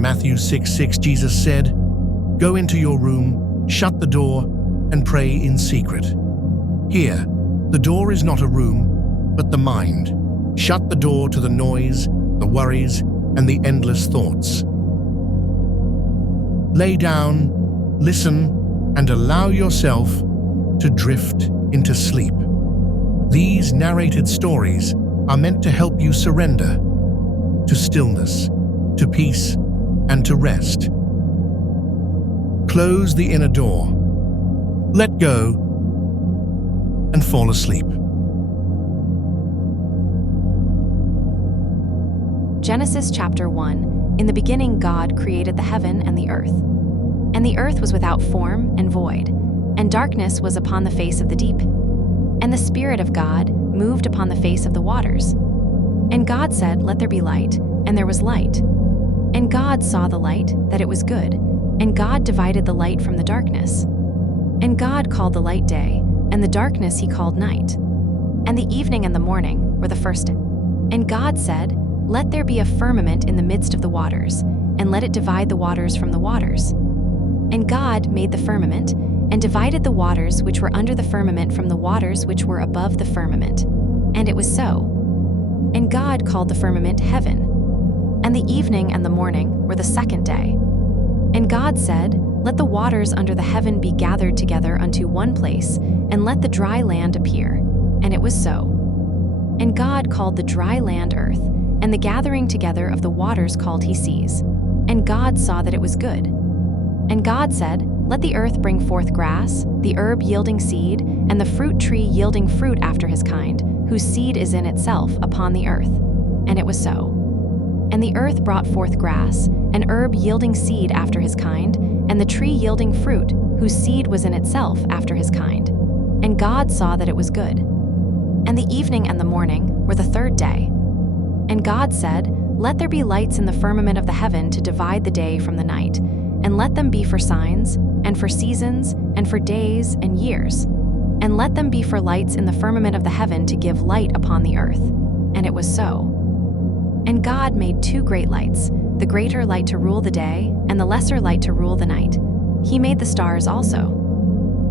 In Matthew 6:6, Jesus said, "Go into your room, shut the door, and pray in secret." Here, the door is not a room, but the mind. Shut the door to the noise, the worries, and the endless thoughts. Lay down, listen, and allow yourself to drift into sleep. These narrated stories are meant to help you surrender to stillness, to peace, and to rest. Close the inner door, let go, and fall asleep. Genesis chapter 1. In the beginning God created the heaven and the earth. And the earth was without form and void, and darkness was upon the face of the deep. And the Spirit of God moved upon the face of the waters. And God said, "Let there be light," and there was light. And God saw the light, that it was good, and God divided the light from the darkness. And God called the light day, and the darkness he called night. And the evening and the morning were the first day. And God said, "Let there be a firmament in the midst of the waters, and let it divide the waters from the waters." And God made the firmament, and divided the waters which were under the firmament from the waters which were above the firmament. And it was so. And God called the firmament heaven. And the evening and the morning were the second day. And God said, "Let the waters under the heaven be gathered together unto one place, and let the dry land appear." And it was so. And God called the dry land earth, and the gathering together of the waters called he seas. And God saw that it was good. And God said, "Let the earth bring forth grass, the herb yielding seed, and the fruit tree yielding fruit after his kind, whose seed is in itself upon the earth." And it was so. And the earth brought forth grass, an herb yielding seed after his kind, and the tree yielding fruit, whose seed was in itself after his kind. And God saw that it was good. And the evening and the morning were the third day. And God said, "Let there be lights in the firmament of the heaven to divide the day from the night, and let them be for signs, and for seasons, and for days and years. And let them be for lights in the firmament of the heaven to give light upon the earth." And it was so. And God made two great lights, the greater light to rule the day, and the lesser light to rule the night. He made the stars also.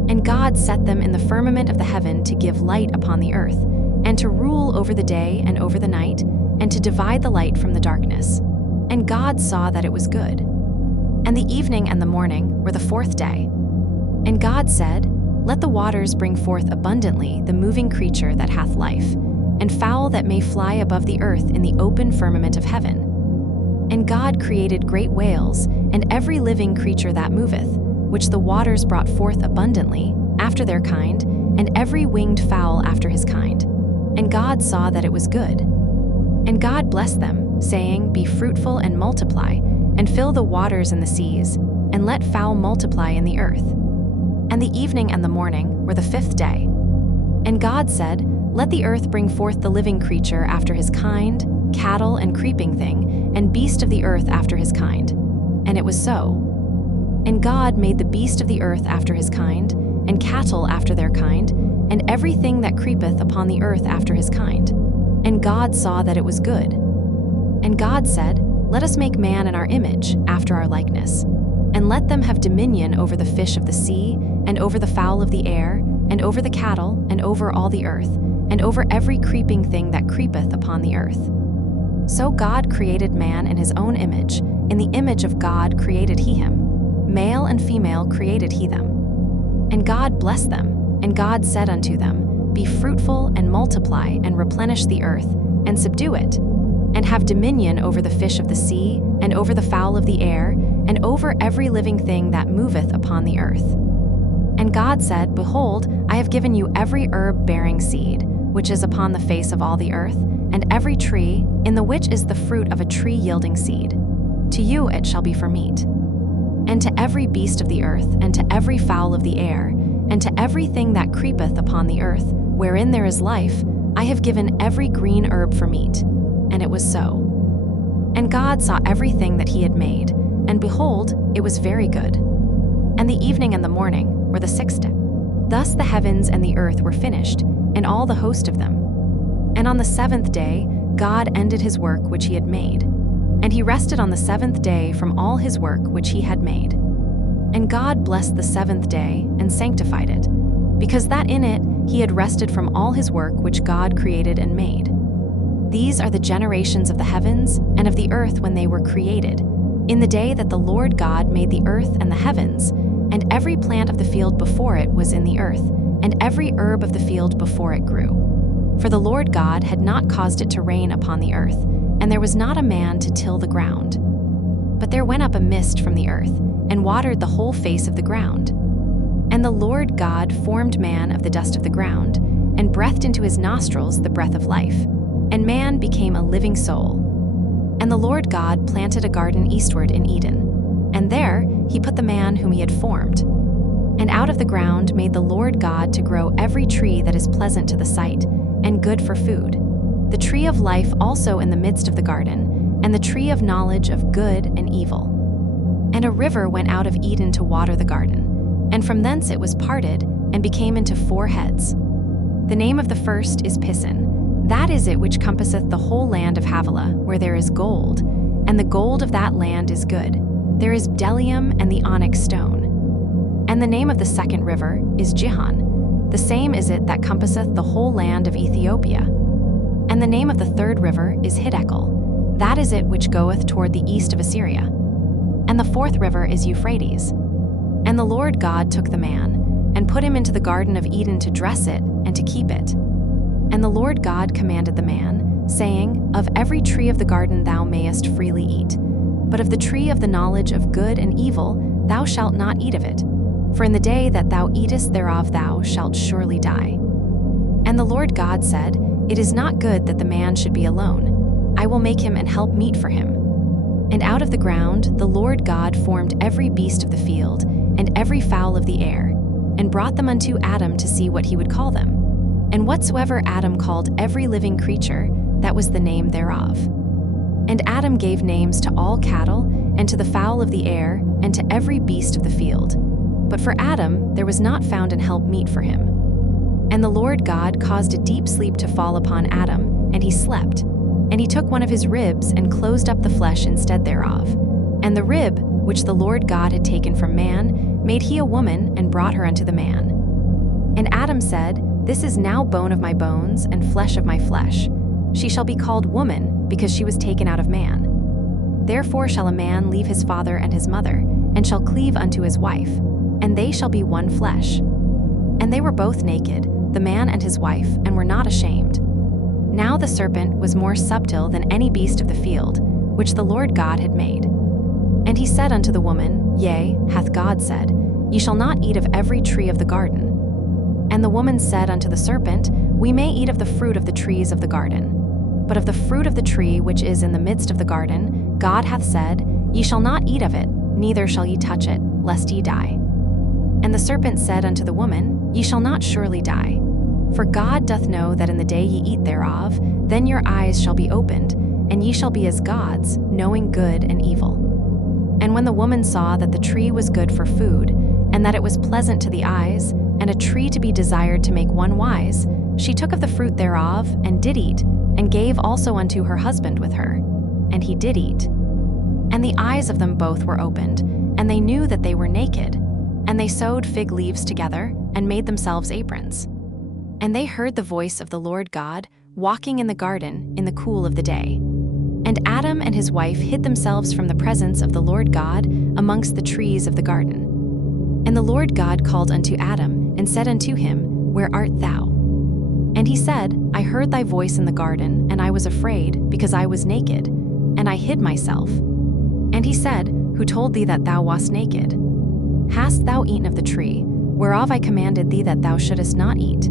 And God set them in the firmament of the heaven to give light upon the earth, and to rule over the day and over the night, and to divide the light from the darkness. And God saw that it was good. And the evening and the morning were the fourth day. And God said, "Let the waters bring forth abundantly the moving creature that hath life, and fowl that may fly above the earth in the open firmament of heaven." And God created great whales, and every living creature that moveth, which the waters brought forth abundantly, after their kind, and every winged fowl after his kind. And God saw that it was good. And God blessed them, saying, "Be fruitful and multiply, and fill the waters and the seas, and let fowl multiply in the earth." And the evening and the morning were the fifth day. And God said, "Let the earth bring forth the living creature after his kind, cattle and creeping thing, and beast of the earth after his kind." And it was so. And God made the beast of the earth after his kind, and cattle after their kind, and everything that creepeth upon the earth after his kind. And God saw that it was good. And God said, "Let us make man in our image, after our likeness. And let them have dominion over the fish of the sea, and over the fowl of the air, and over the cattle, and over all the earth, and over every creeping thing that creepeth upon the earth." So God created man in his own image. In the image of God created he him. Male and female created he them. And God blessed them. And God said unto them, "Be fruitful and multiply, and replenish the earth, and subdue it, and have dominion over the fish of the sea, and over the fowl of the air, and over every living thing that moveth upon the earth." And God said, "Behold, I have given you every herb bearing seed, which is upon the face of all the earth, and every tree, in the which is the fruit of a tree yielding seed. To you it shall be for meat. And to every beast of the earth, and to every fowl of the air, and to everything that creepeth upon the earth, wherein there is life, I have given every green herb for meat." And it was so. And God saw everything that he had made, and behold, it was very good. And the evening and the morning were the sixth day. Thus the heavens and the earth were finished, and all the host of them. And on the seventh day God ended his work which he had made. And he rested on the seventh day from all his work which he had made. And God blessed the seventh day and sanctified it, because that in it he had rested from all his work which God created and made. These are the generations of the heavens and of the earth when they were created, in the day that the Lord God made the earth and the heavens, and every plant of the field before it was in the earth, and every herb of the field before it grew. For the Lord God had not caused it to rain upon the earth, and there was not a man to till the ground. But there went up a mist from the earth, and watered the whole face of the ground. And the Lord God formed man of the dust of the ground, and breathed into his nostrils the breath of life, and man became a living soul. And the Lord God planted a garden eastward in Eden, and there he put the man whom he had formed. And out of the ground made the Lord God to grow every tree that is pleasant to the sight, and good for food, the tree of life also in the midst of the garden, and the tree of knowledge of good and evil. And a river went out of Eden to water the garden, and from thence it was parted, and became into 4 heads. The name of the first is Pison, that is it which compasseth the whole land of Havilah, where there is gold, and the gold of that land is good. There is bdellium and the onyx stone. And the name of the second river is Gihon, the same is it that compasseth the whole land of Ethiopia. And the name of the third river is Hiddekel, that is it which goeth toward the east of Assyria. And the fourth river is Euphrates. And the Lord God took the man, and put him into the garden of Eden to dress it, and to keep it. And the Lord God commanded the man, saying, Of every tree of the garden thou mayest freely eat, but of the tree of the knowledge of good and evil thou shalt not eat of it. For in the day that thou eatest thereof thou shalt surely die. And the Lord God said, It is not good that the man should be alone. I will make him an help meet for him. And out of the ground the Lord God formed every beast of the field, and every fowl of the air, and brought them unto Adam to see what he would call them. And whatsoever Adam called every living creature, that was the name thereof. And Adam gave names to all cattle, and to the fowl of the air, and to every beast of the field. But for Adam there was not found an help meet for him. And the Lord God caused a deep sleep to fall upon Adam, and he slept. And he took one of his ribs, and closed up the flesh instead thereof. And the rib, which the Lord God had taken from man, made he a woman, and brought her unto the man. And Adam said, This is now bone of my bones, and flesh of my flesh. She shall be called woman, because she was taken out of man. Therefore shall a man leave his father and his mother, and shall cleave unto his wife, and they shall be one flesh. And they were both naked, the man and his wife, and were not ashamed. Now the serpent was more subtle than any beast of the field, which the Lord God had made. And he said unto the woman, Yea, hath God said, Ye shall not eat of every tree of the garden. And the woman said unto the serpent, We may eat of the fruit of the trees of the garden. But of the fruit of the tree which is in the midst of the garden, God hath said, Ye shall not eat of it, neither shall ye touch it, lest ye die. And the serpent said unto the woman, Ye shall not surely die. For God doth know that in the day ye eat thereof, then your eyes shall be opened, and ye shall be as gods, knowing good and evil. And when the woman saw that the tree was good for food, and that it was pleasant to the eyes, and a tree to be desired to make one wise, she took of the fruit thereof, and did eat, and gave also unto her husband with her. And he did eat. And the eyes of them both were opened, and they knew that they were naked. And they sewed fig leaves together, and made themselves aprons. And they heard the voice of the Lord God, walking in the garden in the cool of the day. And Adam and his wife hid themselves from the presence of the Lord God amongst the trees of the garden. And the Lord God called unto Adam, and said unto him, Where art thou? And he said, I heard thy voice in the garden, and I was afraid, because I was naked, and I hid myself. And he said, Who told thee that thou wast naked? Hast thou eaten of the tree, whereof I commanded thee that thou shouldest not eat?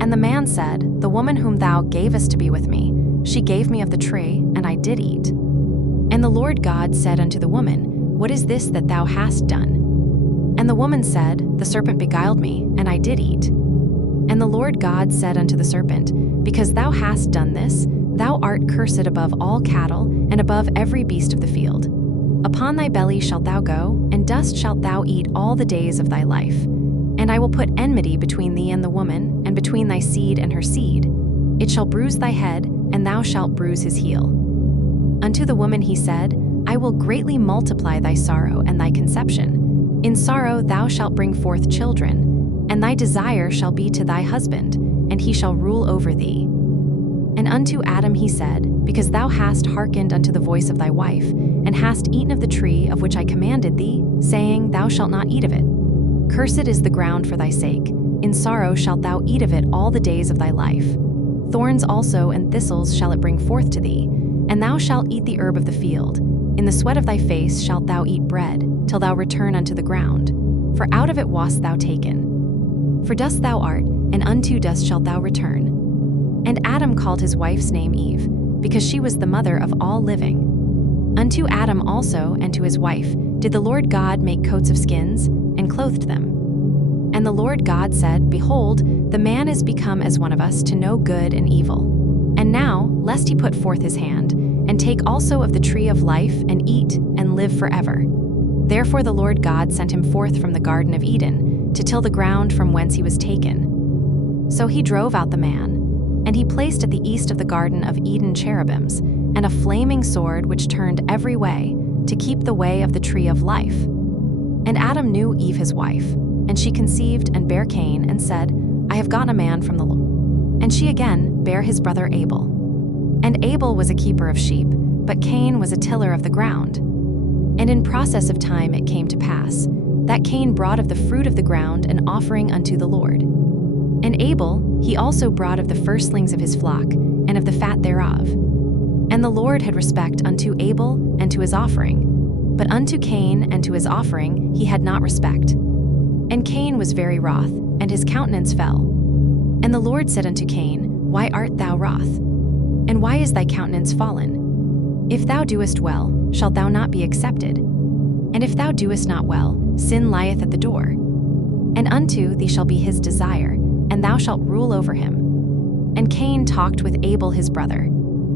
And the man said, The woman whom thou gavest to be with me, she gave me of the tree, and I did eat. And the Lord God said unto the woman, What is this that thou hast done? And the woman said, The serpent beguiled me, and I did eat. And the Lord God said unto the serpent, Because thou hast done this, thou art cursed above all cattle, and above every beast of the field. Upon thy belly shalt thou go, and dust shalt thou eat all the days of thy life. And I will put enmity between thee and the woman, and between thy seed and her seed. It shall bruise thy head, and thou shalt bruise his heel. Unto the woman he said, I will greatly multiply thy sorrow and thy conception. In sorrow thou shalt bring forth children, and thy desire shall be to thy husband, and he shall rule over thee. And unto Adam he said, Because thou hast hearkened unto the voice of thy wife, and hast eaten of the tree of which I commanded thee, saying, Thou shalt not eat of it. Cursed is the ground for thy sake. In sorrow shalt thou eat of it all the days of thy life. Thorns also and thistles shall it bring forth to thee, and thou shalt eat the herb of the field. In the sweat of thy face shalt thou eat bread, till thou return unto the ground. For out of it wast thou taken. For dust thou art, and unto dust shalt thou return. And Adam called his wife's name Eve, because she was the mother of all living. Unto Adam also and to his wife did the Lord God make coats of skins, and clothed them. And the Lord God said, Behold, the man is become as one of us to know good and evil. And now, lest he put forth his hand, and take also of the tree of life, and eat, and live forever. Therefore the Lord God sent him forth from the Garden of Eden, to till the ground from whence he was taken. So he drove out the man, and he placed at the east of the Garden of Eden cherubims, and a flaming sword which turned every way, to keep the way of the tree of life. And Adam knew Eve his wife, and she conceived and bare Cain, and said, I have gotten a man from the Lord. And she again bare his brother Abel. And Abel was a keeper of sheep, but Cain was a tiller of the ground. And in process of time it came to pass, that Cain brought of the fruit of the ground an offering unto the Lord. And Abel, he also brought of the firstlings of his flock, and of the fat thereof. And the Lord had respect unto Abel and to his offering, but unto Cain and to his offering he had not respect. And Cain was very wroth, and his countenance fell. And the Lord said unto Cain, Why art thou wroth? And why is thy countenance fallen? If thou doest well, shalt thou not be accepted? And if thou doest not well, sin lieth at the door. And unto thee shall be his desire, and thou shalt rule over him. And Cain talked with Abel his brother.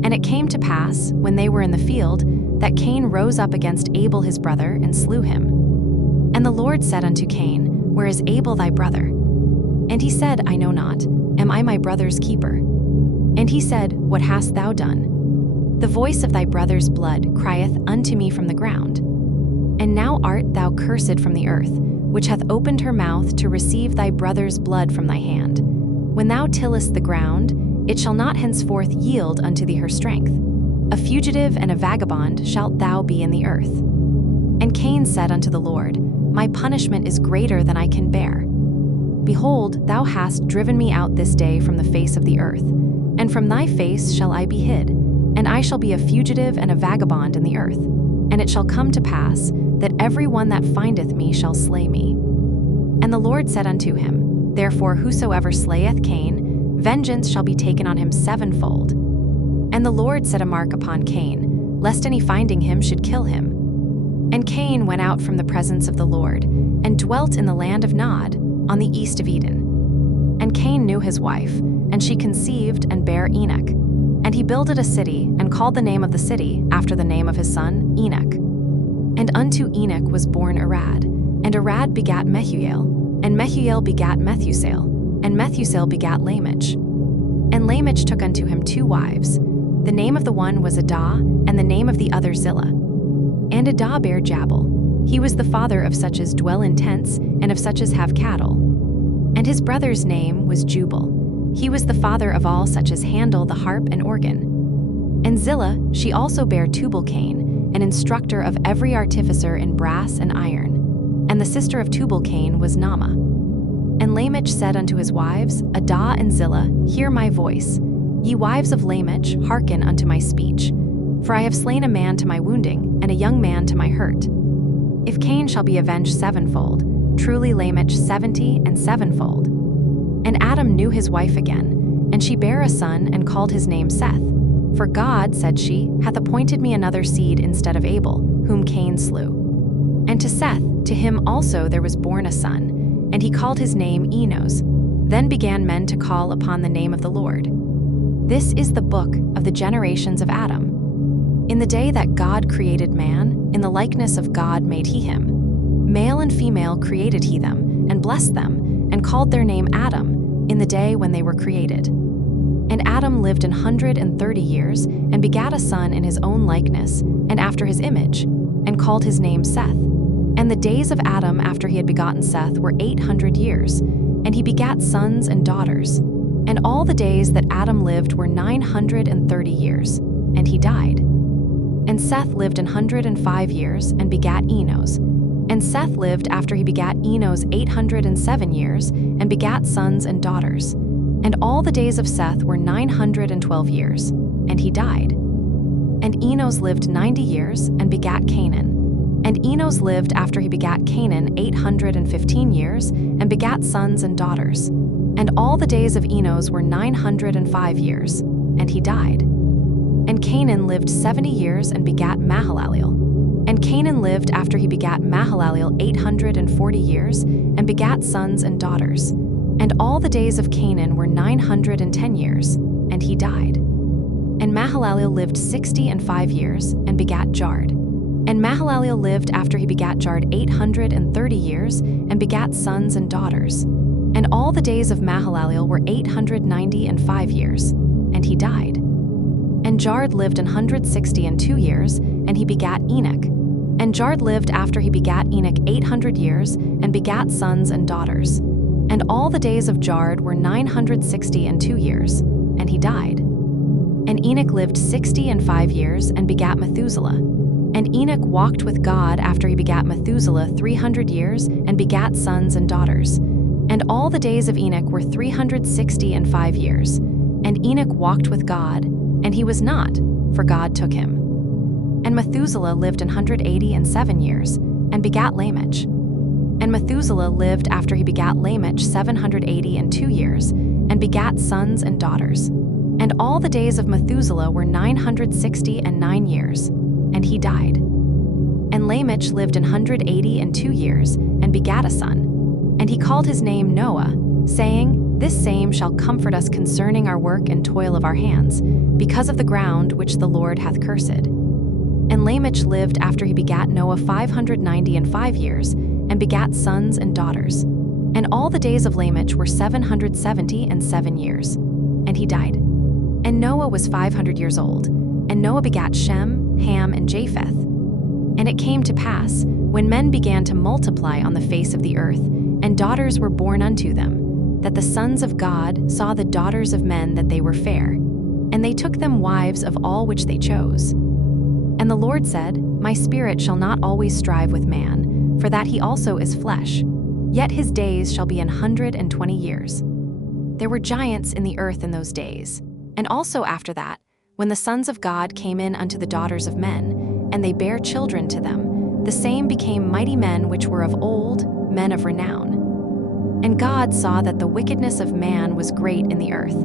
And it came to pass, when they were in the field, that Cain rose up against Abel his brother, and slew him. And the Lord said unto Cain, Where is Abel thy brother? And he said, I know not. Am I my brother's keeper? And he said, What hast thou done? The voice of thy brother's blood crieth unto me from the ground. And now art thou cursed from the earth, which hath opened her mouth to receive thy brother's blood from thy hand. When thou tillest the ground, it shall not henceforth yield unto thee her strength. A fugitive and a vagabond shalt thou be in the earth. And Cain said unto the Lord, My punishment is greater than I can bear. Behold, thou hast driven me out this day from the face of the earth, and from thy face shall I be hid, and I shall be a fugitive and a vagabond in the earth. And it shall come to pass, that every one that findeth me shall slay me. And the Lord said unto him, Therefore whosoever slayeth Cain, vengeance shall be taken on him sevenfold. And the Lord set a mark upon Cain, lest any finding him should kill him. And Cain went out from the presence of the Lord, and dwelt in the land of Nod, on the east of Eden. And Cain knew his wife, and she conceived and bare Enoch. And he builded a city, and called the name of the city after the name of his son, Enoch. And unto Enoch was born Arad, and Arad begat Mehuel, and Mehuel begat Methusael, and Methusael begat Lamech. And Lamech took unto him 2 wives. The name of the one was Adah, and the name of the other Zillah. And Adah bare Jabal. He was the father of such as dwell in tents, and of such as have cattle. And his brother's name was Jubal. He was the father of all such as handle the harp and organ. And Zillah, she also bare Tubal-Cain, an instructor of every artificer in brass and iron. And the sister of Tubal-Cain was Naamah. And Lamech said unto his wives, Adah and Zillah, hear my voice. Ye wives of Lamech, hearken unto my speech. For I have slain a man to my wounding, and a young man to my hurt. If Cain shall be avenged sevenfold, truly Lamech 70 and sevenfold. And Adam knew his wife again, and she bare a son, and called his name Seth. For God, said she, hath appointed me another seed instead of Abel, whom Cain slew. And to Seth, to him also there was born a son, and he called his name Enos. Then began men to call upon the name of the Lord. This is the book of the generations of Adam. In the day that God created man, in the likeness of God made he him. Male and female created he them, and blessed them, and called their name Adam, in the day when they were created. And Adam lived 130 years, and begat a son in his own likeness, and after his image, and called his name Seth. And the days of Adam after he had begotten Seth were 800 years, and he begat sons and daughters. And all the days that Adam lived were 930 years, and he died. And Seth lived 105 years, and begat Enos. And Seth lived after he begat Enos 807 years, and begat sons and daughters. And all the days of Seth were 912 years, and he died. And Enos lived 90 years, and begat Canaan. And Enos lived after he begat Canaan 815 years, and begat sons and daughters. And all the days of Enos were 905 years, and he died. And Canaan lived 70 years, and begat Mahalaleel. And Canaan lived after he begat Mahalaleel 840 years, and begat sons and daughters. And all the days of Canaan were 910 years, and he died. And Mahalaleel lived 65 years, and begat Jared. And Mahalaleel lived after he begat Jared 830 years, and begat sons and daughters. And all the days of Mahalaleel were 895 years, and he died. And Jared lived 162 years, and he begat Enoch. And Jared lived after he begat Enoch 800 years, and begat sons and daughters. And all the days of Jared were 962 years, and he died. And Enoch lived 65 years, and begat Methuselah. And Enoch walked with God after he begat Methuselah 300 years, and begat sons and daughters. And all the days of Enoch were 365 years. And Enoch walked with God, and he was not, for God took him. And Methuselah lived 187 years, and begat Lamech. And Methuselah lived after he begat Lamech 782 years, and begat sons and daughters. And all the days of Methuselah were 969 years, and he died. And Lamech lived 182 years, and begat a son. And he called his name Noah, saying, This same shall comfort us concerning our work and toil of our hands, because of the ground which the Lord hath cursed. And Lamech lived after he begat Noah 595 years, and begat sons and daughters. And all the days of Lamech were 777 years, and he died. And Noah was 500 years old, and Noah begat Shem, Ham, and Japheth. And it came to pass, when men began to multiply on the face of the earth, and daughters were born unto them, that the sons of God saw the daughters of men that they were fair, and they took them wives of all which they chose. And the Lord said, My spirit shall not always strive with man, for that he also is flesh, yet his days shall be 120 years. There were giants in the earth in those days, and also after that, when the sons of God came in unto the daughters of men, and they bare children to them, the same became mighty men which were of old, men of renown. And God saw that the wickedness of man was great in the earth,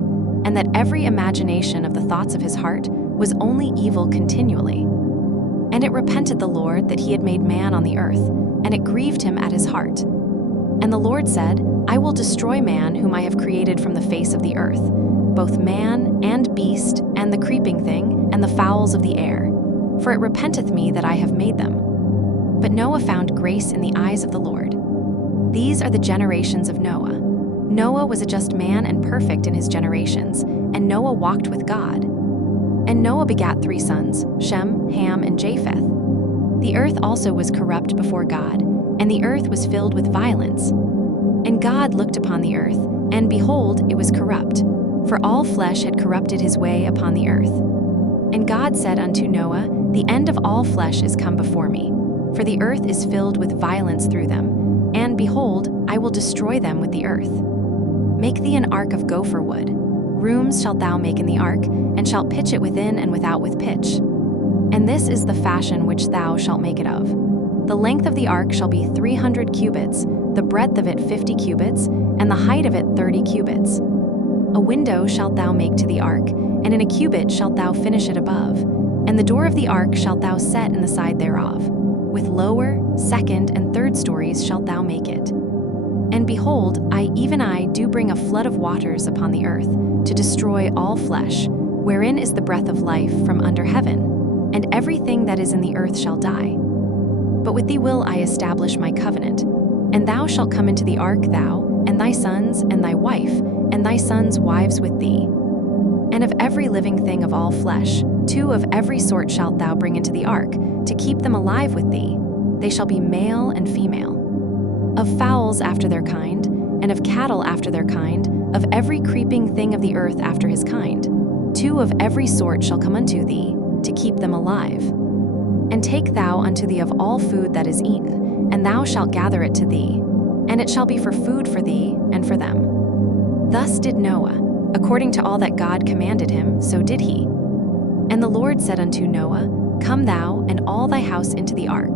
and that every imagination of the thoughts of his heart was only evil continually. And it repented the Lord that he had made man on the earth, and it grieved him at his heart. And the Lord said, I will destroy man whom I have created from the face of the earth, both man and beast, and the creeping thing, and the fowls of the air. For it repenteth me that I have made them. But Noah found grace in the eyes of the Lord. These are the generations of Noah. Noah was a just man and perfect in his generations, and Noah walked with God. And Noah begat 3 sons, Shem, Ham, and Japheth. The earth also was corrupt before God, and the earth was filled with violence. And God looked upon the earth, and behold, it was corrupt, for all flesh had corrupted his way upon the earth. And God said unto Noah, The end of all flesh is come before me, for the earth is filled with violence through them, and behold, I will destroy them with the earth. Make thee an ark of gopher wood. Rooms shalt thou make in the ark, and shalt pitch it within and without with pitch. And this is the fashion which thou shalt make it of. The length of the ark shall be 300 cubits, the breadth of it 50 cubits, and the height of it 30 cubits. A window shalt thou make to the ark, and in a cubit shalt thou finish it above. And the door of the ark shalt thou set in the side thereof. With lower, second, and third stories shalt thou make it. And behold, I, even I, do bring a flood of waters upon the earth, to destroy all flesh, wherein is the breath of life from under heaven, and everything that is in the earth shall die. But with thee will I establish my covenant, and thou shalt come into the ark, thou, and thy sons, and thy wife, and thy sons' wives with thee. And of every living thing of all flesh, 2 of every sort shalt thou bring into the ark, to keep them alive with thee. They shall be male and female. Of fowls after their kind, and of cattle after their kind, of every creeping thing of the earth after his kind, 2 of every sort shall come unto thee, to keep them alive. And take thou unto thee of all food that is eaten, and thou shalt gather it to thee, and it shall be for food for thee and for them. Thus did Noah, according to all that God commanded him, so did he. And the Lord said unto Noah, Come thou and all thy house into the ark,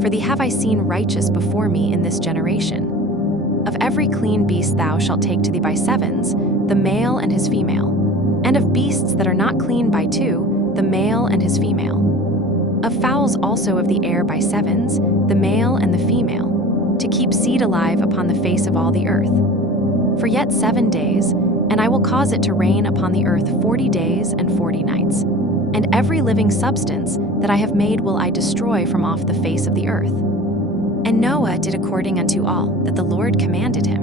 for thee have I seen righteous before me in this generation. Of every clean beast thou shalt take to thee by 7s, the male and his female, and of beasts that are not clean by 2, the male and his female. Of fowls also of the air by 7s, the male and the female, to keep seed alive upon the face of all the earth. For yet 7 days, and I will cause it to rain upon the earth 40 days and 40 nights. And every living substance that I have made will I destroy from off the face of the earth. And Noah did according unto all that the Lord commanded him.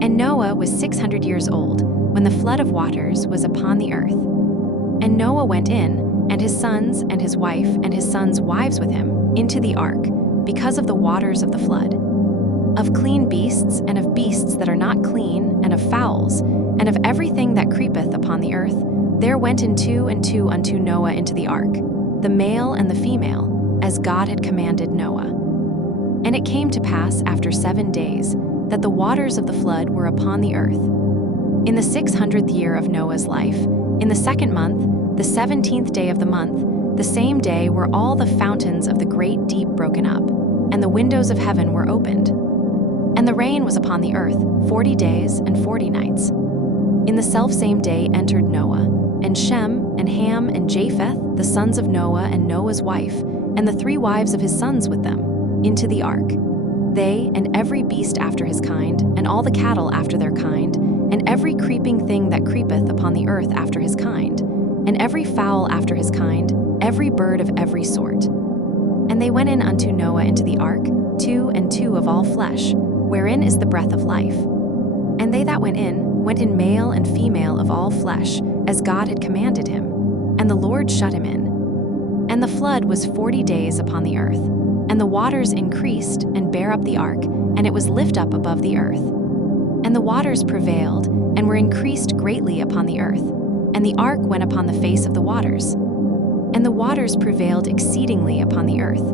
And Noah was 600 years old when the flood of waters was upon the earth. And Noah went in, and his sons and his wife and his sons' wives with him, into the ark, because of the waters of the flood. Of clean beasts and of beasts that are not clean, and of fowls, and of everything that creepeth upon the earth, there went in 2 and 2 unto Noah into the ark, the male and the female, as God had commanded Noah. And it came to pass after 7 days, that the waters of the flood were upon the earth. In the 600th year of Noah's life, in the 2nd month, the 17th day of the month, the same day were all the fountains of the great deep broken up, and the windows of heaven were opened. And the rain was upon the earth 40 days and 40 nights. In the selfsame day entered Noah, and Shem, and Ham, and Japheth, the sons of Noah and Noah's wife, and the 3 wives of his sons with them, into the ark. They, and every beast after his kind, and all the cattle after their kind, and every creeping thing that creepeth upon the earth after his kind, and every fowl after his kind, every bird of every sort. And they went in unto Noah into the ark, 2 and 2 of all flesh, wherein is the breath of life. And they that went in male and female of all flesh, as God had commanded him, and the Lord shut him in. And the flood was 40 days upon the earth, and the waters increased and bare up the ark, and it was lift up above the earth. And the waters prevailed, and were increased greatly upon the earth, and the ark went upon the face of the waters. And the waters prevailed exceedingly upon the earth,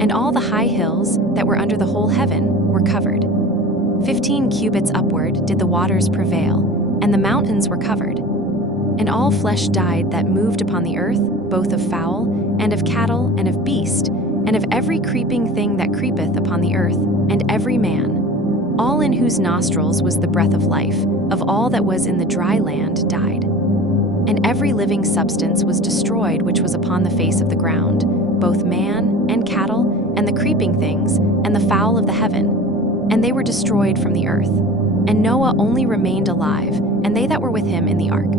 and all the high hills that were under the whole heaven were covered. 15 cubits upward did the waters prevail, and the mountains were covered. And all flesh died that moved upon the earth, both of fowl, and of cattle, and of beast, and of every creeping thing that creepeth upon the earth, and every man, all in whose nostrils was the breath of life, of all that was in the dry land, died. And every living substance was destroyed which was upon the face of the ground, both man, and cattle, and the creeping things, and the fowl of the heaven, and they were destroyed from the earth. And Noah only remained alive, and they that were with him in the ark.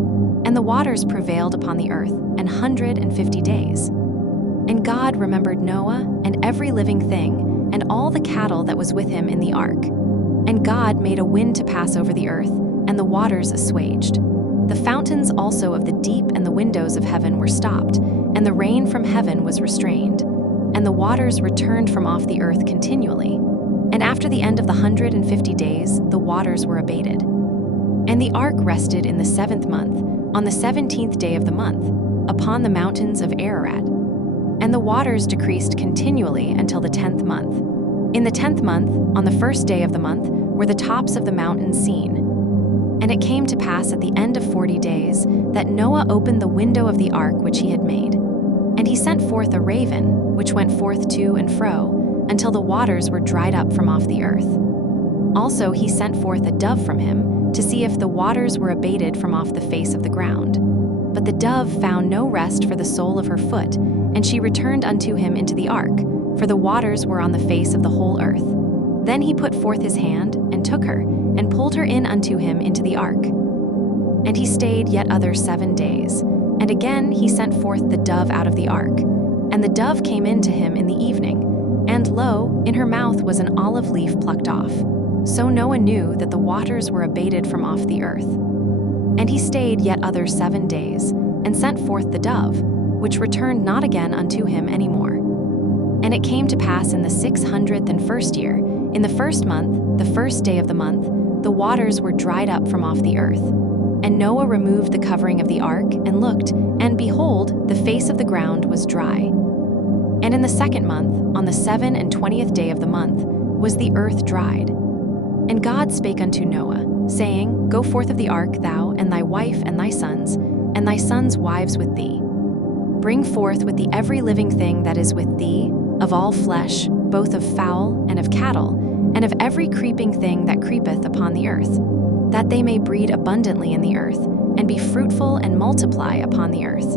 And the waters prevailed upon the earth 150 days. And God remembered Noah, and every living thing, and all the cattle that was with him in the ark. And God made a wind to pass over the earth, and the waters assuaged. The fountains also of the deep and the windows of heaven were stopped, and the rain from heaven was restrained. And the waters returned from off the earth continually. And after the end of the 150 days, the waters were abated. And the ark rested in the 7th month, on the 17th day of the month, upon the mountains of Ararat. And the waters decreased continually until the 10th month. In the 10th month, on the 1st day of the month, were the tops of the mountains seen. And it came to pass at the end of 40 days that Noah opened the window of the ark which he had made. And he sent forth a raven, which went forth to and fro, until the waters were dried up from off the earth. Also he sent forth a dove from him, to see if the waters were abated from off the face of the ground. But the dove found no rest for the sole of her foot, and she returned unto him into the ark, for the waters were on the face of the whole earth. Then he put forth his hand, and took her, and pulled her in unto him into the ark. And he stayed yet other 7 days. And again he sent forth the dove out of the ark. And the dove came in to him in the evening, and lo, in her mouth was an olive leaf plucked off. So Noah knew that the waters were abated from off the earth. And he stayed yet other 7 days, and sent forth the dove, which returned not again unto him any more. And it came to pass in the 601st year, in the 1st month, the 1st day of the month, the waters were dried up from off the earth. And Noah removed the covering of the ark, and looked, and behold, the face of the ground was dry. And in the 2nd month, on the 27th day of the month, was the earth dried. And God spake unto Noah, saying, Go forth of the ark, thou, and thy wife, and thy sons' wives with thee. Bring forth with thee every living thing that is with thee, of all flesh, both of fowl and of cattle, and of every creeping thing that creepeth upon the earth, that they may breed abundantly in the earth, and be fruitful and multiply upon the earth.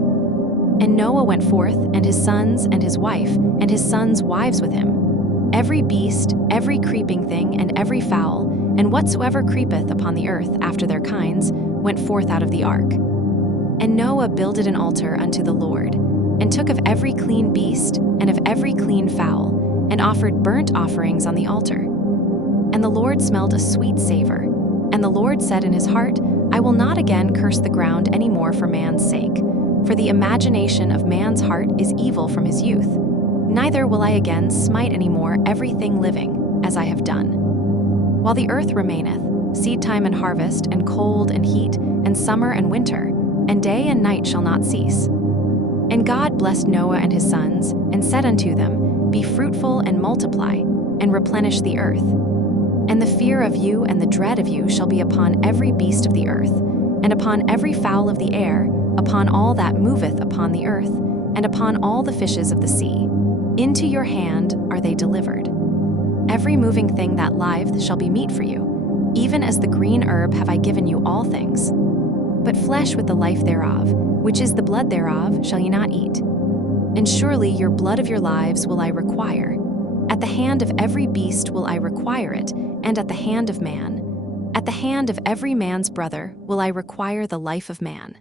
And Noah went forth, and his sons, and his wife, and his sons' wives with him. Every beast, every creeping thing, and every fowl, and whatsoever creepeth upon the earth after their kinds, went forth out of the ark. And Noah builded an altar unto the Lord, and took of every clean beast, and of every clean fowl, and offered burnt offerings on the altar. And the Lord smelled a sweet savor. And the Lord said in his heart, I will not again curse the ground any more for man's sake, for the imagination of man's heart is evil from his youth. Neither will I again smite any more everything living, as I have done. While the earth remaineth, seedtime and harvest, and cold and heat, and summer and winter, and day and night shall not cease. And God blessed Noah and his sons, and said unto them, Be fruitful and multiply, and replenish the earth. And the fear of you and the dread of you shall be upon every beast of the earth, and upon every fowl of the air, upon all that moveth upon the earth, and upon all the fishes of the sea. Into your hand are they delivered. Every moving thing that liveth shall be meat for you. Even as the green herb have I given you all things. But flesh with the life thereof, which is the blood thereof, shall ye not eat. And surely your blood of your lives will I require. At the hand of every beast will I require it, and at the hand of man. At the hand of every man's brother will I require the life of man.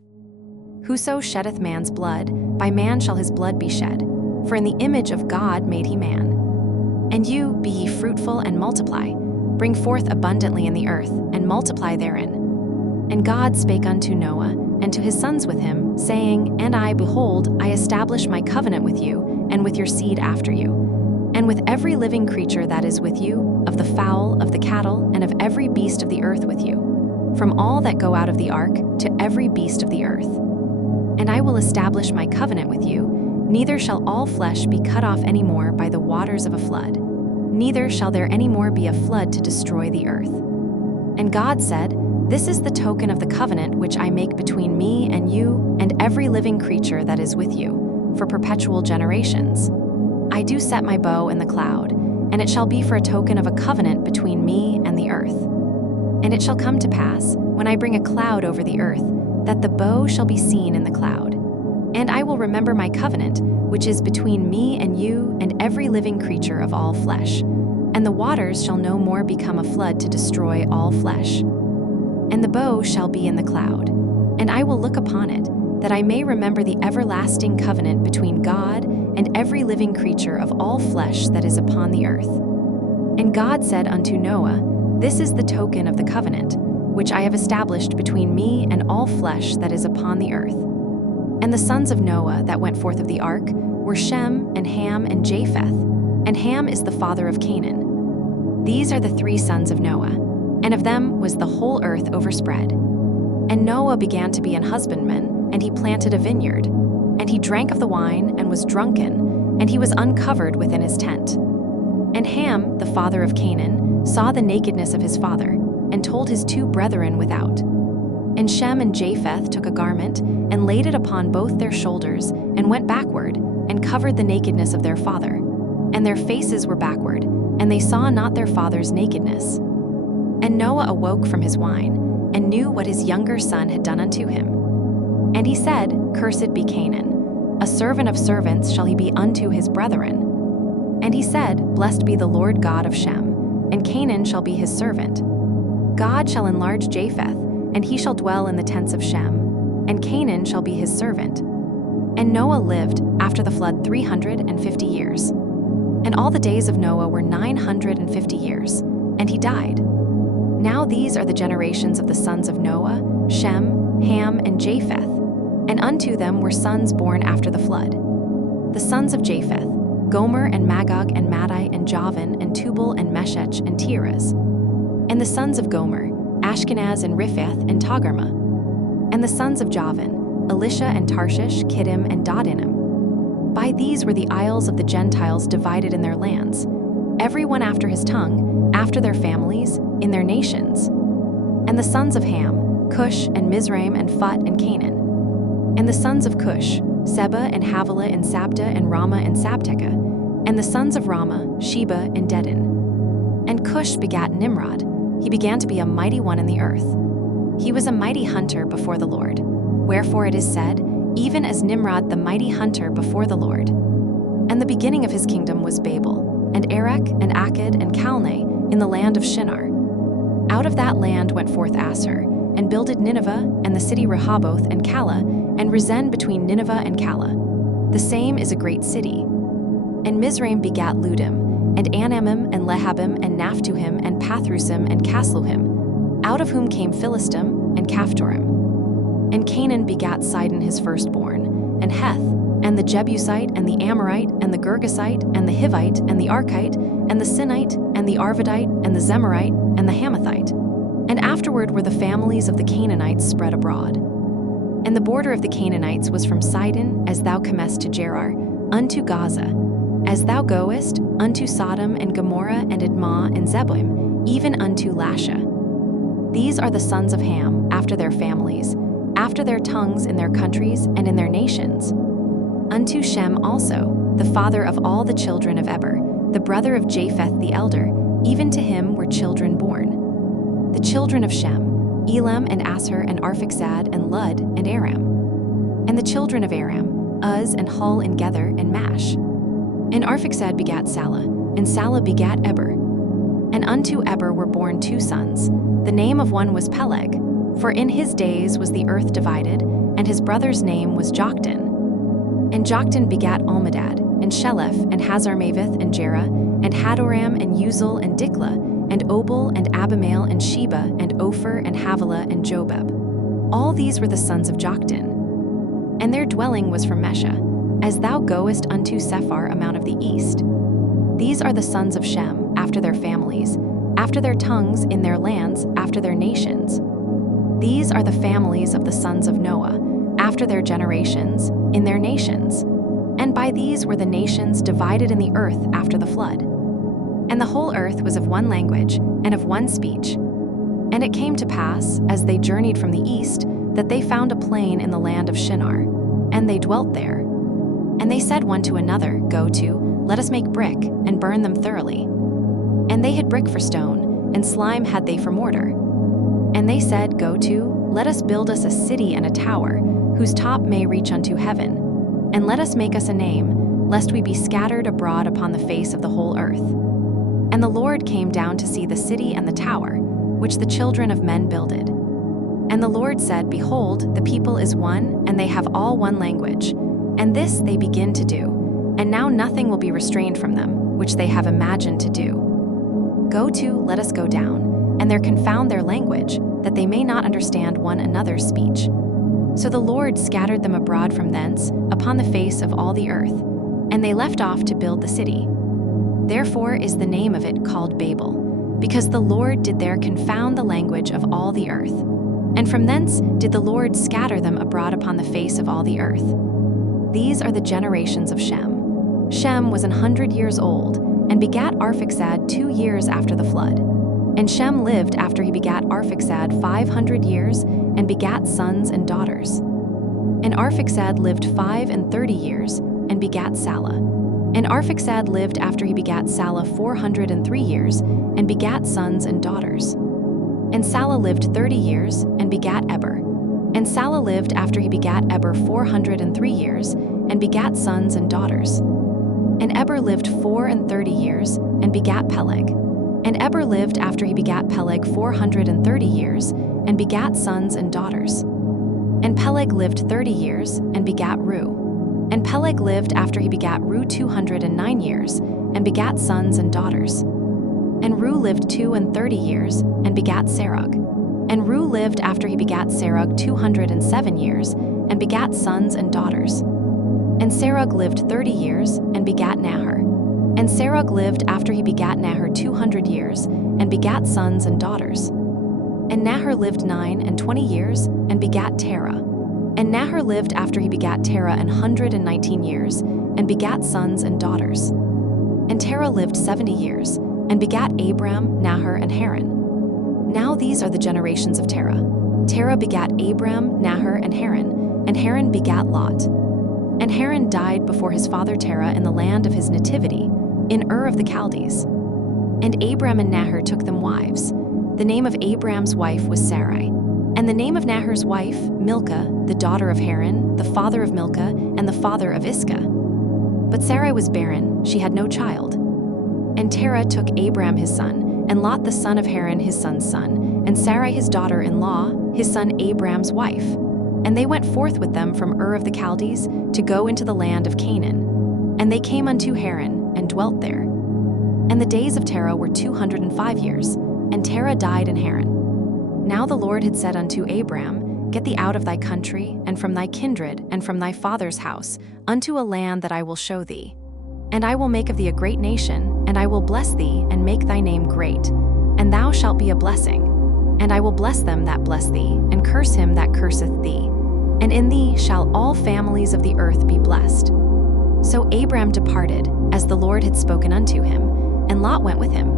Whoso sheddeth man's blood, by man shall his blood be shed. For in the image of God made he man. And you, be ye fruitful and multiply, bring forth abundantly in the earth, and multiply therein. And God spake unto Noah, and to his sons with him, saying, And I, behold, I establish my covenant with you, and with your seed after you, and with every living creature that is with you, of the fowl, of the cattle, and of every beast of the earth with you, from all that go out of the ark to every beast of the earth. And I will establish my covenant with you, neither shall all flesh be cut off any more by the waters of a flood, neither shall there any more be a flood to destroy the earth. And God said, This is the token of the covenant which I make between me and you and every living creature that is with you, for perpetual generations. I do set my bow in the cloud, and it shall be for a token of a covenant between me and the earth. And it shall come to pass, when I bring a cloud over the earth, that the bow shall be seen in the cloud. And I will remember my covenant, which is between me and you and every living creature of all flesh. And the waters shall no more become a flood to destroy all flesh. And the bow shall be in the cloud. And I will look upon it, that I may remember the everlasting covenant between God and every living creature of all flesh that is upon the earth. And God said unto Noah, This is the token of the covenant, which I have established between me and all flesh that is upon the earth. And the sons of Noah that went forth of the ark were Shem, and Ham, and Japheth. And Ham is the father of Canaan. These are the 3 sons of Noah, and of them was the whole earth overspread. And Noah began to be an husbandman, and he planted a vineyard. And he drank of the wine, and was drunken, and he was uncovered within his tent. And Ham, the father of Canaan, saw the nakedness of his father, and told his 2 brethren without. And Shem and Japheth took a garment, and laid it upon both their shoulders, and went backward, and covered the nakedness of their father. And their faces were backward, and they saw not their father's nakedness. And Noah awoke from his wine, and knew what his younger son had done unto him. And he said, Cursed be Canaan, a servant of servants shall he be unto his brethren. And he said, Blessed be the Lord God of Shem, and Canaan shall be his servant. God shall enlarge Japheth, and he shall dwell in the tents of Shem, and Canaan shall be his servant. And Noah lived after the flood 350 years. And all the days of Noah were 950 years, and he died. Now these are the generations of the sons of Noah, Shem, Ham, and Japheth, and unto them were sons born after the flood. The sons of Japheth, Gomer and Magog and Madai and Javan and Tubal and Meshech and Tiras. And the sons of Gomer, Ashkenaz and Riphath and Togarmah. And the sons of Javan, Elisha and Tarshish, Kittim and Dodinim. By these were the isles of the Gentiles divided in their lands, every one after his tongue, after their families, in their nations. And the sons of Ham, Cush and Mizraim and Phut and Canaan. And the sons of Cush, Seba and Havilah and Sabta and Ramah and Sabteka. And the sons of Ramah, Sheba and Dedan. And Cush begat Nimrod. He began to be a mighty one in the earth. He was a mighty hunter before the Lord. Wherefore it is said, even as Nimrod the mighty hunter before the Lord. And the beginning of his kingdom was Babel, and Erech, and Akkad, and Calneh, in the land of Shinar. Out of that land went forth Asshur, and builded Nineveh, and the city Rehoboth, and Calah, and Rezen between Nineveh and Calah. The same is a great city. And Mizraim begat Ludim, and Anamim, and Lehabim, and Naphtuhim, and Pathrusim, and Casluhim, out of whom came Philistim, and Caphtorim. And Canaan begat Sidon his firstborn, and Heth, and the Jebusite, and the Amorite, and the Girgasite, and the Hivite, and the Arkite, and the Sinite, and the Arvadite, and the Zemarite, and the Hamathite. And afterward were the families of the Canaanites spread abroad. And the border of the Canaanites was from Sidon, as thou comest to Gerar, unto Gaza, as thou goest, unto Sodom, and Gomorrah, and Admah, and Zeboim, even unto Lasha. These are the sons of Ham, after their families, after their tongues in their countries and in their nations. Unto Shem also, the father of all the children of Eber, the brother of Japheth the elder, even to him were children born. The children of Shem, Elam and Asshur and Arphaxad and Lud and Aram. And the children of Aram, Uz and Hul and Gether and Mash. And Arphaxad begat Salah, and Salah begat Eber. And unto Eber were born two sons. The name of one was Peleg, for in his days was the earth divided, and his brother's name was Joktan. And Joktan begat Almadad, and Sheleph, and Hazarmaveth, and Jerah, and Hadoram, and Uzal, and Diklah, and Obal, and Abimael, and Sheba, and Ophir, and Havilah, and Jobab. All these were the sons of Joktan. And their dwelling was from Mesha, as thou goest unto Sephar amount of the east. These are the sons of Shem, after their families, after their tongues, in their lands, after their nations. These are the families of the sons of Noah, after their generations, in their nations. And by these were the nations divided in the earth after the flood. And the whole earth was of one language, and of one speech. And it came to pass, as they journeyed from the east, that they found a plain in the land of Shinar, and they dwelt there. And they said one to another, Go to, let us make brick, and burn them thoroughly. And they had brick for stone, and slime had they for mortar. And they said, Go to, let us build us a city and a tower, whose top may reach unto heaven. And let us make us a name, lest we be scattered abroad upon the face of the whole earth. And the Lord came down to see the city and the tower, which the children of men builded. And the Lord said, Behold, the people is one, and they have all one language. And this they begin to do, and now nothing will be restrained from them, which they have imagined to do. Go to, let us go down, and there confound their language, that they may not understand one another's speech. So the Lord scattered them abroad from thence, upon the face of all the earth, and they left off to build the city. Therefore is the name of it called Babel, because the Lord did there confound the language of all the earth. And from thence did the Lord scatter them abroad upon the face of all the earth. These are the generations of Shem. Shem was 100 years old, and begat Arphaxad 2 years after the flood. And Shem lived after he begat Arphaxad 500 years, and begat sons and daughters. And Arphaxad lived 35 years, and begat Salah. And Arphaxad lived after he begat Salah 403 years, and begat sons and daughters. And Salah lived 30 years, and begat Eber. And Salah lived after he begat Eber 403 years, and begat sons and daughters. And Eber lived 34 years, and begat Peleg. And Eber lived after he begat Peleg 430 years, and begat sons and daughters. And Peleg lived 30 years, and begat Ru. And Peleg lived after he begat Ru 209 years, and begat sons and daughters. And Ru lived 32 years, and begat Serug. And Ru lived after he begat Serug 207 years, and begat sons and daughters. And Serug lived 30 years, and begat Nahor. And Serug lived after he begat Nahor 200 years, and begat sons and daughters. And Nahor lived 29 years, and begat Terah. And Nahor lived after he begat Terah 119 years, and begat sons and daughters. And Terah lived 70 years, and begat Abram, Nahor, and Haran. Now these are the generations of Terah. Terah begat Abram, Nahor, and Haran begat Lot. And Haran died before his father Terah in the land of his nativity, in Ur of the Chaldees. And Abram and Nahor took them wives. The name of Abram's wife was Sarai, and the name of Nahor's wife, Milcah, the daughter of Haran, the father of Milcah, and the father of Iscah. But Sarai was barren, she had no child. And Terah took Abram his son, and Lot the son of Haran his son's son, and Sarai his daughter-in-law, his son Abram's wife. And they went forth with them from Ur of the Chaldees to go into the land of Canaan. And they came unto Haran, and dwelt there. And the days of Terah were 205 years, and Terah died in Haran. Now the Lord had said unto Abram, Get thee out of thy country, and from thy kindred, and from thy father's house, unto a land that I will show thee. And I will make of thee a great nation, and I will bless thee, and make thy name great, and thou shalt be a blessing. And I will bless them that bless thee, and curse him that curseth thee. And in thee shall all families of the earth be blessed. So Abram departed, as the Lord had spoken unto him, and Lot went with him.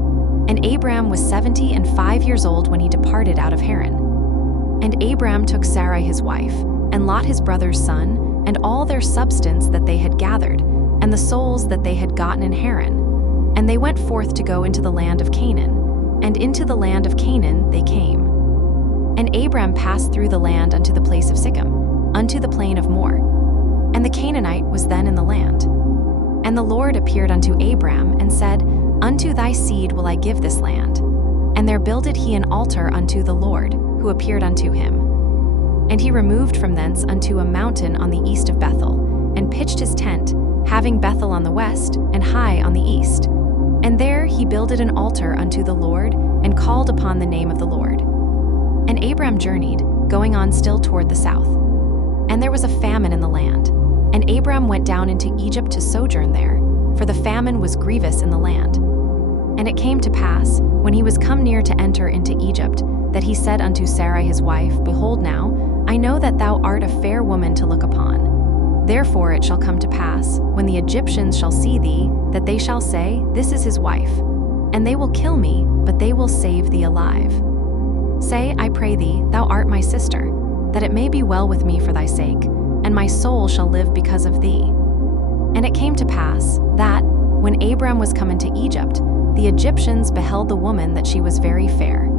And Abram was 75 years old when he departed out of Haran. And Abram took Sarai his wife, and Lot his brother's son, and all their substance that they had gathered, and the souls that they had gotten in Haran. And they went forth to go into the land of Canaan, and into the land of Canaan they came. And Abram passed through the land unto the place of Sichem, unto the plain of Moreh. And the Canaanite was then in the land. And the Lord appeared unto Abram, and said, Unto thy seed will I give this land. And there builded he an altar unto the Lord, who appeared unto him. And he removed from thence unto a mountain on the east of Bethel, and pitched his tent, having Bethel on the west, and Hai on the east. And there he builded an altar unto the Lord, and called upon the name of the Lord. And Abram journeyed, going on still toward the south. And there was a famine in the land. And Abram went down into Egypt to sojourn there, for the famine was grievous in the land. And it came to pass, when he was come near to enter into Egypt, that he said unto Sarai his wife, Behold now, I know that thou art a fair woman to look upon. Therefore it shall come to pass, when the Egyptians shall see thee, that they shall say, This is his wife. And they will kill me, but they will save thee alive. Say, I pray thee, thou art my sister, that it may be well with me for thy sake, and my soul shall live because of thee. And it came to pass, that, when Abram was come into Egypt, the Egyptians beheld the woman that she was very fair.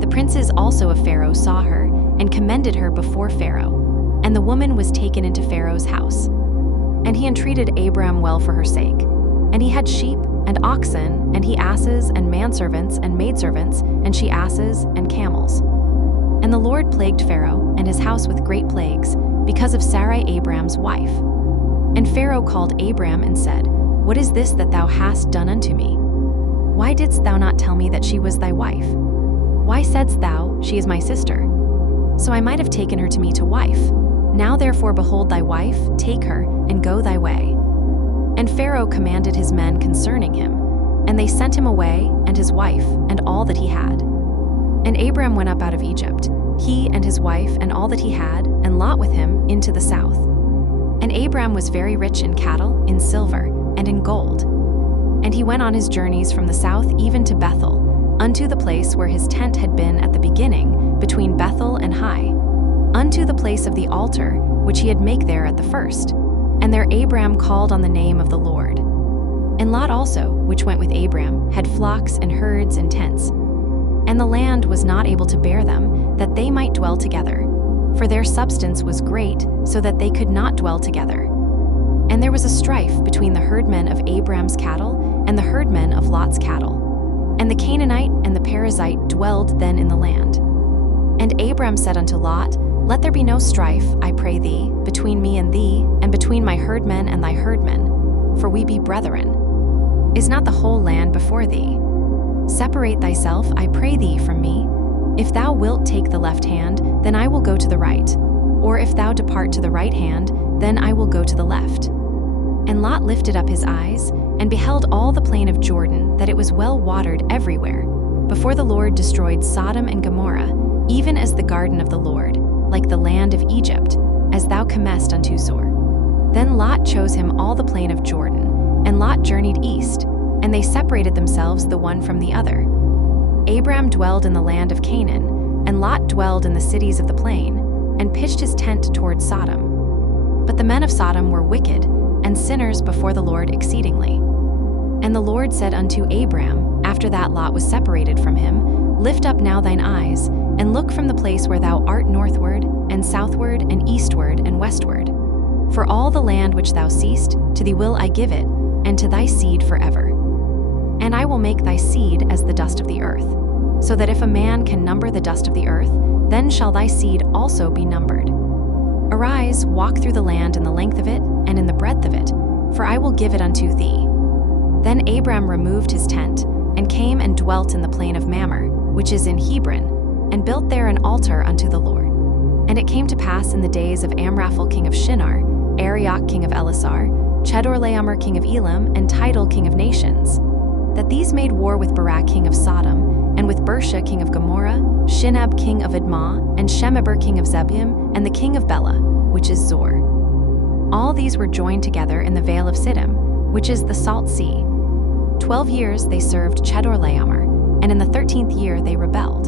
The princes also of Pharaoh saw her, and commended her before Pharaoh. And the woman was taken into Pharaoh's house. And he entreated Abram well for her sake. And he had sheep, and oxen, and he asses, and manservants, and maidservants, and she asses, and camels. And the Lord plagued Pharaoh and his house with great plagues, because of Sarai Abram's wife. And Pharaoh called Abram and said, What is this that thou hast done unto me? Why didst thou not tell me that she was thy wife? Why saidst thou, She is my sister? So I might have taken her to me to wife. Now therefore behold thy wife, take her, and go thy way. And Pharaoh commanded his men concerning him, and they sent him away, and his wife, and all that he had. And Abram went up out of Egypt, he and his wife, and all that he had, and Lot with him, into the south. And Abram was very rich in cattle, in silver, and in gold. And he went on his journeys from the south even to Bethel, unto the place where his tent had been at the beginning, between Bethel and Hai, unto the place of the altar, which he had make there at the first. And there Abram called on the name of the Lord. And Lot also, which went with Abram, had flocks and herds and tents. And the land was not able to bear them, that they might dwell together. For their substance was great, so that they could not dwell together. And there was a strife between the herdmen of Abram's cattle and the herdmen of Lot's cattle. And the Canaanite and the Perizzite dwelled then in the land. And Abram said unto Lot, Let there be no strife, I pray thee, between me and thee, and between my herdmen and thy herdmen, for we be brethren. Is not the whole land before thee? Separate thyself, I pray thee, from me. If thou wilt take the left hand, then I will go to the right. Or if thou depart to the right hand, then I will go to the left. And Lot lifted up his eyes, and beheld all the plain of Jordan, that it was well watered everywhere, before the Lord destroyed Sodom and Gomorrah, even as the garden of the Lord, like the land of Egypt, as thou comest unto Zoar. Then Lot chose him all the plain of Jordan, and Lot journeyed east, and they separated themselves the one from the other. Abram dwelled in the land of Canaan, and Lot dwelled in the cities of the plain, and pitched his tent toward Sodom. But the men of Sodom were wicked, and sinners before the Lord exceedingly. And the Lord said unto Abram, after that Lot was separated from him, Lift up now thine eyes, and look from the place where thou art northward, and southward, and eastward, and westward. For all the land which thou seest, to thee will I give it, and to thy seed forever. And I will make thy seed as the dust of the earth, so that if a man can number the dust of the earth, then shall thy seed also be numbered. Arise, walk through the land in the length of it, and in the breadth of it, for I will give it unto thee. Then Abram removed his tent, and came and dwelt in the plain of Mamre, which is in Hebron, and built there an altar unto the Lord. And it came to pass in the days of Amraphel king of Shinar, Arioch king of Elasar, Chedorlaomer king of Elam, and Tidal king of nations, that these made war with Barak king of Sodom, and with Bersha king of Gomorrah, Shinab king of Admah, and Shemeber king of Zebim, and the king of Bela, which is Zor. All these were joined together in the vale of Siddim, which is the salt sea. 12 years they served Chedorlaomer, and in the 13th year they rebelled.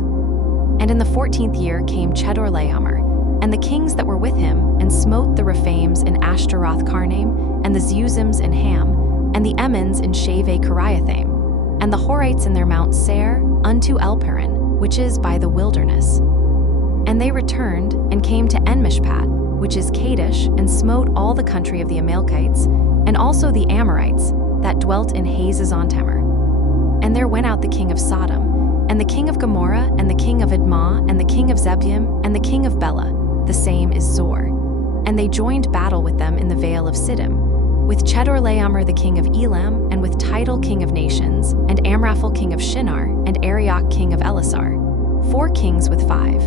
And in the 14th year came Chedorlaomer, and the kings that were with him, and smote the Rephaims in Ashtaroth Karnaim, and the Zuzims in Ham, and the Emmons in Shaveh Kiriathaim, and the Horites in their Mount Seir, unto Elparan, which is by the wilderness. And they returned, and came to Enmishpat, which is Kadesh, and smote all the country of the Amalekites, and also the Amorites, that dwelt in Hazazon-Tamar. And there went out the king of Sodom, and the king of Gomorrah, and the king of Admah, and the king of Zebim, and the king of Bela, the same is Zor. And they joined battle with them in the vale of Siddim, with Chedorlaomer the king of Elam, and with Tidal king of nations, and Amraphel king of Shinar, and Arioch king of Elasar, 4 kings with 5.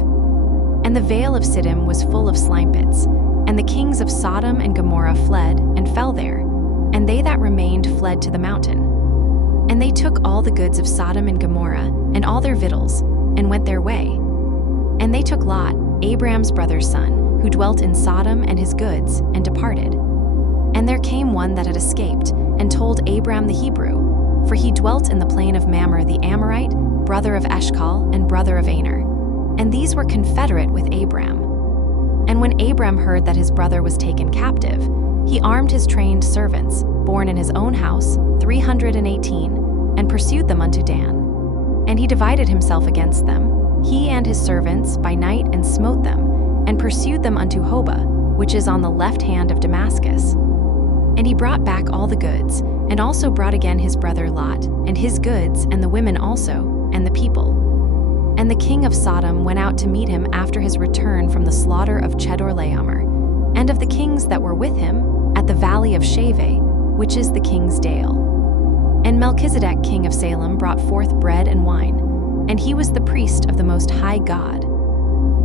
And the vale of Siddim was full of slime pits, and the kings of Sodom and Gomorrah fled, and fell there, and they that remained fled to the mountain. And they took all the goods of Sodom and Gomorrah, and all their victuals, and went their way. And they took Lot, Abram's brother's son, who dwelt in Sodom, and his goods, and departed. And there came one that had escaped, and told Abram the Hebrew, for he dwelt in the plain of Mamre the Amorite, brother of Eshcol, and brother of Aner. And these were confederate with Abram. And when Abram heard that his brother was taken captive, he armed his trained servants, born in his own house, 318, and pursued them unto Dan. And he divided himself against them, he and his servants, by night, and smote them, and pursued them unto Hobah, which is on the left hand of Damascus. And he brought back all the goods, and also brought again his brother Lot, and his goods, and the women also, and the people. And the king of Sodom went out to meet him after his return from the slaughter of Chedorlaomer, and of the kings that were with him, at the valley of Shaveh, which is the king's dale. And Melchizedek king of Salem brought forth bread and wine, and he was the priest of the Most High God.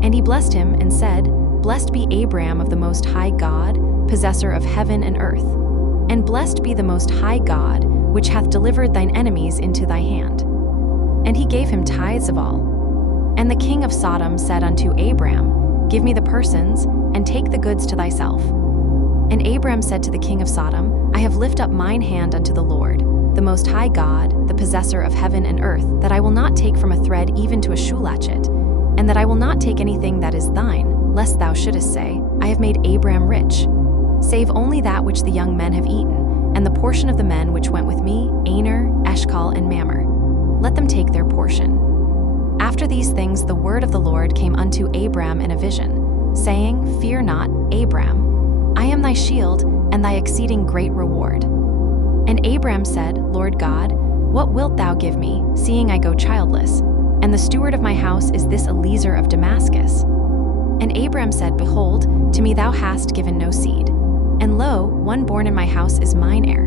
And he blessed him, and said, Blessed be Abram of the Most High God, possessor of heaven and earth. And blessed be the Most High God, which hath delivered thine enemies into thy hand. And he gave him tithes of all. And the king of Sodom said unto Abram, Give me the persons, and take the goods to thyself. And Abram said to the king of Sodom, I have lifted up mine hand unto the Lord, the Most High God, the possessor of heaven and earth, that I will not take from a thread even to a shoe latchet, and that I will not take anything that is thine, lest thou shouldest say, I have made Abram rich, save only that which the young men have eaten, and the portion of the men which went with me, Aner, Eshcol, and Mamre. Let them take their portion. After these things the word of the Lord came unto Abram in a vision, saying, Fear not, Abram, I am thy shield, and thy exceeding great reward. And Abram said, Lord God, what wilt thou give me, seeing I go childless? And the steward of my house is this Eliezer of Damascus. And Abram said, Behold, to me thou hast given no seed, and lo, one born in my house is mine heir.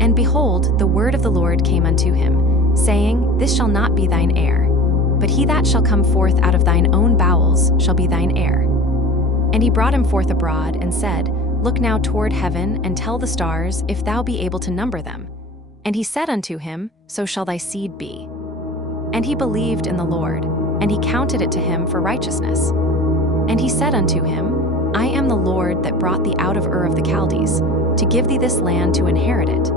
And behold, the word of the Lord came unto him, saying, This shall not be thine heir, but he that shall come forth out of thine own bowels shall be thine heir. And he brought him forth abroad, and said, Look now toward heaven, and tell the stars, if thou be able to number them. And he said unto him, So shall thy seed be. And he believed in the Lord, and he counted it to him for righteousness. And he said unto him, I am the Lord that brought thee out of Ur of the Chaldees, to give thee this land to inherit it.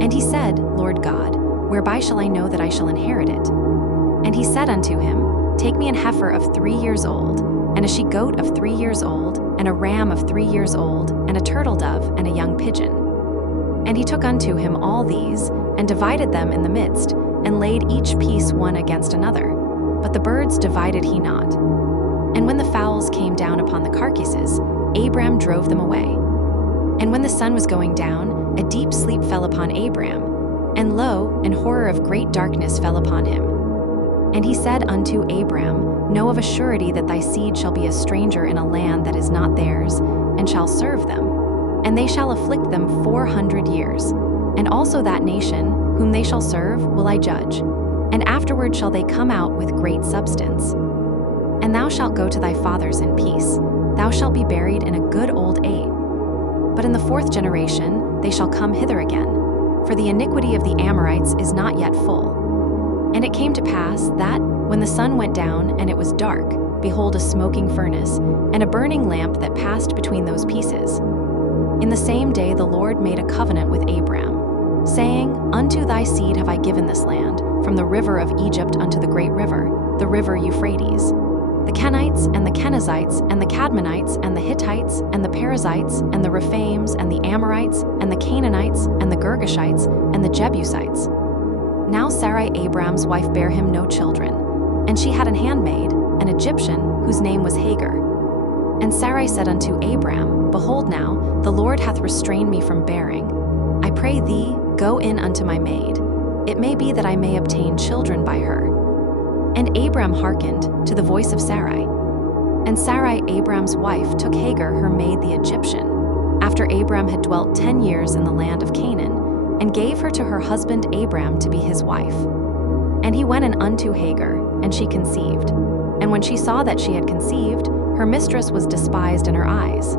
And he said, Lord God, whereby shall I know that I shall inherit it? And he said unto him, Take me an heifer of 3 years old, and a she-goat of 3 years old, and a ram of 3 years old, and a turtle dove, and a young pigeon. And he took unto him all these, and divided them in the midst, and laid each piece one against another. But the birds divided he not. And when the fowls came down upon the carcasses, Abram drove them away. And when the sun was going down, a deep sleep fell upon Abram, and lo, an horror of great darkness fell upon him. And he said unto Abram, Know of a surety that thy seed shall be a stranger in a land that is not theirs, and shall serve them. And they shall afflict them 400 years. And also that nation, whom they shall serve, will I judge. And afterward shall they come out with great substance. And thou shalt go to thy fathers in peace. Thou shalt be buried in a good old age. But in the 4th generation they shall come hither again, for the iniquity of the Amorites is not yet full. And it came to pass that, when the sun went down and it was dark, behold, a smoking furnace, and a burning lamp that passed between those pieces. In the same day the Lord made a covenant with Abram, saying, Unto thy seed have I given this land, from the river of Egypt unto the great river, the river Euphrates. The Kenites, and the Kenizzites, and the Cadmonites, and the Hittites, and the Perizzites, and the Rephaims, and the Amorites, and the Canaanites, and the Girgashites, and the Jebusites. Now Sarai Abram's wife bare him no children, and she had an handmaid, an Egyptian, whose name was Hagar. And Sarai said unto Abram, Behold now, the Lord hath restrained me from bearing. I pray thee, go in unto my maid. It may be that I may obtain children by her. And Abram hearkened to the voice of Sarai. And Sarai, Abram's wife, took Hagar, her maid the Egyptian, after Abram had dwelt 10 years in the land of Canaan, and gave her to her husband Abram to be his wife. And he went in unto Hagar, and she conceived. And when she saw that she had conceived, her mistress was despised in her eyes.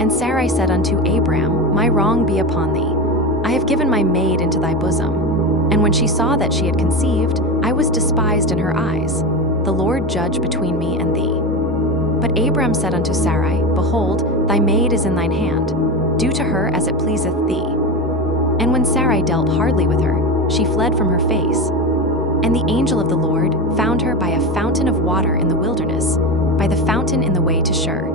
And Sarai said unto Abram, My wrong be upon thee. I have given my maid into thy bosom. And when she saw that she had conceived, I was despised in her eyes. The Lord judge between me and thee. But Abram said unto Sarai, Behold, thy maid is in thine hand. Do to her as it pleaseth thee. And when Sarai dealt hardly with her, she fled from her face. And the angel of the Lord found her by a fountain of water in the wilderness, by the fountain in the way to Shur.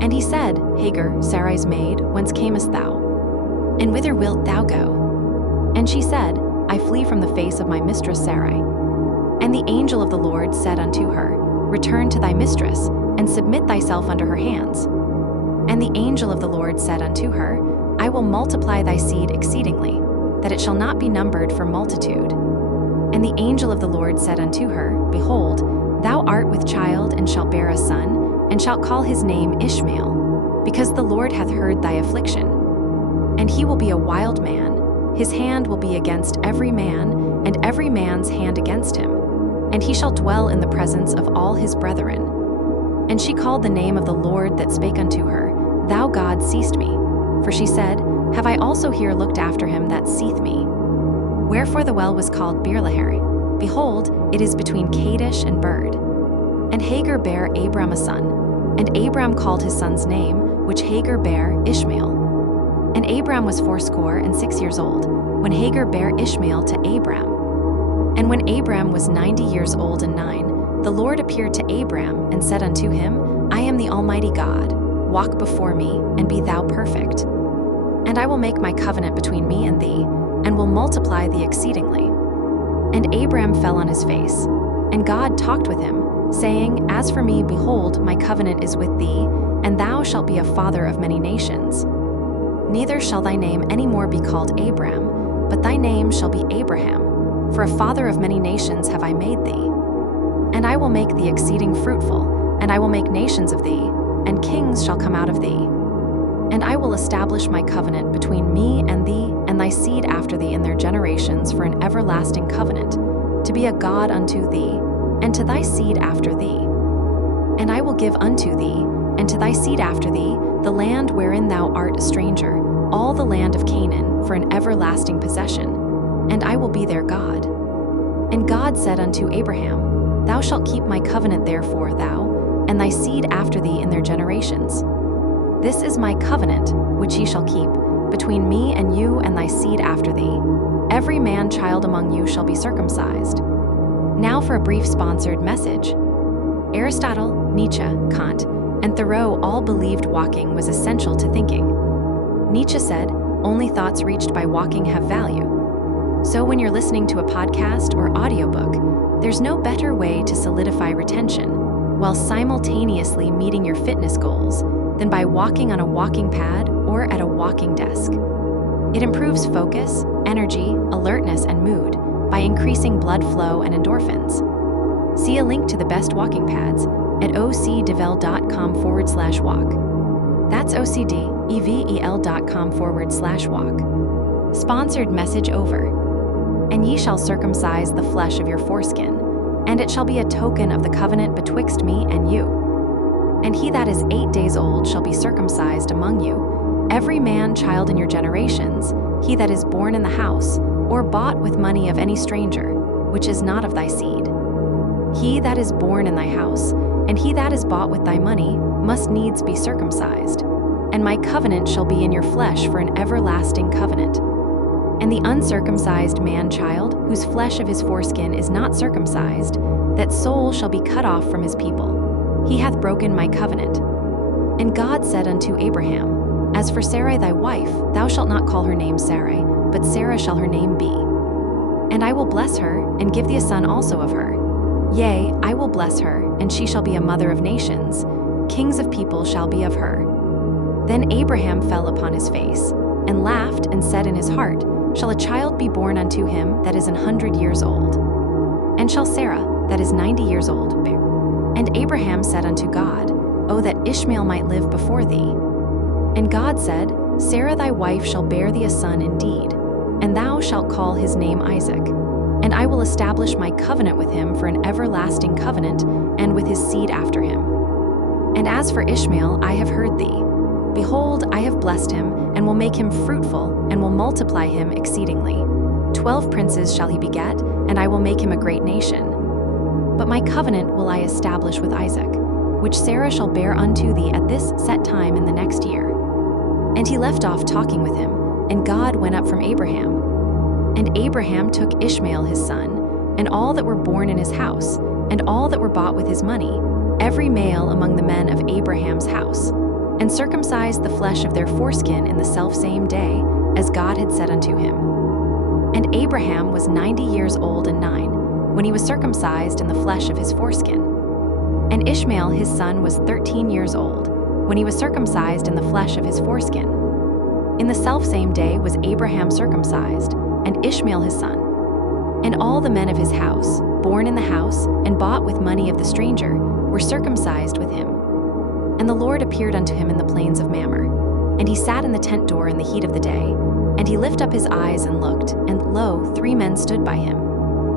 And he said, Hagar, Sarai's maid, whence camest thou? And whither wilt thou go? And she said, I flee from the face of my mistress Sarai. And the angel of the Lord said unto her, Return to thy mistress, and submit thyself under her hands. And the angel of the Lord said unto her, I will multiply thy seed exceedingly, that it shall not be numbered for multitude. And the angel of the Lord said unto her, Behold, thou art with child, and shalt bear a son, and shalt call his name Ishmael, because the Lord hath heard thy affliction. And he will be a wild man. His hand will be against every man, and every man's hand against him. And he shall dwell in the presence of all his brethren. And she called the name of the Lord that spake unto her, Thou God seest me. For she said, Have I also here looked after him that seeth me? Wherefore the well was called Beer-lahai. Behold, it is between Kadesh and Bird. And Hagar bare Abram a son. And Abram called his son's name, which Hagar bare, Ishmael. And Abram was 86 years old, when Hagar bare Ishmael to Abram. And when Abram was 90 years old and 9, the Lord appeared to Abram and said unto him, I am the Almighty God. Walk before me, and be thou perfect. And I will make my covenant between me and thee, and will multiply thee exceedingly. And Abram fell on his face. And God talked with him, saying, As for me, behold, my covenant is with thee, and thou shalt be a father of many nations. Neither shall thy name any more be called Abram, but thy name shall be Abraham, for a father of many nations have I made thee. And I will make thee exceeding fruitful, and I will make nations of thee, and kings shall come out of thee. And I will establish my covenant between me and thee and thy seed after thee in their generations for an everlasting covenant, to be a God unto thee, and to thy seed after thee. And I will give unto thee, and to thy seed after thee, the land wherein thou art a stranger, all the land of Canaan, for an everlasting possession, and I will be their God. And God said unto Abraham, Thou shalt keep my covenant therefore, thou, and thy seed after thee in their generations. This is my covenant, which ye shall keep, between me and you and thy seed after thee. Every man-child among you shall be circumcised. Now for a brief sponsored message. Aristotle, Nietzsche, Kant, and Thoreau all believed walking was essential to thinking. Nietzsche said, only thoughts reached by walking have value. So when you're listening to a podcast or audiobook, there's no better way to solidify retention while simultaneously meeting your fitness goals than by walking on a walking pad or at a walking desk. It improves focus, energy, alertness, and mood by increasing blood flow and endorphins. See a link to the best walking pads at ocdevel.com/walk. That's ocdevel.com/walk. Sponsored message over. And ye shall circumcise the flesh of your foreskin, and it shall be a token of the covenant betwixt me and you. And he that is 8 days old shall be circumcised among you, every man-child in your generations, he that is born in the house, or bought with money of any stranger, which is not of thy seed. He that is born in thy house, and he that is bought with thy money, must needs be circumcised. And my covenant shall be in your flesh for an everlasting covenant. And the uncircumcised man-child, whose flesh of his foreskin is not circumcised, that soul shall be cut off from his people. He hath broken my covenant. And God said unto Abraham, As for Sarai thy wife, thou shalt not call her name Sarai, but Sarah shall her name be. And I will bless her, and give thee a son also of her. Yea, I will bless her, and she shall be a mother of nations. Kings of people shall be of her. Then Abraham fell upon his face, and laughed, and said in his heart, Shall a child be born unto him that is 100 years old? And shall Sarah, that is 90 years old, bear? And Abraham said unto God, O that Ishmael might live before thee. And God said, Sarah thy wife shall bear thee a son indeed, and thou shalt call his name Isaac. And I will establish my covenant with him for an everlasting covenant, and with his seed after him. And as for Ishmael, I have heard thee. Behold, I have blessed him, and will make him fruitful, and will multiply him exceedingly. 12 princes shall he beget, and I will make him a great nation. But my covenant will I establish with Isaac, which Sarah shall bear unto thee at this set time in the next year. And he left off talking with him, and God went up from Abraham. And Abraham took Ishmael his son, and all that were born in his house, and all that were bought with his money, every male among the men of Abraham's house, and circumcised the flesh of their foreskin in the selfsame day, as God had said unto him. And Abraham was 90 years old and 9, when he was circumcised in the flesh of his foreskin. And Ishmael his son was 13 years old, when he was circumcised in the flesh of his foreskin. In the selfsame day was Abraham circumcised, and Ishmael his son. And all the men of his house, born in the house, and bought with money of the stranger, were circumcised with him. And the Lord appeared unto him in the plains of Mamre. And he sat in the tent door in the heat of the day. And he lifted up his eyes and looked, and lo, 3 men stood by him.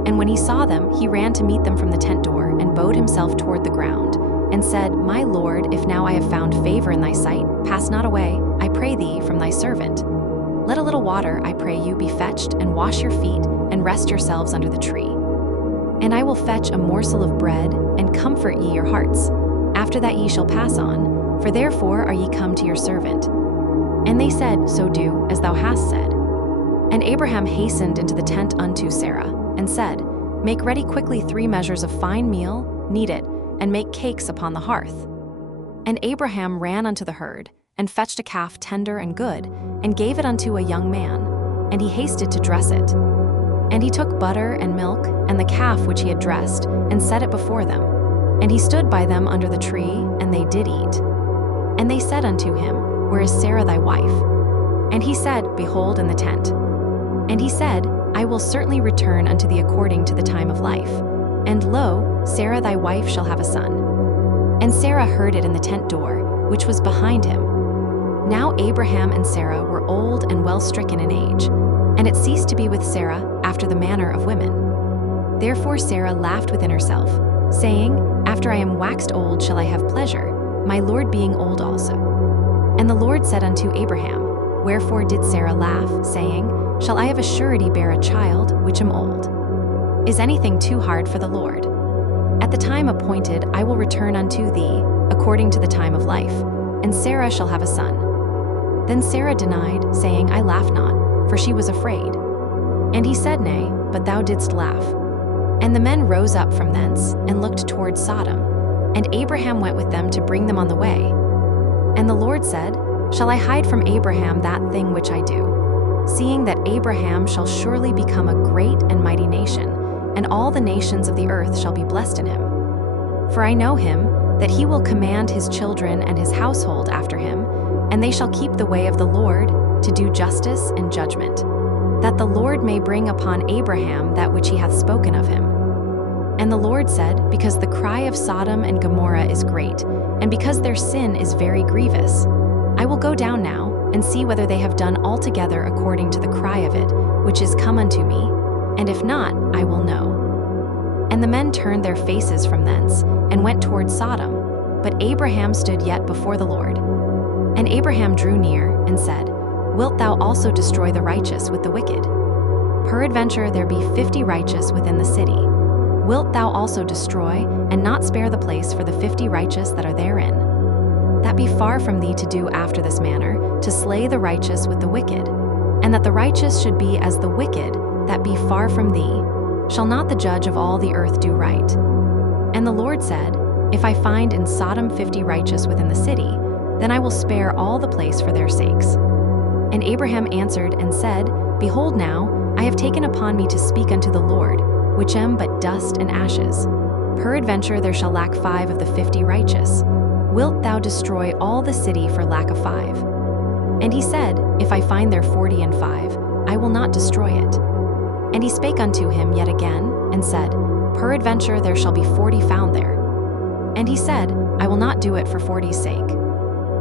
And when he saw them, he ran to meet them from the tent door, and bowed himself toward the ground, and said, My Lord, if now I have found favor in thy sight, pass not away, I pray thee, from thy servant. Let a little water, I pray you, be fetched, and wash your feet, and rest yourselves under the tree. And I will fetch a morsel of bread, and comfort ye your hearts. After that ye shall pass on, for therefore are ye come to your servant. And they said, So do, as thou hast said. And Abraham hastened into the tent unto Sarah, and said, Make ready quickly 3 measures of fine meal, knead it, and make cakes upon the hearth. And Abraham ran unto the herd, and fetched a calf tender and good, and gave it unto a young man, and he hasted to dress it. And he took butter and milk, and the calf which he had dressed, and set it before them. And he stood by them under the tree, and they did eat. And they said unto him, Where is Sarah thy wife? And he said, Behold, in the tent. And he said, I will certainly return unto thee according to the time of life. And lo, Sarah thy wife shall have a son. And Sarah heard it in the tent door, which was behind him. Now Abraham and Sarah were old and well stricken in age, and it ceased to be with Sarah after the manner of women. Therefore Sarah laughed within herself, saying, After I am waxed old shall I have pleasure, my Lord being old also. And the Lord said unto Abraham, Wherefore did Sarah laugh, saying, Shall I of a surety bear a child, which am old? Is anything too hard for the Lord? At the time appointed I will return unto thee, according to the time of life, and Sarah shall have a son. Then Sarah denied, saying, I laugh not, for she was afraid. And he said, Nay, but thou didst laugh. And the men rose up from thence, and looked toward Sodom, and Abraham went with them to bring them on the way. And the Lord said, Shall I hide from Abraham that thing which I do? Seeing that Abraham shall surely become a great and mighty nation, and all the nations of the earth shall be blessed in him. For I know him, that he will command his children and his household after him, and they shall keep the way of the Lord, to do justice and judgment, that the Lord may bring upon Abraham that which he hath spoken of him. And the Lord said, Because the cry of Sodom and Gomorrah is great, and because their sin is very grievous, I will go down now, and see whether they have done altogether according to the cry of it, which is come unto me, and if not, I will know. And the men turned their faces from thence, and went toward Sodom, but Abraham stood yet before the Lord. And Abraham drew near, and said, Wilt thou also destroy the righteous with the wicked? Peradventure there be 50 righteous within the city. Wilt thou also destroy, and not spare the place for the 50 righteous that are therein? That be far from thee to do after this manner, to slay the righteous with the wicked, and that the righteous should be as the wicked, that be far from thee. Shall not the judge of all the earth do right? And the Lord said, If I find in Sodom 50 righteous within the city, then I will spare all the place for their sakes. And Abraham answered and said, Behold now, I have taken upon me to speak unto the Lord, which am but dust and ashes. Peradventure there shall lack 5 of the 50 righteous. Wilt thou destroy all the city for lack of 5? And he said, If I find there 40 and 5, I will not destroy it. And he spake unto him yet again, and said, Peradventure there shall be 40 found there. And he said, I will not do it for 40's sake.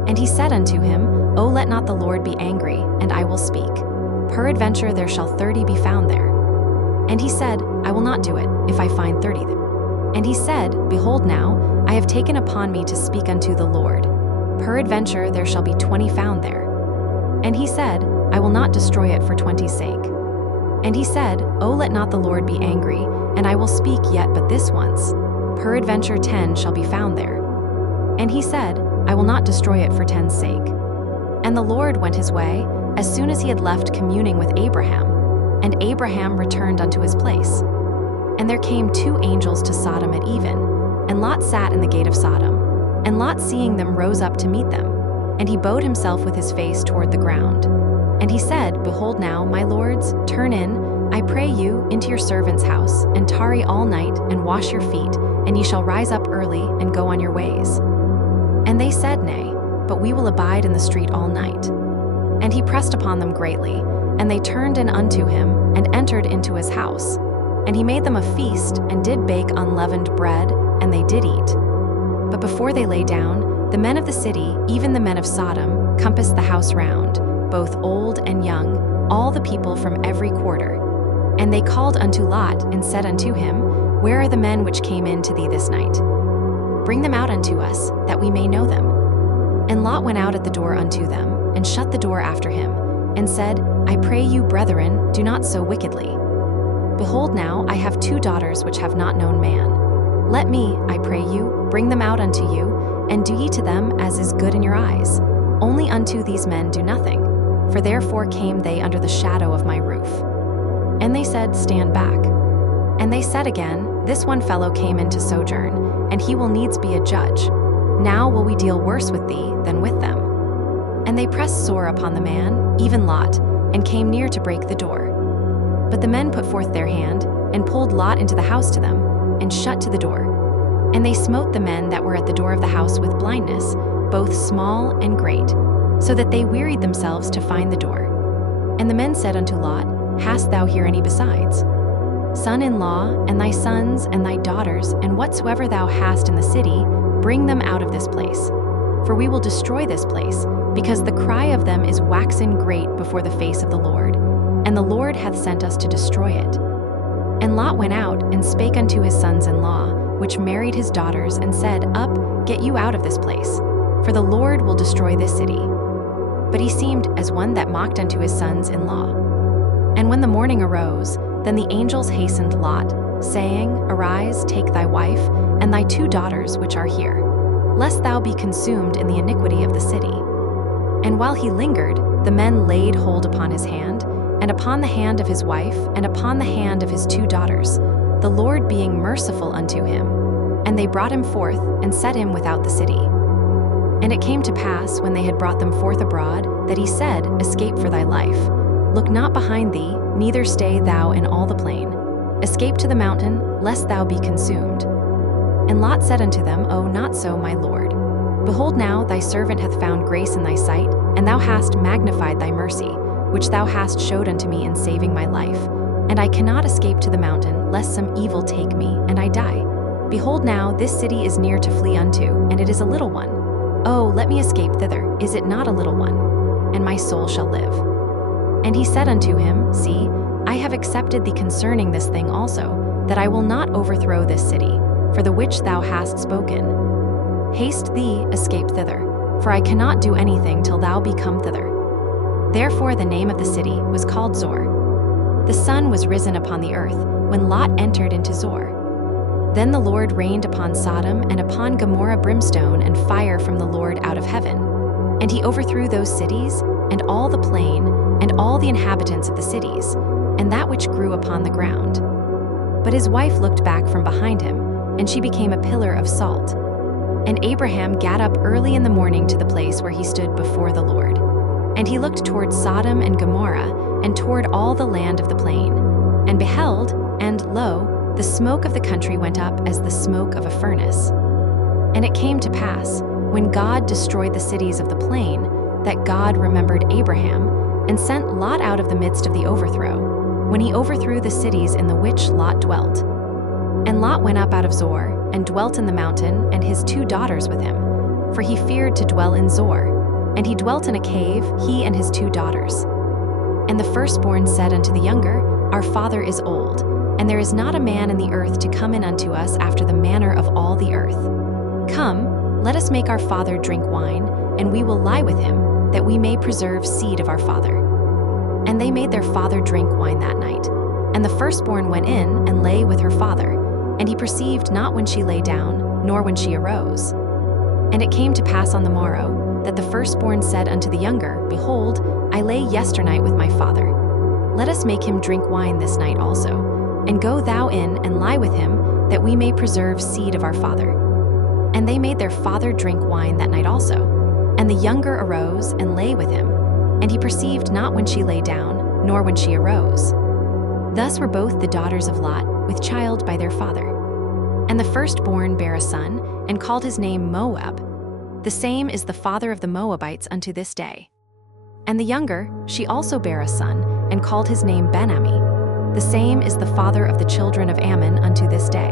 And he said unto him, O let not the Lord be angry, and I will speak. Peradventure there shall 30 be found there. And he said, I will not do it, if I find 30 there. And he said, Behold now, I have taken upon me to speak unto the Lord. Peradventure there shall be 20 found there. And he said, I will not destroy it for 20's sake. And he said, O let not the Lord be angry, and I will speak yet but this once. Peradventure 10 shall be found there. And he said, I will not destroy it for 10's sake. And the Lord went his way, as soon as he had left communing with Abraham, and Abraham returned unto his place. And there came 2 angels to Sodom at even, and Lot sat in the gate of Sodom. And Lot seeing them rose up to meet them, and he bowed himself with his face toward the ground. And he said, Behold now, my lords, turn in, I pray you, into your servant's house, and tarry all night, and wash your feet, and ye shall rise up early, and go on your ways. And they said, Nay, but we will abide in the street all night. And he pressed upon them greatly, and they turned in unto him, and entered into his house. And he made them a feast, and did bake unleavened bread, and they did eat. But before they lay down, the men of the city, even the men of Sodom, compassed the house round, both old and young, all the people from every quarter. And they called unto Lot, and said unto him, Where are the men which came in to thee this night? Bring them out unto us, that we may know them. And Lot went out at the door unto them, and shut the door after him, and said, I pray you, brethren, do not so wickedly. Behold now, I have 2 daughters which have not known man. Let me, I pray you, bring them out unto you, and do ye to them as is good in your eyes. Only unto these men do nothing, for therefore came they under the shadow of my roof. And they said, Stand back. And they said again, This one fellow came in to sojourn, and he will needs be a judge. Now will we deal worse with thee than with them. And they pressed sore upon the man, even Lot, and came near to break the door. But the men put forth their hand, and pulled Lot into the house to them, and shut to the door. And they smote the men that were at the door of the house with blindness, both small and great, so that they wearied themselves to find the door. And the men said unto Lot, Hast thou here any besides? Son-in-law, and thy sons, and thy daughters, and whatsoever thou hast in the city, bring them out of this place. For we will destroy this place, because the cry of them is waxen great before the face of the Lord, and the Lord hath sent us to destroy it. And Lot went out and spake unto his sons-in-law, which married his daughters, and said, Up, get you out of this place, for the Lord will destroy this city. But he seemed as one that mocked unto his sons-in-law. And when the morning arose, then the angels hastened Lot, saying, Arise, take thy wife, and thy 2 daughters which are here, lest thou be consumed in the iniquity of the city. And while he lingered, the men laid hold upon his hand, and upon the hand of his wife, and upon the hand of his 2 daughters, the Lord being merciful unto him. And they brought him forth, and set him without the city. And it came to pass, when they had brought them forth abroad, that he said, Escape for thy life. Look not behind thee, neither stay thou in all the plain. Escape to the mountain, lest thou be consumed. And Lot said unto them, O, not so, my lord. Behold, now thy servant hath found grace in thy sight, and thou hast magnified thy mercy, which thou hast showed unto me in saving my life. And I cannot escape to the mountain, lest some evil take me, and I die. Behold, now this city is near to flee unto, and it is a little one. Oh, let me escape thither, is it not a little one? And my soul shall live. And he said unto him, See, I have accepted thee concerning this thing also, that I will not overthrow this city, for the which thou hast spoken. Haste thee, escape thither, for I cannot do anything till thou be come thither. Therefore the name of the city was called Zor. The sun was risen upon the earth, when Lot entered into Zor. Then the Lord rained upon Sodom and upon Gomorrah brimstone and fire from the Lord out of heaven. And he overthrew those cities, and all the plain, and all the inhabitants of the cities, and that which grew upon the ground. But his wife looked back from behind him, and she became a pillar of salt. And Abraham gat up early in the morning to the place where he stood before the Lord. And he looked toward Sodom and Gomorrah, and toward all the land of the plain, and beheld, and lo, the smoke of the country went up as the smoke of a furnace. And it came to pass, when God destroyed the cities of the plain, that God remembered Abraham, and sent Lot out of the midst of the overthrow, when he overthrew the cities in the which Lot dwelt. And Lot went up out of Zor, and dwelt in the mountain, and his 2 daughters with him, for he feared to dwell in Zor. And he dwelt in a cave, he and his 2 daughters. And the firstborn said unto the younger, Our father is old, and there is not a man in the earth to come in unto us after the manner of all the earth. Come, let us make our father drink wine, and we will lie with him, that we may preserve seed of our father. And they made their father drink wine that night. And the firstborn went in and lay with her father, and he perceived not when she lay down, nor when she arose. And it came to pass on the morrow, that the firstborn said unto the younger, Behold, I lay yesternight with my father. Let us make him drink wine this night also, and go thou in and lie with him, that we may preserve seed of our father. And they made their father drink wine that night also. And the younger arose and lay with him, and he perceived not when she lay down, nor when she arose. Thus were both the daughters of Lot with child by their father. And the firstborn bare a son, and called his name Moab. The same is the father of the Moabites unto this day. And the younger, she also bare a son, and called his name Ben-Ammi. The same is the father of the children of Ammon unto this day.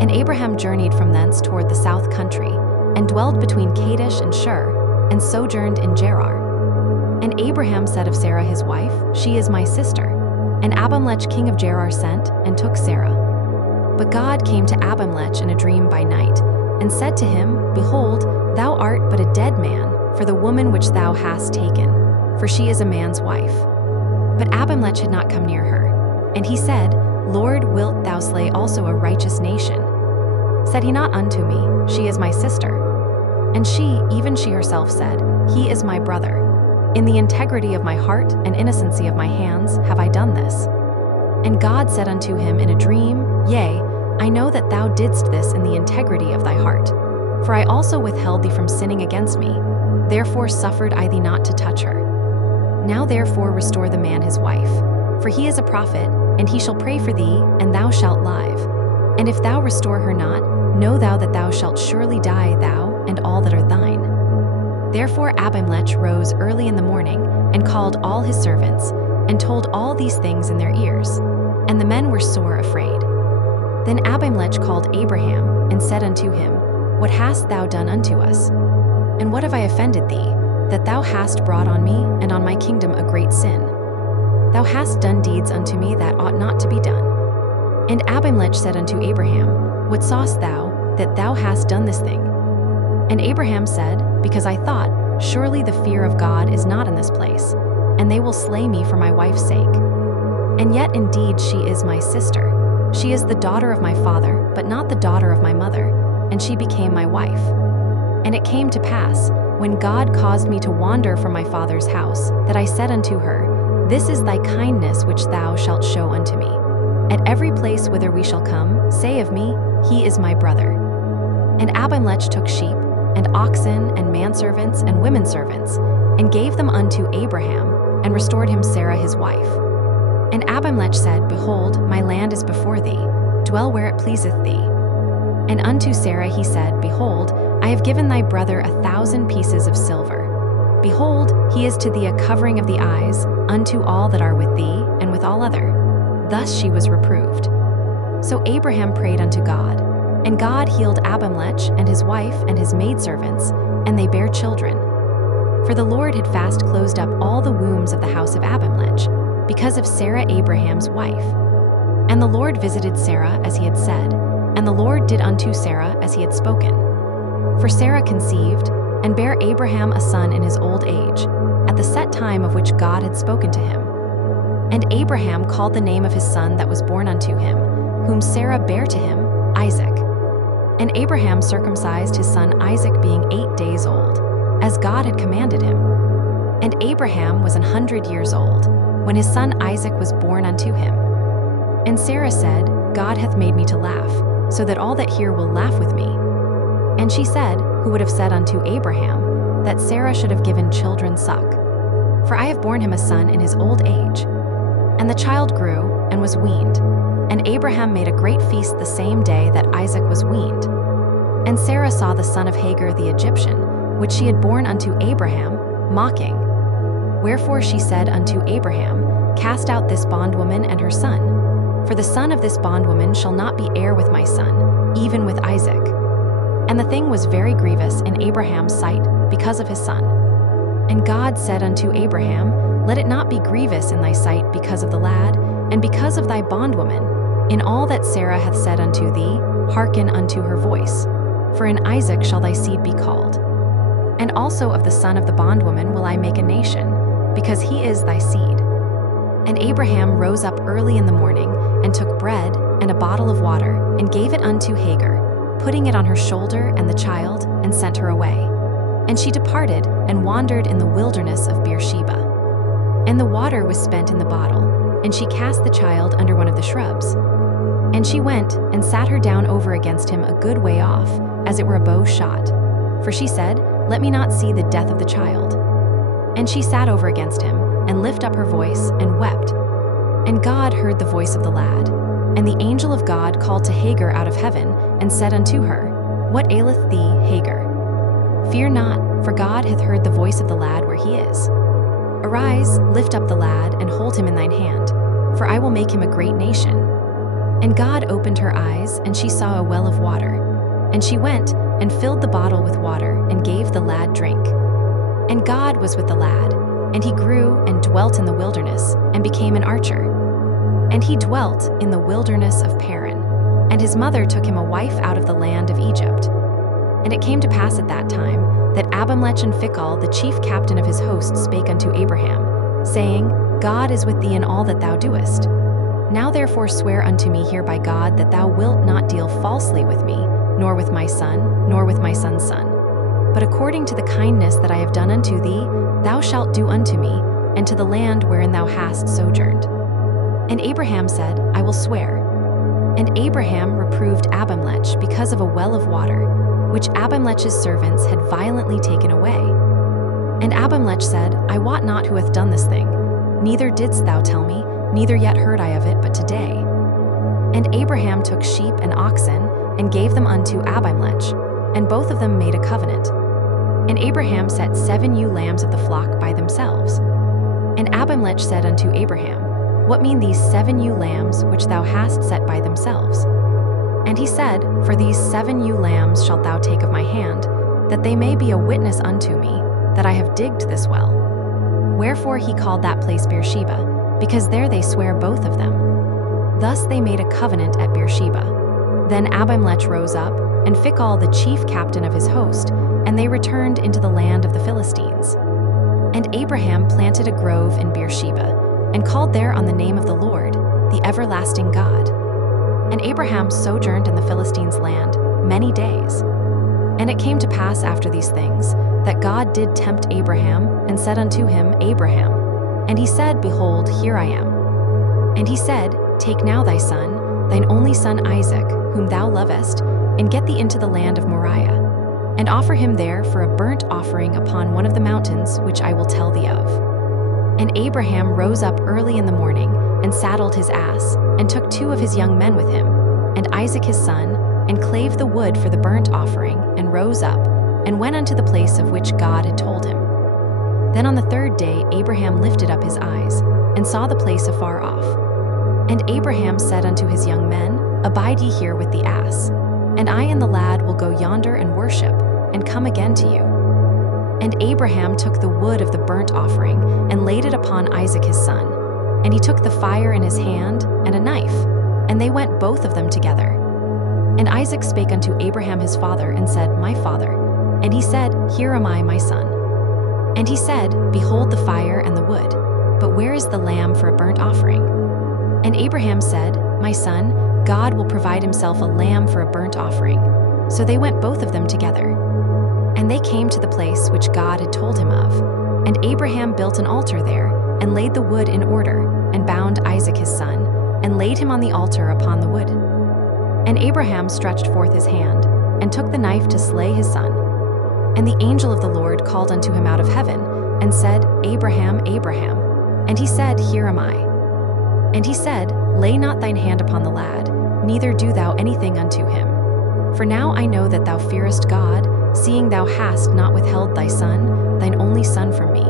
And Abraham journeyed from thence toward the south country, and dwelled between Kadesh and Shur, and sojourned in Gerar. And Abraham said of Sarah his wife, She is my sister. And Abimelech king of Gerar sent, and took Sarah. But God came to Abimelech in a dream by night, and said to him, Behold, thou art but a dead man, for the woman which thou hast taken, for she is a man's wife. But Abimelech had not come near her. And he said, Lord, wilt thou slay also a righteous nation? Said he not unto me, She is my sister? And she, even she herself said, He is my brother. In the integrity of my heart and innocency of my hands have I done this. And God said unto him in a dream, Yea, I know that thou didst this in the integrity of thy heart. For I also withheld thee from sinning against me. Therefore suffered I thee not to touch her. Now therefore restore the man his wife. For he is a prophet, and he shall pray for thee, and thou shalt live. And if thou restore her not, know thou that thou shalt surely die, thou, and all that are thine. Therefore Abimelech rose early in the morning, and called all his servants, and told all these things in their ears. And the men were sore afraid. Then Abimelech called Abraham, and said unto him, What hast thou done unto us? And what have I offended thee, that thou hast brought on me and on my kingdom a great sin. Thou hast done deeds unto me that ought not to be done. And Abimelech said unto Abraham, What sawest thou, that thou hast done this thing? And Abraham said, Because I thought, Surely the fear of God is not in this place, and they will slay me for my wife's sake. And yet indeed she is my sister. She is the daughter of my father, but not the daughter of my mother, and she became my wife. And it came to pass, when God caused me to wander from my father's house, that I said unto her, This is thy kindness which thou shalt show unto me. At every place whither we shall come, say of me, He is my brother. And Abimelech took sheep, and oxen, and manservants, and women servants, and gave them unto Abraham, and restored him Sarah his wife. And Abimelech said, Behold, my land is before thee, dwell where it pleaseth thee. And unto Sarah he said, Behold, I have given thy brother 1,000 pieces of silver. Behold, he is to thee a covering of the eyes, unto all that are with thee, and with all other. Thus she was reproved. So Abraham prayed unto God, and God healed Abimelech and his wife and his maidservants, and they bare children. For the Lord had fast closed up all the wombs of the house of Abimelech, because of Sarah Abraham's wife. And the Lord visited Sarah as he had said, and the Lord did unto Sarah as he had spoken. For Sarah conceived, and bare Abraham a son in his old age, at the set time of which God had spoken to him. And Abraham called the name of his son that was born unto him, whom Sarah bare to him, Isaac. And Abraham circumcised his son Isaac being 8 days old, as God had commanded him. And Abraham was 100 years old, when his son Isaac was born unto him. And Sarah said, God hath made me to laugh, so that all that hear will laugh with me. And she said, Who would have said unto Abraham, that Sarah should have given children suck? For I have borne him a son in his old age. And the child grew, and was weaned. And Abraham made a great feast the same day that Isaac was weaned. And Sarah saw the son of Hagar the Egyptian, which she had borne unto Abraham, mocking. Wherefore she said unto Abraham, Cast out this bondwoman and her son. For the son of this bondwoman shall not be heir with my son, even with Isaac. And the thing was very grievous in Abraham's sight, because of his son. And God said unto Abraham, Let it not be grievous in thy sight because of the lad, and because of thy bondwoman. In all that Sarah hath said unto thee, hearken unto her voice. For in Isaac shall thy seed be called. And also of the son of the bondwoman will I make a nation, because he is thy seed. And Abraham rose up early in the morning, and took bread and a bottle of water, and gave it unto Hagar, putting it on her shoulder and the child, and sent her away. And she departed, and wandered in the wilderness of Beersheba. And the water was spent in the bottle, and she cast the child under one of the shrubs. And she went, and sat her down over against him a good way off, as it were a bow shot. For she said, Let me not see the death of the child. And she sat over against him, and lifted up her voice, and wept. And God heard the voice of the lad. And the angel of God called to Hagar out of heaven, and said unto her, What aileth thee, Hagar? Fear not, for God hath heard the voice of the lad where he is. Arise, lift up the lad, and hold him in thine hand, for I will make him a great nation. And God opened her eyes, and she saw a well of water. And she went, and filled the bottle with water, and gave the lad drink. And God was with the lad, and he grew and dwelt in the wilderness, and became an archer. And he dwelt in the wilderness of Paran, and his mother took him a wife out of the land of Egypt. And it came to pass at that time, that Abimelech and Phicol, the chief captain of his host, spake unto Abraham, saying, God is with thee in all that thou doest. Now therefore swear unto me here by God that thou wilt not deal falsely with me, nor with my son, nor with my son's son. But according to the kindness that I have done unto thee, thou shalt do unto me, and to the land wherein thou hast sojourned. And Abraham said, I will swear. And Abraham reproved Abimelech because of a well of water, which Abimelech's servants had violently taken away. And Abimelech said, I wot not who hath done this thing, neither didst thou tell me, neither yet heard I of it but today. And Abraham took sheep and oxen, and gave them unto Abimelech, and both of them made a covenant. And Abraham set 7 ewe lambs of the flock by themselves. And Abimelech said unto Abraham, What mean these 7 ewe lambs which thou hast set by themselves? And he said, For these 7 ewe lambs shalt thou take of my hand, that they may be a witness unto me, that I have digged this well. Wherefore he called that place Beersheba, because there they swear both of them. Thus they made a covenant at Beersheba. Then Abimelech rose up, and Phicol the chief captain of his host, and they returned into the land of the Philistines. And Abraham planted a grove in Beersheba, and called there on the name of the Lord, the everlasting God. And Abraham sojourned in the Philistines' land many days. And it came to pass after these things, that God did tempt Abraham, and said unto him, Abraham. And he said, Behold, here I am. And he said, Take now thy son, thine only son Isaac, whom thou lovest, and get thee into the land of Moriah, and offer him there for a burnt offering upon one of the mountains which I will tell thee of. And Abraham rose up early in the morning, and saddled his ass, and took 2 of his young men with him, and Isaac his son, and clave the wood for the burnt offering, and rose up, and went unto the place of which God had told him. Then on the 3rd day Abraham lifted up his eyes, and saw the place afar off. And Abraham said unto his young men, Abide ye here with the ass, and I and the lad will go yonder and worship, and come again to you. And Abraham took the wood of the burnt offering, and laid it upon Isaac his son. And he took the fire in his hand, and a knife, and they went both of them together. And Isaac spake unto Abraham his father, and said, My father. And he said, Here am I, my son. And he said, Behold the fire and the wood, but where is the lamb for a burnt offering? And Abraham said, My son, God will provide himself a lamb for a burnt offering. So they went both of them together. And they came to the place which God had told him of. And Abraham built an altar there, and laid the wood in order, and bound Isaac his son, and laid him on the altar upon the wood. And Abraham stretched forth his hand, and took the knife to slay his son. And the angel of the Lord called unto him out of heaven, and said, Abraham, Abraham. And he said, Here am I. And he said, Lay not thine hand upon the lad, neither do thou anything unto him. For now I know that thou fearest God, seeing thou hast not withheld thy son, thine only son from me.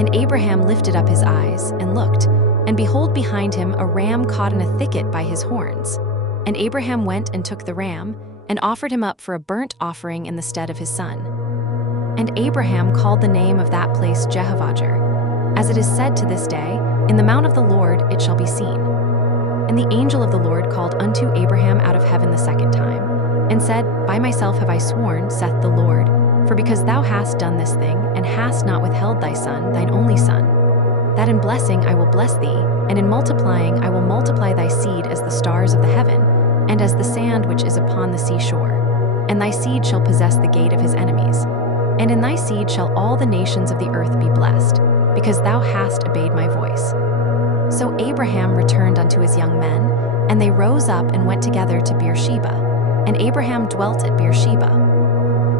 And Abraham lifted up his eyes, and looked, and behold behind him a ram caught in a thicket by his horns. And Abraham went and took the ram, and offered him up for a burnt offering in the stead of his son. And Abraham called the name of that place Jehovah-jireh. As it is said to this day, In the mount of the Lord it shall be seen. And the angel of the Lord called unto Abraham out of heaven the 2nd time, and said, By myself have I sworn, saith the Lord, for because thou hast done this thing, and hast not withheld thy son, thine only son, that in blessing I will bless thee, and in multiplying I will multiply thy seed as the stars of the heaven, and as the sand which is upon the seashore. And thy seed shall possess the gate of his enemies. And in thy seed shall all the nations of the earth be blessed, because thou hast obeyed my voice. So Abraham returned unto his young men, and they rose up and went together to Beersheba, and Abraham dwelt at Beersheba.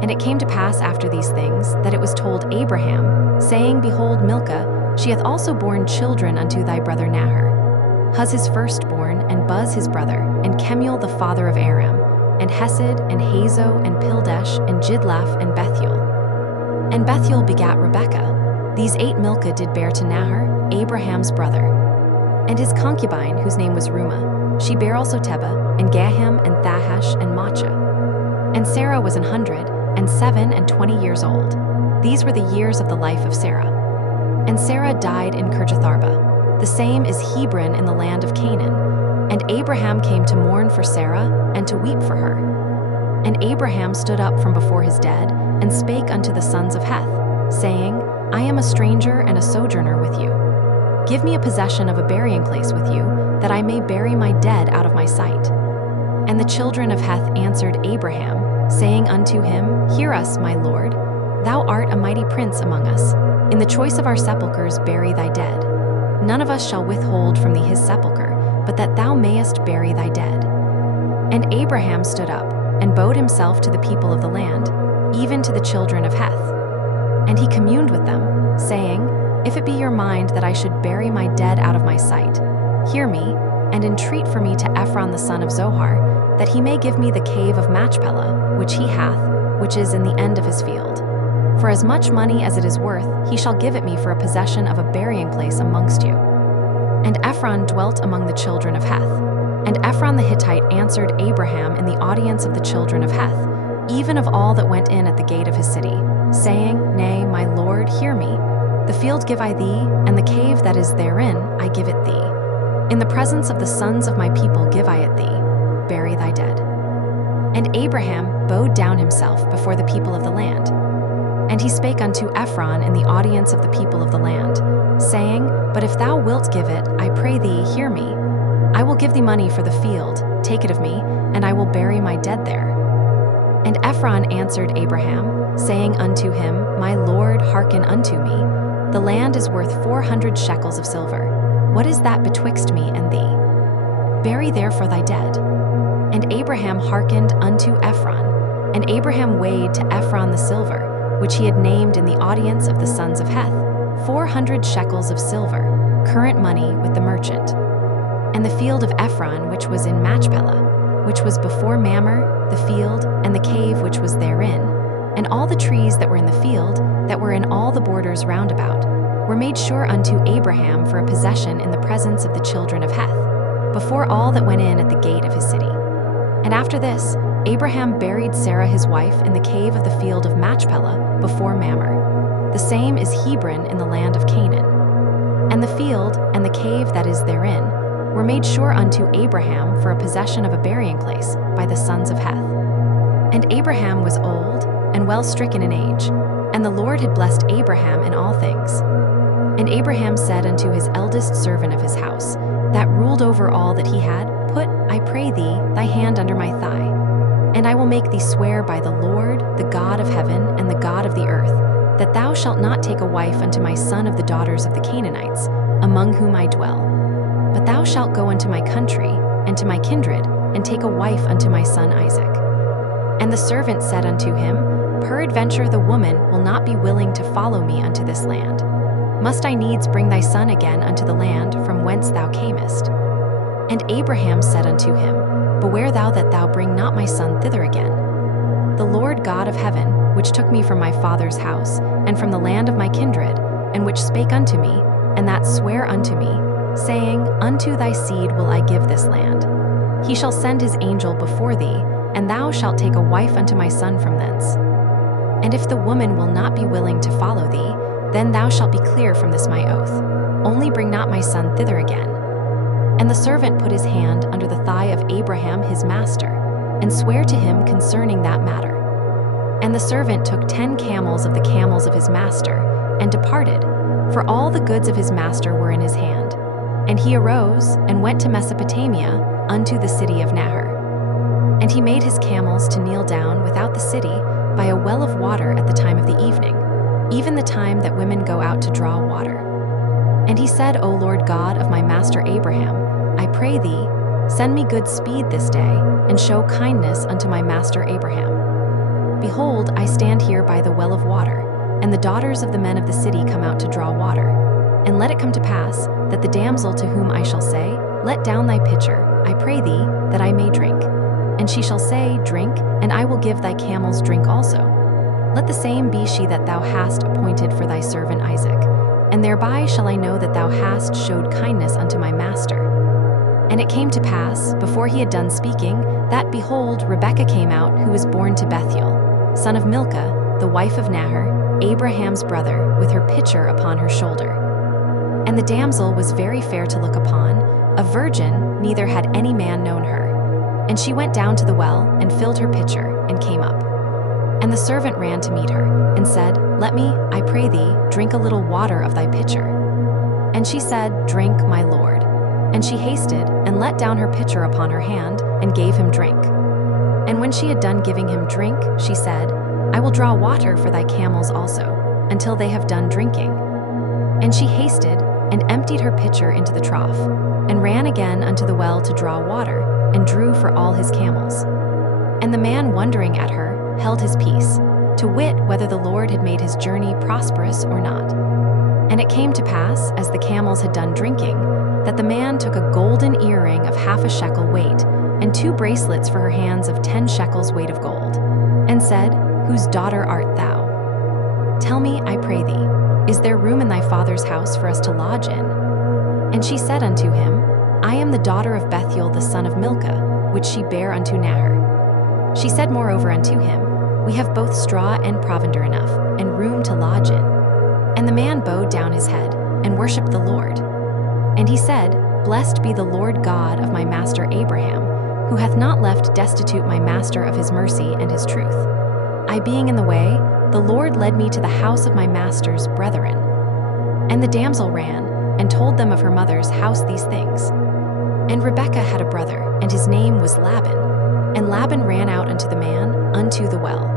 And it came to pass after these things, that it was told Abraham, saying, Behold, Milcah, she hath also borne children unto thy brother Nahor, Huz his firstborn, and Buz his brother, and Kemuel the father of Aram, and Hesed, and Hazo, and Pildash, and Jidlaph, and Bethuel. And Bethuel begat Rebekah. These 8 Milcah did bear to Nahor, Abraham's brother. And his concubine, whose name was Reumah, she bare also Tebah, and Gaham, and Thahash, and Maachah. And Sarah was 127 years old. These were the years of the life of Sarah. And Sarah died in Kirjatharba. The same is Hebron in the land of Canaan. And Abraham came to mourn for Sarah, and to weep for her. And Abraham stood up from before his dead, and spake unto the sons of Heth, saying, I am a stranger and a sojourner with you. Give me a possession of a burying place with you, that I may bury my dead out of my sight. And the children of Heth answered Abraham, saying unto him, Hear us, my lord. Thou art a mighty prince among us. In the choice of our sepulchres bury thy dead. None of us shall withhold from thee his sepulchre, but that thou mayest bury thy dead. And Abraham stood up, and bowed himself to the people of the land, even to the children of Heth. And he communed with them, saying, If it be your mind that I should bury my dead out of my sight, hear me, and entreat for me to Ephron the son of Zohar, that he may give me the cave of Machpelah, which he hath, which is in the end of his field. For as much money as it is worth, he shall give it me for a possession of a burying place amongst you. And Ephron dwelt among the children of Heth. And Ephron the Hittite answered Abraham in the audience of the children of Heth, even of all that went in at the gate of his city, saying, Nay, my Lord, hear me. The field give I thee, and the cave that is therein I give it thee. In the presence of the sons of my people give I it thee. Bury thy dead. And Abraham bowed down himself before the people of the land. And he spake unto Ephron in the audience of the people of the land, saying, But if thou wilt give it, I pray thee, hear me. I will give thee money for the field, take it of me, and I will bury my dead there. And Ephron answered Abraham, saying unto him, My Lord, hearken unto me. The land is worth 400 shekels of silver. What is that betwixt me and thee? Bury therefore thy dead. And Abraham hearkened unto Ephron. And Abraham weighed to Ephron the silver, which he had named in the audience of the sons of Heth, 400 shekels of silver, current money with the merchant. And the field of Ephron, which was in Machpelah, which was before Mamre, the field, and the cave which was therein, and all the trees that were in the field, that were in all the borders round about, were made sure unto Abraham for a possession in the presence of the children of Heth, before all that went in at the gate of his city. And after this, Abraham buried Sarah his wife in the cave of the field of Machpelah before Mamre. The same is Hebron in the land of Canaan. And the field and the cave that is therein were made sure unto Abraham for a possession of a burying place by the sons of Heth. And Abraham was old and well stricken in age, and the Lord had blessed Abraham in all things. And Abraham said unto his eldest servant of his house, that ruled over all that he had, Put, I pray thee, thy hand under my thigh, and I will make thee swear by the Lord, the God of heaven and the God of the earth, that thou shalt not take a wife unto my son of the daughters of the Canaanites, among whom I dwell. But thou shalt go unto my country, and to my kindred, and take a wife unto my son Isaac. And the servant said unto him, Peradventure the woman will not be willing to follow me unto this land. Must I needs bring thy son again unto the land from whence thou camest? And Abraham said unto him, Beware thou that thou bring not my son thither again. The Lord God of heaven, which took me from my father's house, and from the land of my kindred, and which spake unto me, and that sware unto me, saying, Unto thy seed will I give this land. He shall send his angel before thee, and thou shalt take a wife unto my son from thence. And if the woman will not be willing to follow thee, then thou shalt be clear from this my oath. Only bring not my son thither again. And the servant put his hand under the thigh of Abraham his master, and sware to him concerning that matter. And the servant took 10 camels of the camels of his master, and departed, for all the goods of his master were in his hand. And he arose, and went to Mesopotamia, unto the city of Nahor. And he made his camels to kneel down without the city, by a well of water at the time of the evening, even the time that women go out to draw water. And he said, O Lord God of my master Abraham, I pray thee, send me good speed this day, and show kindness unto my master Abraham. Behold, I stand here by the well of water, and the daughters of the men of the city come out to draw water. And let it come to pass, that the damsel to whom I shall say, Let down thy pitcher, I pray thee, that I may drink. And she shall say, Drink, and I will give thy camels drink also. Let the same be she that thou hast appointed for thy servant Isaac. And thereby shall I know that thou hast showed kindness unto my master. And it came to pass, before he had done speaking, that, behold, Rebekah came out, who was born to Bethuel, son of Milcah, the wife of Nahor, Abraham's brother, with her pitcher upon her shoulder. And the damsel was very fair to look upon, a virgin, neither had any man known her. And she went down to the well, and filled her pitcher, and came up. And the servant ran to meet her, and said, Let me, I pray thee, drink a little water of thy pitcher. And she said, Drink, my lord. And she hasted, and let down her pitcher upon her hand, and gave him drink. And when she had done giving him drink, she said, I will draw water for thy camels also, until they have done drinking. And she hasted, and emptied her pitcher into the trough, and ran again unto the well to draw water, and drew for all his camels. And the man, wondering at her, held his peace, to wit whether the Lord had made his journey prosperous or not. And it came to pass, as the camels had done drinking, that the man took a golden earring of 1/2 shekel weight, and 2 bracelets for her hands of 10 shekels weight of gold, and said, Whose daughter art thou? Tell me, I pray thee, is there room in thy father's house for us to lodge in? And she said unto him, I am the daughter of Bethuel the son of Milcah, which she bare unto Nahor. She said moreover unto him, "We have both straw and provender enough, and room to lodge in." And the man bowed down his head and worshipped the Lord. And he said, "Blessed be the Lord God of my master Abraham, who hath not left destitute my master of his mercy and his truth. I being in the way, the Lord led me to the house of my master's brethren." And the damsel ran and told them of her mother's house these things. And Rebekah had a brother, and his name was Laban. And Laban ran out unto the man, unto the well.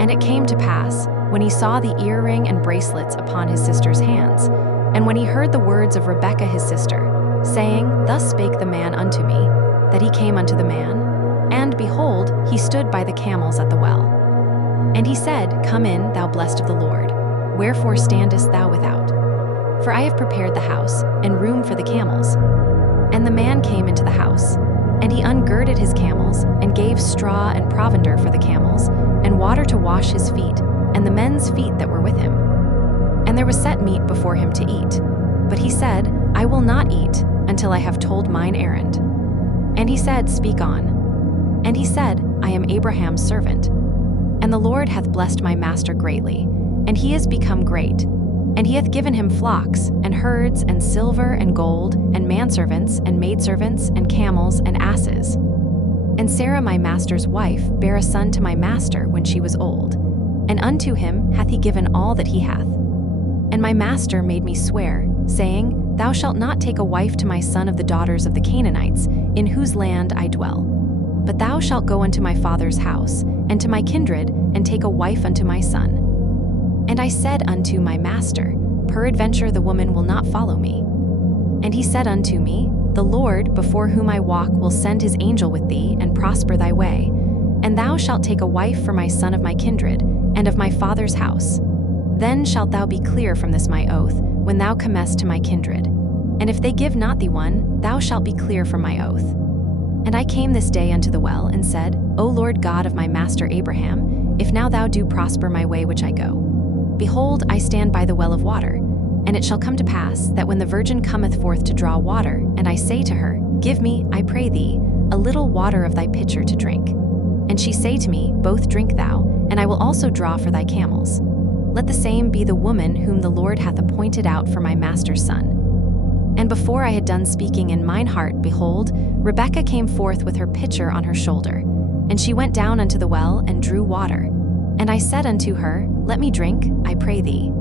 And it came to pass, when he saw the earring and bracelets upon his sister's hands, and when he heard the words of Rebekah his sister, saying, "Thus spake the man unto me," that he came unto the man, and behold, he stood by the camels at the well. And he said, "Come in, thou blessed of the Lord. Wherefore standest thou without? For I have prepared the house, and room for the camels." And the man came into the house, and he ungirded his camels, and gave straw and provender for the camels, and water to wash his feet, and the men's feet that were with him. And there was set meat before him to eat. But he said, "I will not eat until I have told mine errand." And he said, "Speak on." And he said, "I am Abraham's servant. And the Lord hath blessed my master greatly, and he is become great. And he hath given him flocks, and herds, and silver, and gold, and manservants, and maidservants, and camels, and asses. And Sarah my master's wife bare a son to my master when she was old, and unto him hath he given all that he hath. And my master made me swear, saying, Thou shalt not take a wife to my son of the daughters of the Canaanites, in whose land I dwell. But thou shalt go unto my father's house, and to my kindred, and take a wife unto my son. And I said unto my master, Peradventure the woman will not follow me. And he said unto me, The Lord, before whom I walk, will send his angel with thee, and prosper thy way. And thou shalt take a wife for my son of my kindred, and of my father's house. Then shalt thou be clear from this my oath, when thou comest to my kindred. And if they give not thee one, thou shalt be clear from my oath. And I came this day unto the well, and said, O Lord God of my master Abraham, if now thou do prosper my way which I go. Behold, I stand by the well of water. And it shall come to pass, that when the virgin cometh forth to draw water, and I say to her, Give me, I pray thee, a little water of thy pitcher to drink. And she say to me, Both drink thou, and I will also draw for thy camels. Let the same be the woman whom the Lord hath appointed out for my master's son. And before I had done speaking in mine heart, behold, Rebekah came forth with her pitcher on her shoulder. And she went down unto the well, and drew water. And I said unto her, Let me drink, I pray thee.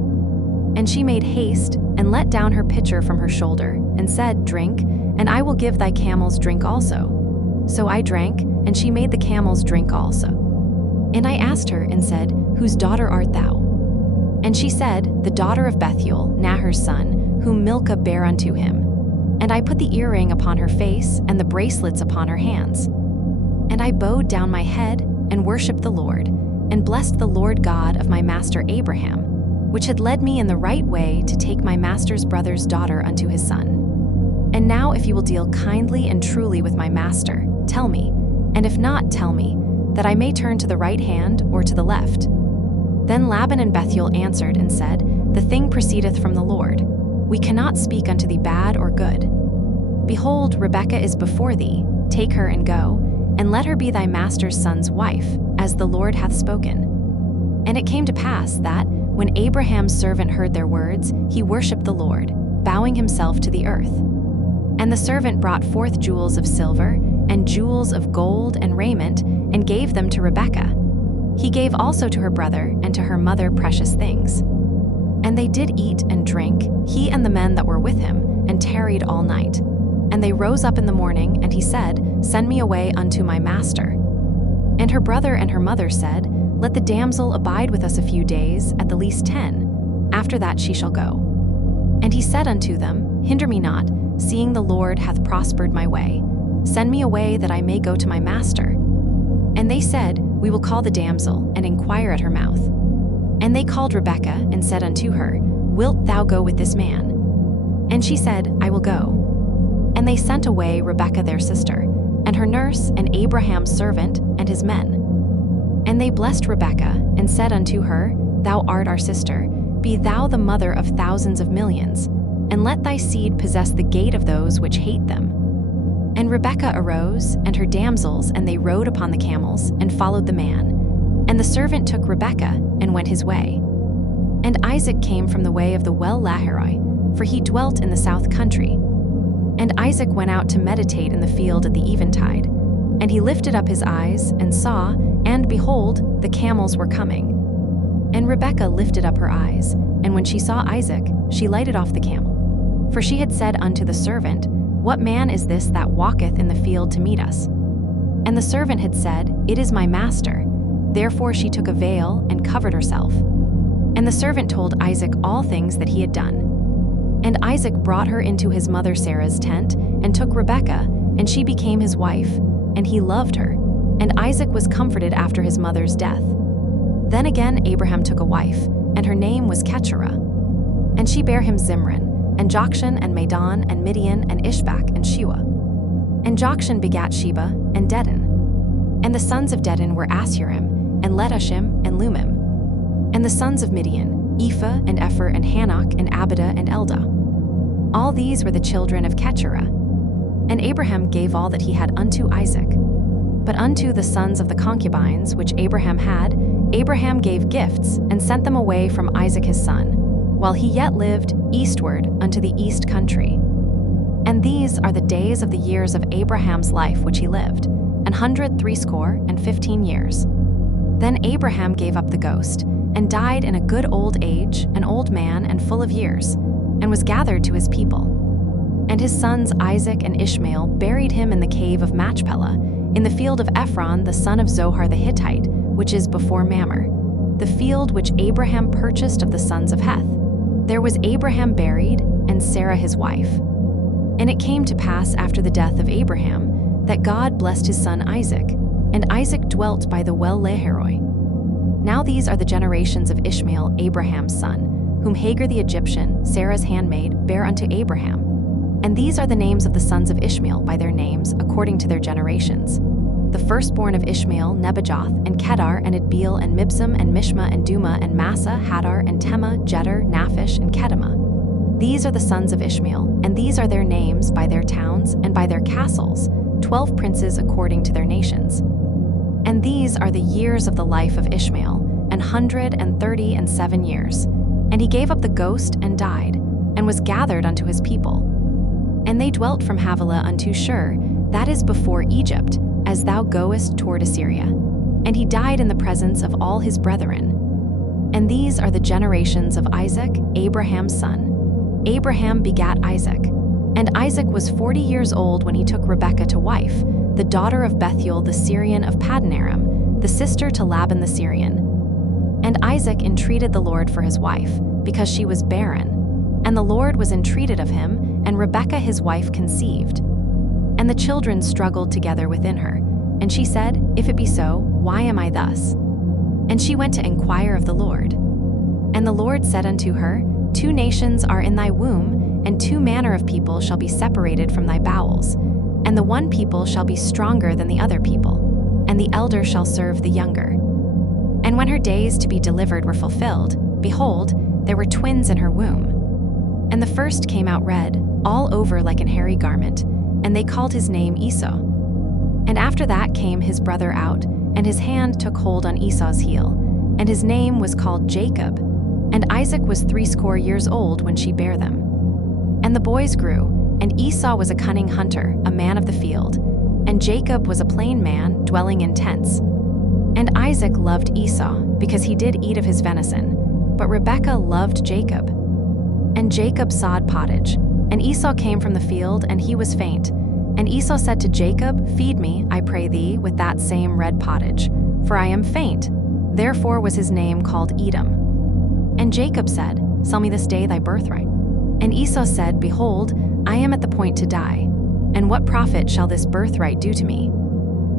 And she made haste, and let down her pitcher from her shoulder, and said, Drink, and I will give thy camels drink also. So I drank, and she made the camels drink also. And I asked her, and said, Whose daughter art thou? And she said, The daughter of Bethuel, Nahor's son, whom Milcah bare unto him. And I put the earring upon her face, and the bracelets upon her hands. And I bowed down my head, and worshipped the Lord, and blessed the Lord God of my master Abraham, which had led me in the right way to take my master's brother's daughter unto his son. And now if you will deal kindly and truly with my master, tell me, and if not, tell me, that I may turn to the right hand or to the left. Then Laban and Bethuel answered and said, The thing proceedeth from the Lord. We cannot speak unto thee bad or good. Behold, Rebekah is before thee, take her and go, and let her be thy master's son's wife, as the Lord hath spoken. And it came to pass that, when Abraham's servant heard their words, he worshipped the Lord, bowing himself to the earth. And the servant brought forth jewels of silver, and jewels of gold and raiment, and gave them to Rebekah. He gave also to her brother and to her mother precious things. And they did eat and drink, he and the men that were with him, and tarried all night. And they rose up in the morning, and he said, Send me away unto my master. And her brother and her mother said, Let the damsel abide with us a few days, at the least 10. After that she shall go. And he said unto them, Hinder me not, seeing the Lord hath prospered my way. Send me away that I may go to my master. And they said, We will call the damsel, and inquire at her mouth. And they called Rebekah, and said unto her, Wilt thou go with this man? And she said, I will go. And they sent away Rebekah their sister, and her nurse, and Abraham's servant, and his men. And they blessed Rebekah, and said unto her, Thou art our sister, be thou the mother of thousands of millions, and let thy seed possess the gate of those which hate them. And Rebekah arose, and her damsels, and they rode upon the camels, and followed the man. And the servant took Rebekah and went his way. And Isaac came from the way of the well Lahairoi, for he dwelt in the south country. And Isaac went out to meditate in the field at the eventide. And he lifted up his eyes and saw, and behold, the camels were coming. And Rebekah lifted up her eyes, and when she saw Isaac, she lighted off the camel. For she had said unto the servant, What man is this that walketh in the field to meet us? And the servant had said, It is my master. Therefore she took a veil and covered herself. And the servant told Isaac all things that he had done. And Isaac brought her into his mother Sarah's tent, and took Rebekah, and she became his wife, and he loved her. And Isaac was comforted after his mother's death. Then again Abraham took a wife, and her name was Keturah. And she bare him Zimran, and Jokshan, and Medan, and Midian, and Ishbak, and Shua. And Jokshan begat Sheba, and Dedan. And the sons of Dedan were Ashurim, and Letashim, and Lumim. And the sons of Midian, Ephah, and Epher, and Hanok, and Abida, and Eldah. All these were the children of Keturah. And Abraham gave all that he had unto Isaac. But unto the sons of the concubines which Abraham had, Abraham gave gifts, and sent them away from Isaac his son, while he yet lived eastward unto the east country. And these are the days of the years of Abraham's life which he lived, 160 years. Then Abraham gave up the ghost, and died in a good old age, an old man and full of years, and was gathered to his people. And his sons Isaac and Ishmael buried him in the cave of Machpelah, in the field of Ephron the son of Zohar the Hittite, which is before Mamre, the field which Abraham purchased of the sons of Heth. There was Abraham buried, and Sarah his wife. And it came to pass after the death of Abraham, that God blessed his son Isaac, and Isaac dwelt by the well Lahairoi. Now these are the generations of Ishmael, Abraham's son, whom Hagar the Egyptian, Sarah's handmaid, bare unto Abraham. And these are the names of the sons of Ishmael by their names, according to their generations. The firstborn of Ishmael, Nebajoth, and Kedar, and Adbeel, and Mibsam, and Mishma, and Duma, and Massa, Hadar, and Tema, Jeter, Naphish, and Kedemah. These are the sons of Ishmael, and these are their names by their towns and by their castles, 12 princes according to their nations. And these are the years of the life of Ishmael, 137 years. And he gave up the ghost and died, and was gathered unto his people. And they dwelt from Havilah unto Shur, that is before Egypt, as thou goest toward Assyria. And he died in the presence of all his brethren. And these are the generations of Isaac, Abraham's son. Abraham begat Isaac. And Isaac was 40 years old when he took Rebekah to wife, the daughter of Bethuel the Syrian of Paddan Aram, the sister to Laban the Syrian. And Isaac entreated the Lord for his wife, because she was barren. And the Lord was entreated of him, and Rebekah his wife conceived. And the children struggled together within her. And she said, If it be so, why am I thus? And she went to inquire of the Lord. And the Lord said unto her, 2 nations are in thy womb, and 2 manner of people shall be separated from thy bowels. And the one people shall be stronger than the other people, and the elder shall serve the younger. And when her days to be delivered were fulfilled, behold, there were twins in her womb. And the first came out red, all over like an hairy garment, and they called his name Esau. And after that came his brother out, and his hand took hold on Esau's heel, and his name was called Jacob. And Isaac was 80 years old when she bare them. And the boys grew, and Esau was a cunning hunter, a man of the field, and Jacob was a plain man, dwelling in tents. And Isaac loved Esau, because he did eat of his venison, but Rebekah loved Jacob. And Jacob sawed pottage, and Esau came from the field, and he was faint. And Esau said to Jacob, Feed me, I pray thee, with that same red pottage, for I am faint. Therefore was his name called Edom. And Jacob said, Sell me this day thy birthright. And Esau said, Behold, I am at the point to die, and what profit shall this birthright do to me?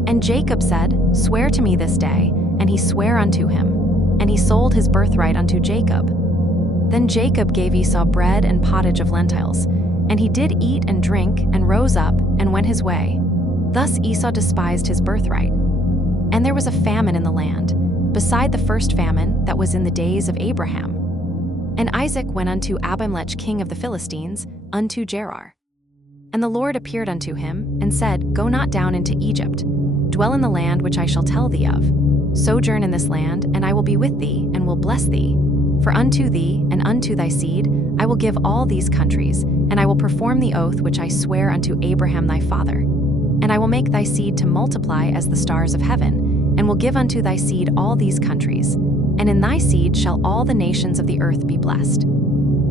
And Jacob said, Swear to me this day, and he sware unto him, and he sold his birthright unto Jacob. Then Jacob gave Esau bread and pottage of lentils, and he did eat and drink, and rose up, and went his way. Thus Esau despised his birthright. And there was a famine in the land, beside the first famine that was in the days of Abraham. And Isaac went unto Abimelech king of the Philistines, unto Gerar. And the Lord appeared unto him, and said, Go not down into Egypt, dwell in the land which I shall tell thee of. sojourn in this land, and I will be with thee, and will bless thee. For unto thee and unto thy seed I will give all these countries, and I will perform the oath which I swear unto Abraham thy father. And I will make thy seed to multiply as the stars of heaven, and will give unto thy seed all these countries. And in thy seed shall all the nations of the earth be blessed.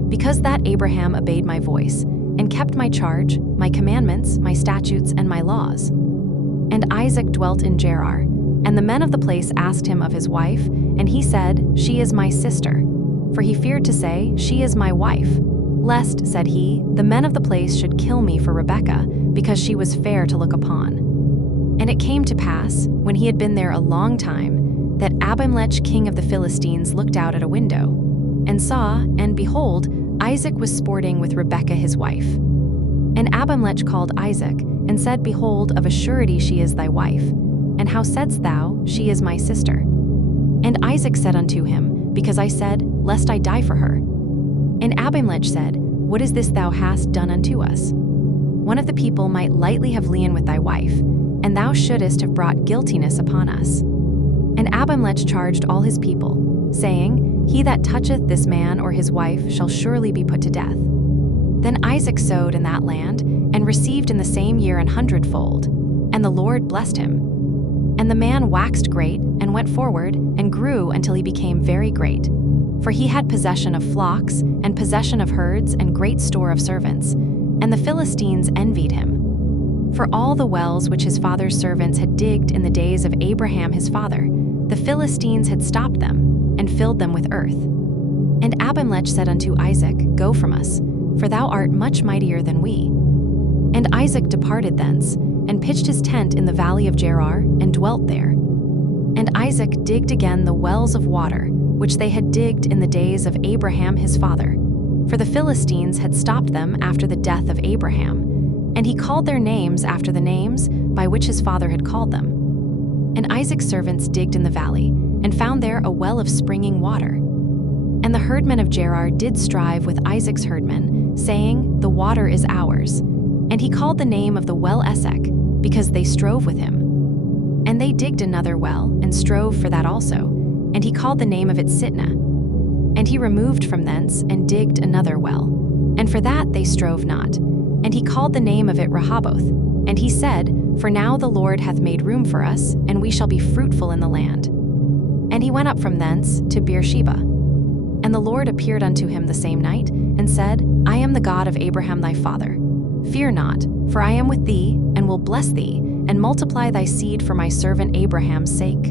Because that Abraham obeyed my voice, and kept my charge, my commandments, my statutes, and my laws. And Isaac dwelt in Gerar, and the men of the place asked him of his wife, and he said, She is my sister. For he feared to say, She is my wife. Lest, said he, the men of the place should kill me for Rebekah, because she was fair to look upon. And it came to pass, when he had been there a long time, that Abimelech king of the Philistines looked out at a window, and saw, and behold, Isaac was sporting with Rebekah his wife. And Abimelech called Isaac, and said, Behold, of a surety she is thy wife. And how saidst thou, She is my sister? And Isaac said unto him, Because I said, Lest I die for her. And Abimelech said, What is this thou hast done unto us? One of the people might lightly have liened with thy wife, and thou shouldest have brought guiltiness upon us. And Abimelech charged all his people, saying, He that toucheth this man or his wife shall surely be put to death. Then Isaac sowed in that land, and received in the same year 100-fold, and the Lord blessed him. And the man waxed great, and went forward, and grew until he became very great. For he had possession of flocks, and possession of herds, and great store of servants. And the Philistines envied him. For all the wells which his father's servants had digged in the days of Abraham his father, the Philistines had stopped them, and filled them with earth. And Abimelech said unto Isaac, Go from us, for thou art much mightier than we. And Isaac departed thence, and pitched his tent in the valley of Gerar, and dwelt there. And Isaac digged again the wells of water, which they had digged in the days of Abraham his father. For the Philistines had stopped them after the death of Abraham, and he called their names after the names by which his father had called them. And Isaac's servants digged in the valley, and found there a well of springing water. And the herdmen of Gerar did strive with Isaac's herdmen, saying, The water is ours. And he called the name of the well Esek, because they strove with him. And they digged another well, and strove for that also, and he called the name of it Sitnah. And he removed from thence, and digged another well, and for that they strove not. And he called the name of it Rehoboth. And he said, For now the Lord hath made room for us, and we shall be fruitful in the land. And he went up from thence to Beersheba. And the Lord appeared unto him the same night, and said, I am the God of Abraham thy father. Fear not, for I am with thee, and will bless thee, and multiply thy seed for my servant Abraham's sake.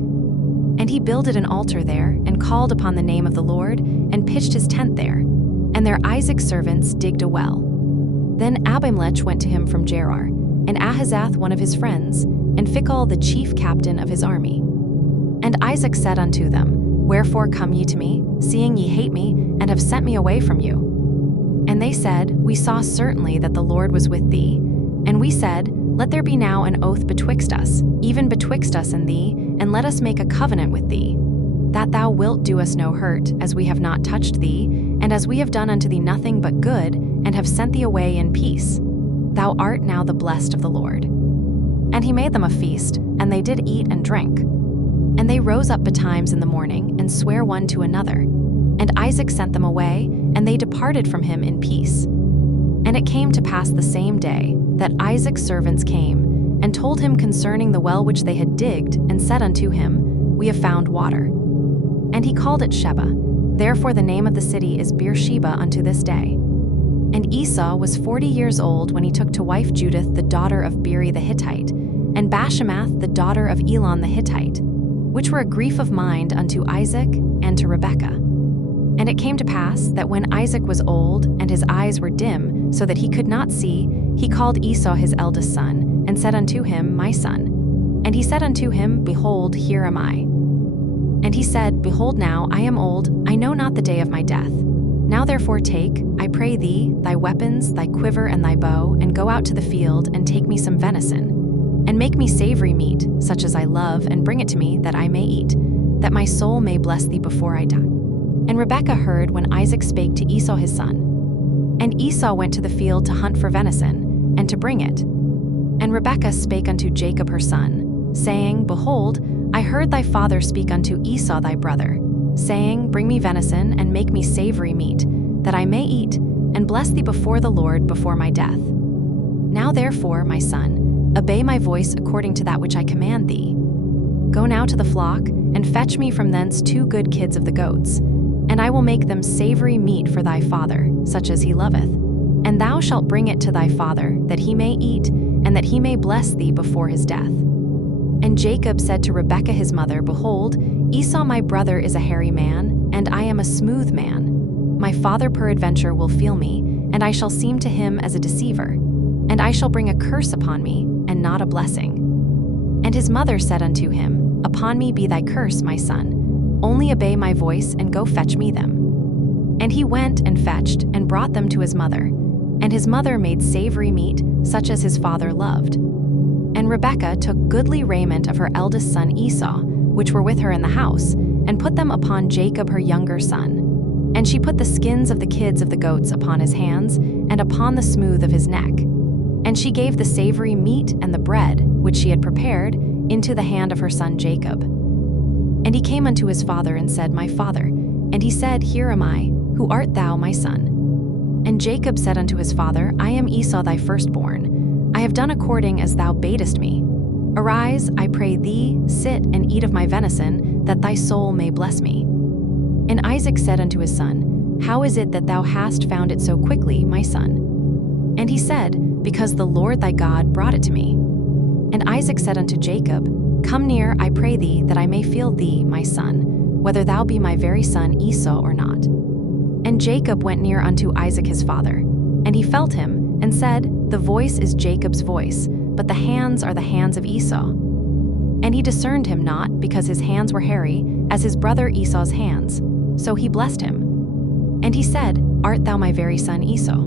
And he builded an altar there, and called upon the name of the Lord, and pitched his tent there. And there Isaac's servants digged a well. Then Abimelech went to him from Gerar, and Ahazath one of his friends, and Phicol the chief captain of his army. And Isaac said unto them, Wherefore come ye to me, seeing ye hate me, and have sent me away from you? And they said, We saw certainly that the Lord was with thee. And we said, Let there be now an oath betwixt us, even betwixt us and thee, and let us make a covenant with thee, that thou wilt do us no hurt, as we have not touched thee, and as we have done unto thee nothing but good, and have sent thee away in peace. Thou art now the blessed of the Lord. And he made them a feast, and they did eat and drink. And they rose up betimes in the morning, and sware one to another. And Isaac sent them away, and they departed from him in peace. And it came to pass the same day, that Isaac's servants came, and told him concerning the well which they had digged, and said unto him, We have found water. And he called it Sheba. Therefore the name of the city is Beersheba unto this day. And Esau was 40 years old when he took to wife Judith the daughter of Beeri the Hittite, and Bashemath the daughter of Elon the Hittite, which were a grief of mind unto Isaac and to Rebekah. And it came to pass that when Isaac was old, and his eyes were dim, so that he could not see, he called Esau his eldest son, and said unto him, My son. And he said unto him, Behold, here am I. And he said, Behold now, I am old, I know not the day of my death. Now therefore take, I pray thee, thy weapons, thy quiver, and thy bow, and go out to the field, and take me some venison, and make me savory meat, such as I love, and bring it to me, that I may eat, that my soul may bless thee before I die. And Rebekah heard when Isaac spake to Esau his son. And Esau went to the field to hunt for venison, and to bring it. And Rebekah spake unto Jacob her son, saying, Behold, I heard thy father speak unto Esau thy brother, saying, Bring me venison, and make me savory meat, that I may eat, and bless thee before the Lord before my death. Now therefore, my son, obey my voice according to that which I command thee. Go now to the flock, and fetch me from thence 2 good kids of the goats, and I will make them savory meat for thy father, such as he loveth. And thou shalt bring it to thy father, that he may eat, and that he may bless thee before his death. And Jacob said to Rebekah his mother, Behold, Esau my brother is a hairy man, and I am a smooth man. My father peradventure will feel me, and I shall seem to him as a deceiver, and I shall bring a curse upon me, and not a blessing. And his mother said unto him, Upon me be thy curse, my son. Only obey my voice, and go fetch me them. And he went and fetched, and brought them to his mother. And his mother made savory meat, such as his father loved. And Rebekah took goodly raiment of her eldest son Esau, which were with her in the house, and put them upon Jacob her younger son. And she put the skins of the kids of the goats upon his hands, and upon the smooth of his neck. And she gave the savory meat and the bread, which she had prepared, into the hand of her son Jacob. And he came unto his father and said, My father. And he said, Here am I. Who art thou, my son? And Jacob said unto his father, I am Esau thy firstborn. I have done according as thou badest me. Arise, I pray thee, sit and eat of my venison, that thy soul may bless me. And Isaac said unto his son, How is it that thou hast found it so quickly, my son? And he said, Because the Lord thy God brought it to me. And Isaac said unto Jacob, Come near, I pray thee, that I may feel thee, my son, whether thou be my very son Esau or not. And Jacob went near unto Isaac his father, and he felt him, and said, The voice is Jacob's voice, but the hands are the hands of Esau. And he discerned him not, because his hands were hairy, as his brother Esau's hands. So he blessed him. And he said, Art thou my very son Esau?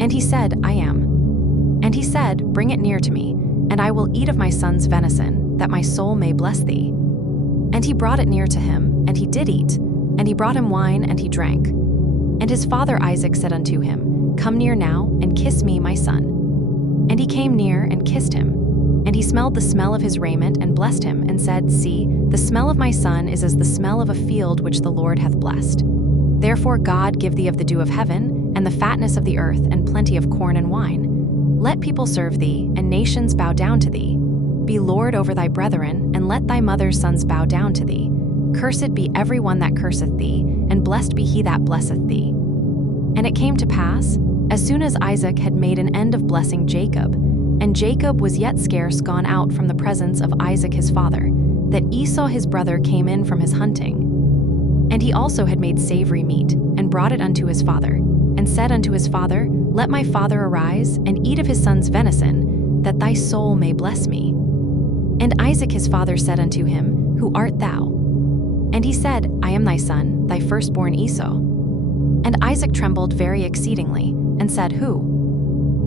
And he said, I am. And he said, Bring it near to me, and I will eat of my son's venison, that my soul may bless thee. And he brought it near to him, and he did eat, and he brought him wine, and he drank. And his father Isaac said unto him, Come near now, and kiss me, my son. And he came near and kissed him. And he smelled the smell of his raiment, and blessed him, and said, See, the smell of my son is as the smell of a field which the Lord hath blessed. Therefore God give thee of the dew of heaven, and the fatness of the earth, and plenty of corn and wine. Let people serve thee, and nations bow down to thee. Be Lord over thy brethren, and let thy mother's sons bow down to thee. Cursed be every one that curseth thee, and blessed be he that blesseth thee. And it came to pass, as soon as Isaac had made an end of blessing Jacob, and Jacob was yet scarce gone out from the presence of Isaac his father, that Esau his brother came in from his hunting. And he also had made savory meat, and brought it unto his father, and said unto his father, Let my father arise, and eat of his son's venison, that thy soul may bless me. And Isaac his father said unto him, Who art thou? And he said, I am thy son, thy firstborn Esau. And Isaac trembled very exceedingly, and said, Who?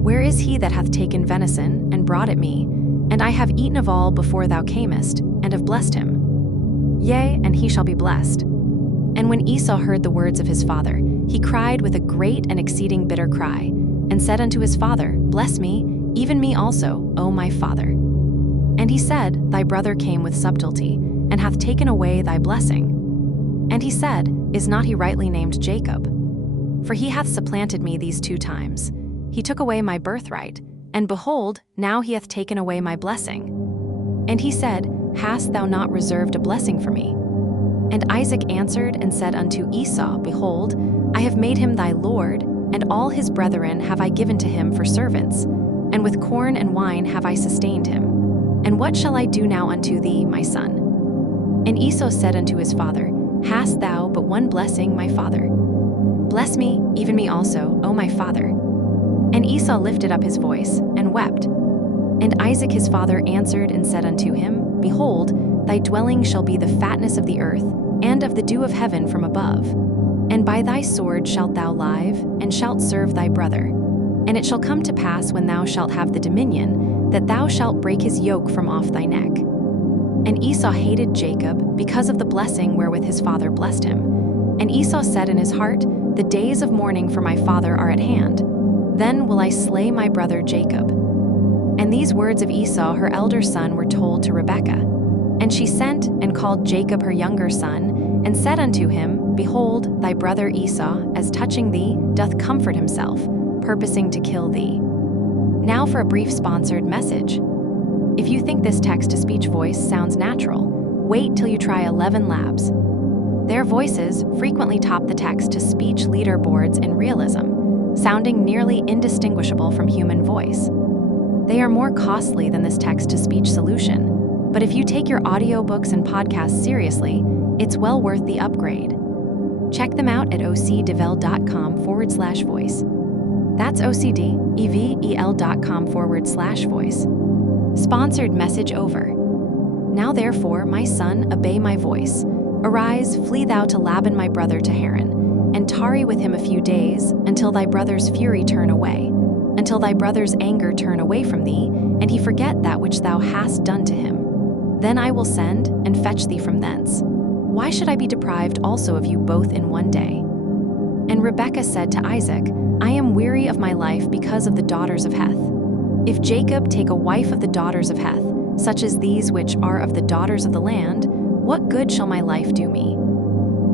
Where is he that hath taken venison, and brought it me? And I have eaten of all before thou camest, and have blessed him. Yea, and he shall be blessed. And when Esau heard the words of his father, he cried with a great and exceeding bitter cry, and said unto his father, Bless me, even me also, O my father. And he said, Thy brother came with subtlety, and hath taken away thy blessing. And he said, Is not he rightly named Jacob? For he hath supplanted me these 2 times. He took away my birthright, and behold, now he hath taken away my blessing. And he said, Hast thou not reserved a blessing for me? And Isaac answered and said unto Esau, Behold, I have made him thy lord, and all his brethren have I given to him for servants, and with corn and wine have I sustained him. And what shall I do now unto thee, my son? And Esau said unto his father, Hast thou but one blessing, my father? Bless me, even me also, O my father. And Esau lifted up his voice, and wept. And Isaac his father answered and said unto him, Behold, thy dwelling shall be the fatness of the earth, and of the dew of heaven from above. And by thy sword shalt thou live, and shalt serve thy brother. And it shall come to pass when thou shalt have the dominion, that thou shalt break his yoke from off thy neck. And Esau hated Jacob because of the blessing wherewith his father blessed him. And Esau said in his heart, The days of mourning for my father are at hand. Then will I slay my brother Jacob. And these words of Esau her elder son were told to Rebekah. And she sent and called Jacob her younger son, and said unto him, Behold, thy brother Esau, as touching thee, doth comfort himself, purposing to kill thee. Now for a brief sponsored message. If you think this text-to-speech voice sounds natural, wait till you try 11 Labs. Their voices frequently top the text-to-speech leaderboards in realism, sounding nearly indistinguishable from human voice. They are more costly than this text-to-speech solution, but if you take your audiobooks and podcasts seriously, it's well worth the upgrade. Check them out at ocdevel.com/voice. That's ocdevel.com/voice. Sponsored message over. Now therefore, my son, obey my voice. Arise, flee thou to Laban my brother to Haran, and tarry with him a few days, until thy brother's fury turn away, until thy brother's anger turn away from thee, and he forget that which thou hast done to him. Then I will send and fetch thee from thence. Why should I be deprived also of you both in one day? And Rebekah said to Isaac, I am weary of my life because of the daughters of Heth. If Jacob take a wife of the daughters of Heth, such as these which are of the daughters of the land, what good shall my life do me?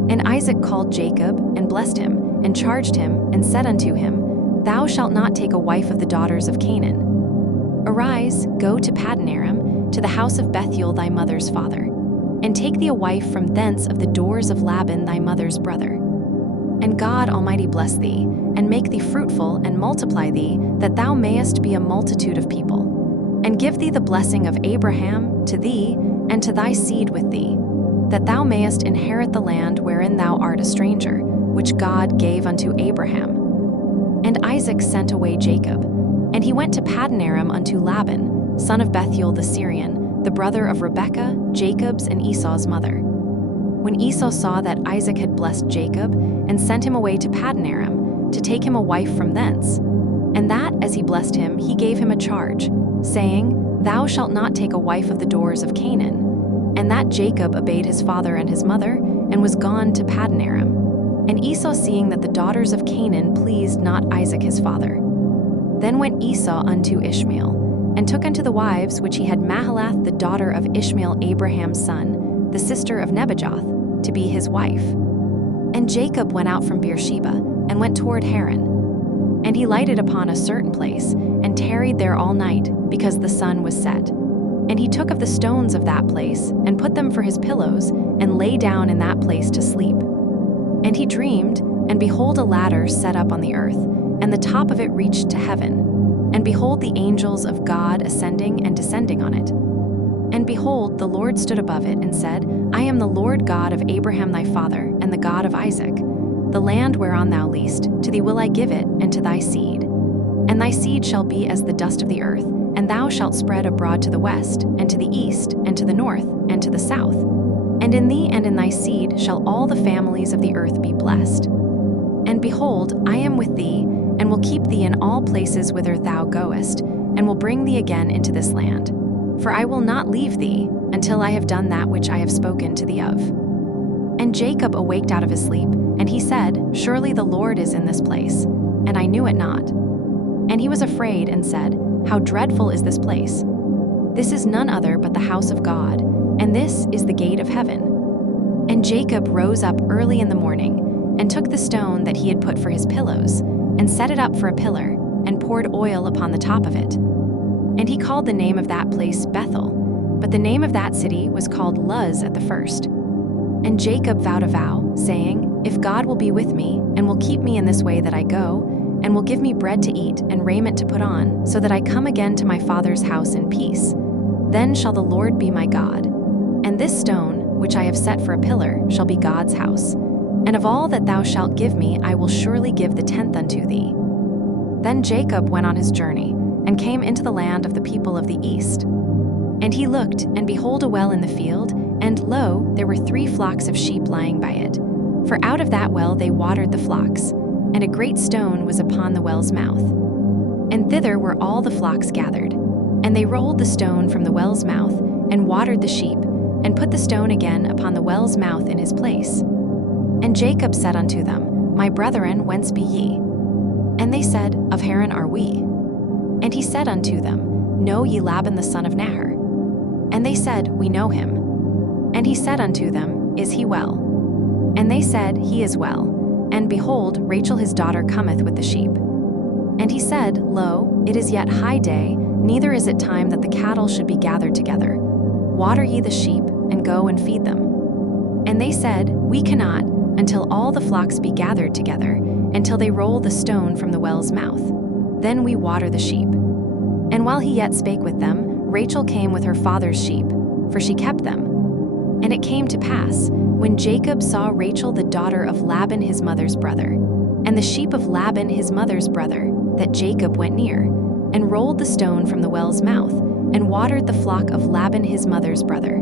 And Isaac called Jacob, and blessed him, and charged him, and said unto him, Thou shalt not take a wife of the daughters of Canaan. Arise, go to Paddan-aram, to the house of Bethuel thy mother's father, and take thee a wife from thence of the doors of Laban thy mother's brother. And God Almighty bless thee, and make thee fruitful, and multiply thee, that thou mayest be a multitude of people, and give thee the blessing of Abraham to thee, and to thy seed with thee, that thou mayest inherit the land wherein thou art a stranger, which God gave unto Abraham. And Isaac sent away Jacob, and he went to Paddan-aram unto Laban, son of Bethuel the Syrian, the brother of Rebekah, Jacob's and Esau's mother. When Esau saw that Isaac had blessed Jacob, and sent him away to Paddan-aram, to take him a wife from thence, and that, as he blessed him, he gave him a charge, saying, Thou shalt not take a wife of the doors of Canaan. And that Jacob obeyed his father and his mother, and was gone to Paddan-aram. And Esau, seeing that the daughters of Canaan pleased not Isaac his father, then went Esau unto Ishmael, and took unto the wives which he had Mahalath the daughter of Ishmael Abraham's son, the sister of Nebajoth, to be his wife. And Jacob went out from Beersheba, and went toward Haran. And he lighted upon a certain place, and tarried there all night, because the sun was set. And he took of the stones of that place, and put them for his pillows, and lay down in that place to sleep. And he dreamed, and behold, a ladder set up on the earth, and the top of it reached to heaven. And behold, the angels of God ascending and descending on it. And behold, the Lord stood above it, and said, I am the Lord God of Abraham thy father, and the God of Isaac. The land whereon thou liest, to thee will I give it, and to thy seed. And thy seed shall be as the dust of the earth, and thou shalt spread abroad to the west, and to the east, and to the north, and to the south. And in thee and in thy seed shall all the families of the earth be blessed. And behold, I am with thee, and will keep thee in all places whither thou goest, and will bring thee again into this land. For I will not leave thee, until I have done that which I have spoken to thee of. And Jacob awaked out of his sleep, and he said, Surely the Lord is in this place, and I knew it not. And he was afraid, and said, How dreadful is this place! This is none other but the house of God, and this is the gate of heaven. And Jacob rose up early in the morning, and took the stone that he had put for his pillows, and set it up for a pillar, and poured oil upon the top of it. And he called the name of that place Bethel, but the name of that city was called Luz at the first. And Jacob vowed a vow, saying, If God will be with me, and will keep me in this way that I go, and will give me bread to eat and raiment to put on, so that I come again to my father's house in peace, then shall the Lord be my God. And this stone, which I have set for a pillar, shall be God's house. And of all that thou shalt give me, I will surely give the tenth unto thee. Then Jacob went on his journey, and came into the land of the people of the east. And he looked, and behold, a well in the field, and lo, there were 3 flocks of sheep lying by it. For out of that well they watered the flocks, and a great stone was upon the well's mouth. And thither were all the flocks gathered. And they rolled the stone from the well's mouth, and watered the sheep, and put the stone again upon the well's mouth in his place. And Jacob said unto them, My brethren, whence be ye? And they said, Of Haran are we. And he said unto them, Know ye Laban the son of Nahor? And they said, We know him. And he said unto them, Is he well? And they said, He is well. And behold, Rachel his daughter cometh with the sheep. And he said, Lo, it is yet high day, neither is it time that the cattle should be gathered together. Water ye the sheep, and go and feed them. And they said, We cannot, until all the flocks be gathered together, until they roll the stone from the well's mouth. Then we water the sheep. And while he yet spake with them, Rachel came with her father's sheep, for she kept them. And it came to pass, when Jacob saw Rachel the daughter of Laban his mother's brother, and the sheep of Laban his mother's brother, that Jacob went near, and rolled the stone from the well's mouth, and watered the flock of Laban his mother's brother.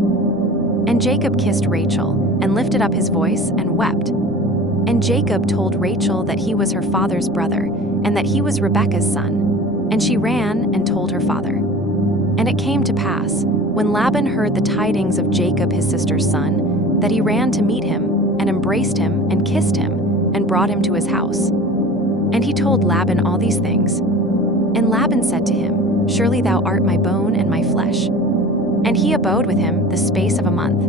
And Jacob kissed Rachel, and lifted up his voice, and wept. And Jacob told Rachel that he was her father's brother, and that he was Rebekah's son. And she ran and told her father. And it came to pass, when Laban heard the tidings of Jacob his sister's son, that he ran to meet him, and embraced him, and kissed him, and brought him to his house. And he told Laban all these things. And Laban said to him, Surely thou art my bone and my flesh. And he abode with him the space of a month.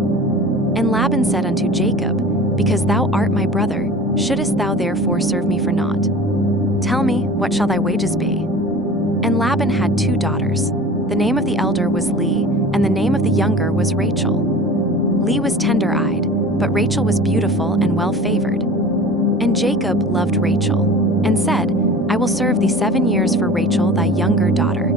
And Laban said unto Jacob, Because thou art my brother, shouldest thou therefore serve me for naught? Tell me, what shall thy wages be? And Laban had 2 daughters. The name of the elder was Leah, and the name of the younger was Rachel. Leah was tender-eyed, but Rachel was beautiful and well-favored. And Jacob loved Rachel, and said, I will serve thee 7 years for Rachel thy younger daughter.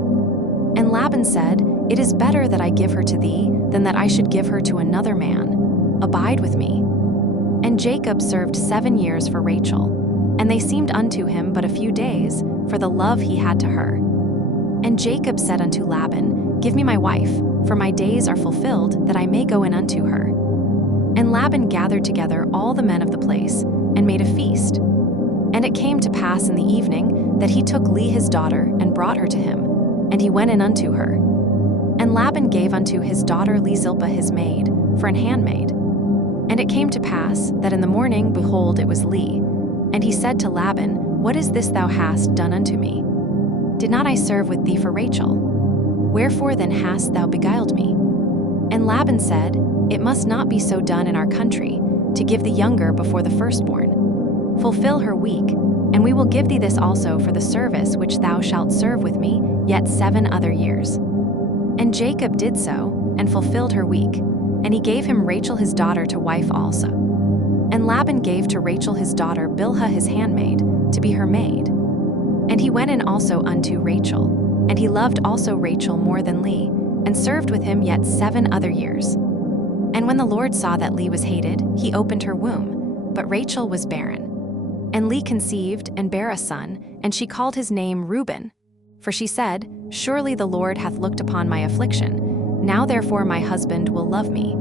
And Laban said, It is better that I give her to thee, than that I should give her to another man. Abide with me. And Jacob served 7 years for Rachel, and they seemed unto him but a few days, for the love he had to her. And Jacob said unto Laban, Give me my wife, for my days are fulfilled, that I may go in unto her. And Laban gathered together all the men of the place, and made a feast. And it came to pass in the evening, that he took Leah his daughter, and brought her to him, and he went in unto her. And Laban gave unto his daughter Leah Zilpah his maid, for an handmaid. And it came to pass, that in the morning, behold, it was Leah. And he said to Laban, What is this thou hast done unto me? Did not I serve with thee for Rachel? Wherefore then hast thou beguiled me? And Laban said, It must not be so done in our country, to give the younger before the firstborn. Fulfill her week, and we will give thee this also for the service which thou shalt serve with me yet 7 other years. And Jacob did so, and fulfilled her week, and he gave him Rachel his daughter to wife also. And Laban gave to Rachel his daughter Bilhah his handmaid, to be her maid. And he went in also unto Rachel, and he loved also Rachel more than Leah, and served with him yet 7 other years. And when the Lord saw that Leah was hated, he opened her womb, but Rachel was barren. And Leah conceived, and bare a son, and she called his name Reuben. For she said, Surely the Lord hath looked upon my affliction, now therefore my husband will love me.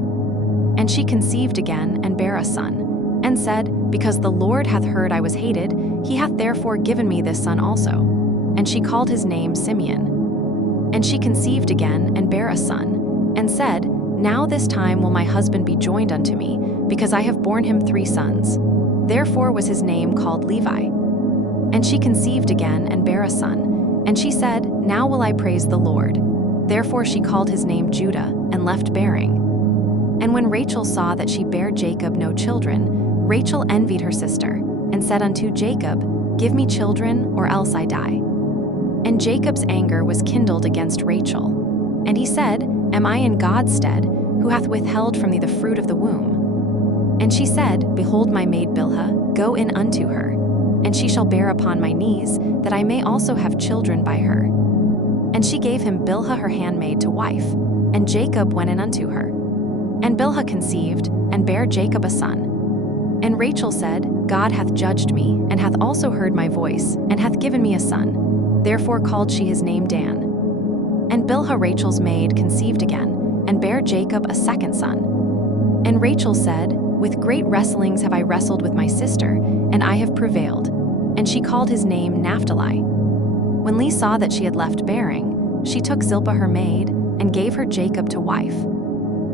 And she conceived again, and bare a son, and said, Because the Lord hath heard I was hated, he hath therefore given me this son also. And she called his name Simeon. And she conceived again, and bare a son, and said, Now this time will my husband be joined unto me, because I have borne him 3 sons. Therefore was his name called Levi. And she conceived again, and bare a son. And she said, Now will I praise the Lord. Therefore she called his name Judah, and left bearing. And when Rachel saw that she bare Jacob no children, Rachel envied her sister, and said unto Jacob, Give me children, or else I die. And Jacob's anger was kindled against Rachel. And he said, Am I in God's stead, who hath withheld from thee the fruit of the womb? And she said, Behold my maid Bilhah, go in unto her, and she shall bear upon my knees, that I may also have children by her. And she gave him Bilhah her handmaid to wife, and Jacob went in unto her. And Bilhah conceived, and bare Jacob a son. And Rachel said, God hath judged me, and hath also heard my voice, and hath given me a son. Therefore called she his name Dan. And Bilhah Rachel's maid conceived again, and bare Jacob a second son. And Rachel said, With great wrestlings have I wrestled with my sister, and I have prevailed. And she called his name Naphtali. When Leah saw that she had left bearing, she took Zilpah her maid, and gave her Jacob to wife.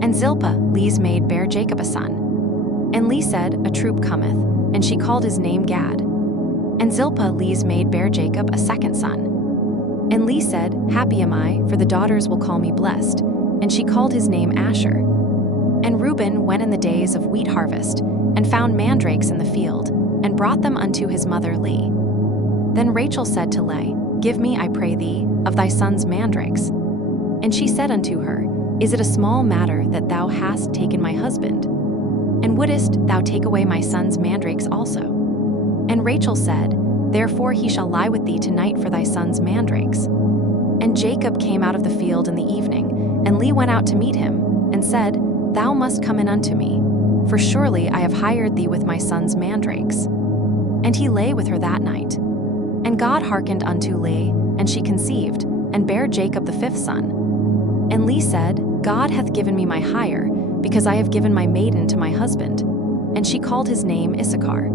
And Zilpah, Leah's maid, bare Jacob a son. And Leah said, A troop cometh, and she called his name Gad. And Zilpah, Leah's maid, bare Jacob a second son. And Leah said, Happy am I, for the daughters will call me blessed. And she called his name Asher. And Reuben went in the days of wheat harvest, and found mandrakes in the field, and brought them unto his mother Leah. Then Rachel said to Leah, Give me, I pray thee, of thy son's mandrakes. And she said unto her, Is it a small matter that thou hast taken my husband? And wouldest thou take away my son's mandrakes also? And Rachel said, Therefore he shall lie with thee tonight for thy son's mandrakes. And Jacob came out of the field in the evening, and Leah went out to meet him, and said, Thou must come in unto me, for surely I have hired thee with my son's mandrakes. And he lay with her that night. And God hearkened unto Leah, and she conceived, and bare Jacob the fifth son. And Leah said, God hath given me my hire, because I have given my maiden to my husband. And she called his name Issachar.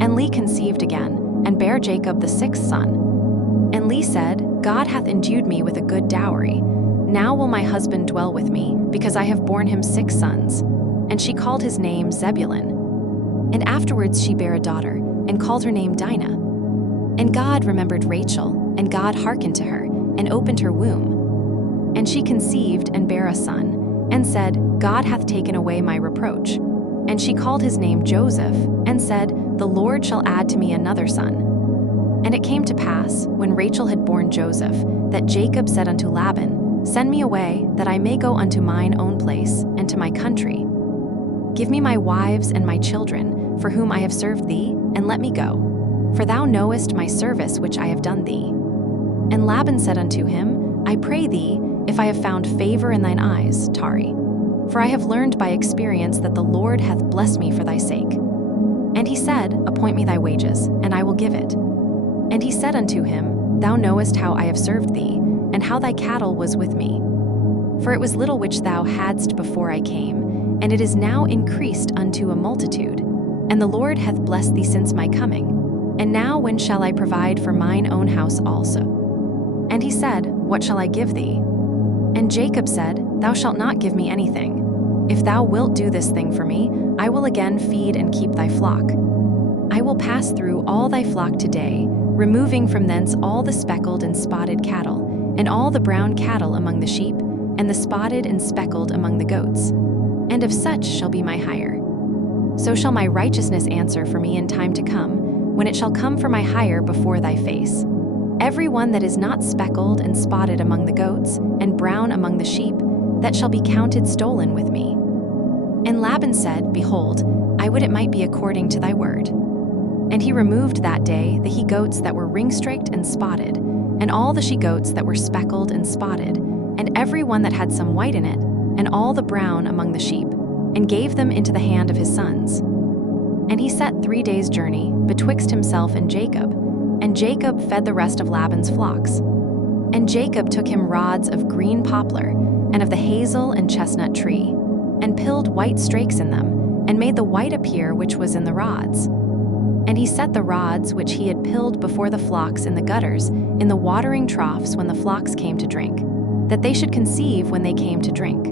And Leah conceived again, and bare Jacob the sixth son. And Leah said, God hath endued me with a good dowry. Now will my husband dwell with me, because I have borne him 6 sons. And she called his name Zebulun. And afterwards she bare a daughter, and called her name Dinah. And God remembered Rachel, and God hearkened to her, and opened her womb. And she conceived, and bare a son, and said, God hath taken away my reproach. And she called his name Joseph, and said, The Lord shall add to me another son. And it came to pass, when Rachel had borne Joseph, that Jacob said unto Laban, Send me away, that I may go unto mine own place, and to my country. Give me my wives and my children, for whom I have served thee, and let me go. For thou knowest my service which I have done thee. And Laban said unto him, I pray thee, if I have found favor in thine eyes, tarry. For I have learned by experience that the Lord hath blessed me for thy sake. And he said, Appoint me thy wages, and I will give it. And he said unto him, Thou knowest how I have served thee, and how thy cattle was with me. For it was little which thou hadst before I came, and it is now increased unto a multitude. And the Lord hath blessed thee since my coming. And now when shall I provide for mine own house also? And he said, What shall I give thee? And Jacob said, Thou shalt not give me anything. If thou wilt do this thing for me, I will again feed and keep thy flock. I will pass through all thy flock today, removing from thence all the speckled and spotted cattle, and all the brown cattle among the sheep, and the spotted and speckled among the goats. And of such shall be my hire. So shall my righteousness answer for me in time to come, when it shall come for my hire before thy face. Every one that is not speckled and spotted among the goats, and brown among the sheep, that shall be counted stolen with me. And Laban said, Behold, I would it might be according to thy word. And he removed that day the he-goats that were ring-straked and spotted, and all the she-goats that were speckled and spotted, and every one that had some white in it, and all the brown among the sheep, and gave them into the hand of his sons. And he set 3 days' journey betwixt himself and Jacob, and Jacob fed the rest of Laban's flocks. And Jacob took him rods of green poplar, and of the hazel and chestnut tree, and pilled white strakes in them, and made the white appear which was in the rods. And he set the rods which he had pilled before the flocks in the gutters, in the watering troughs when the flocks came to drink, that they should conceive when they came to drink.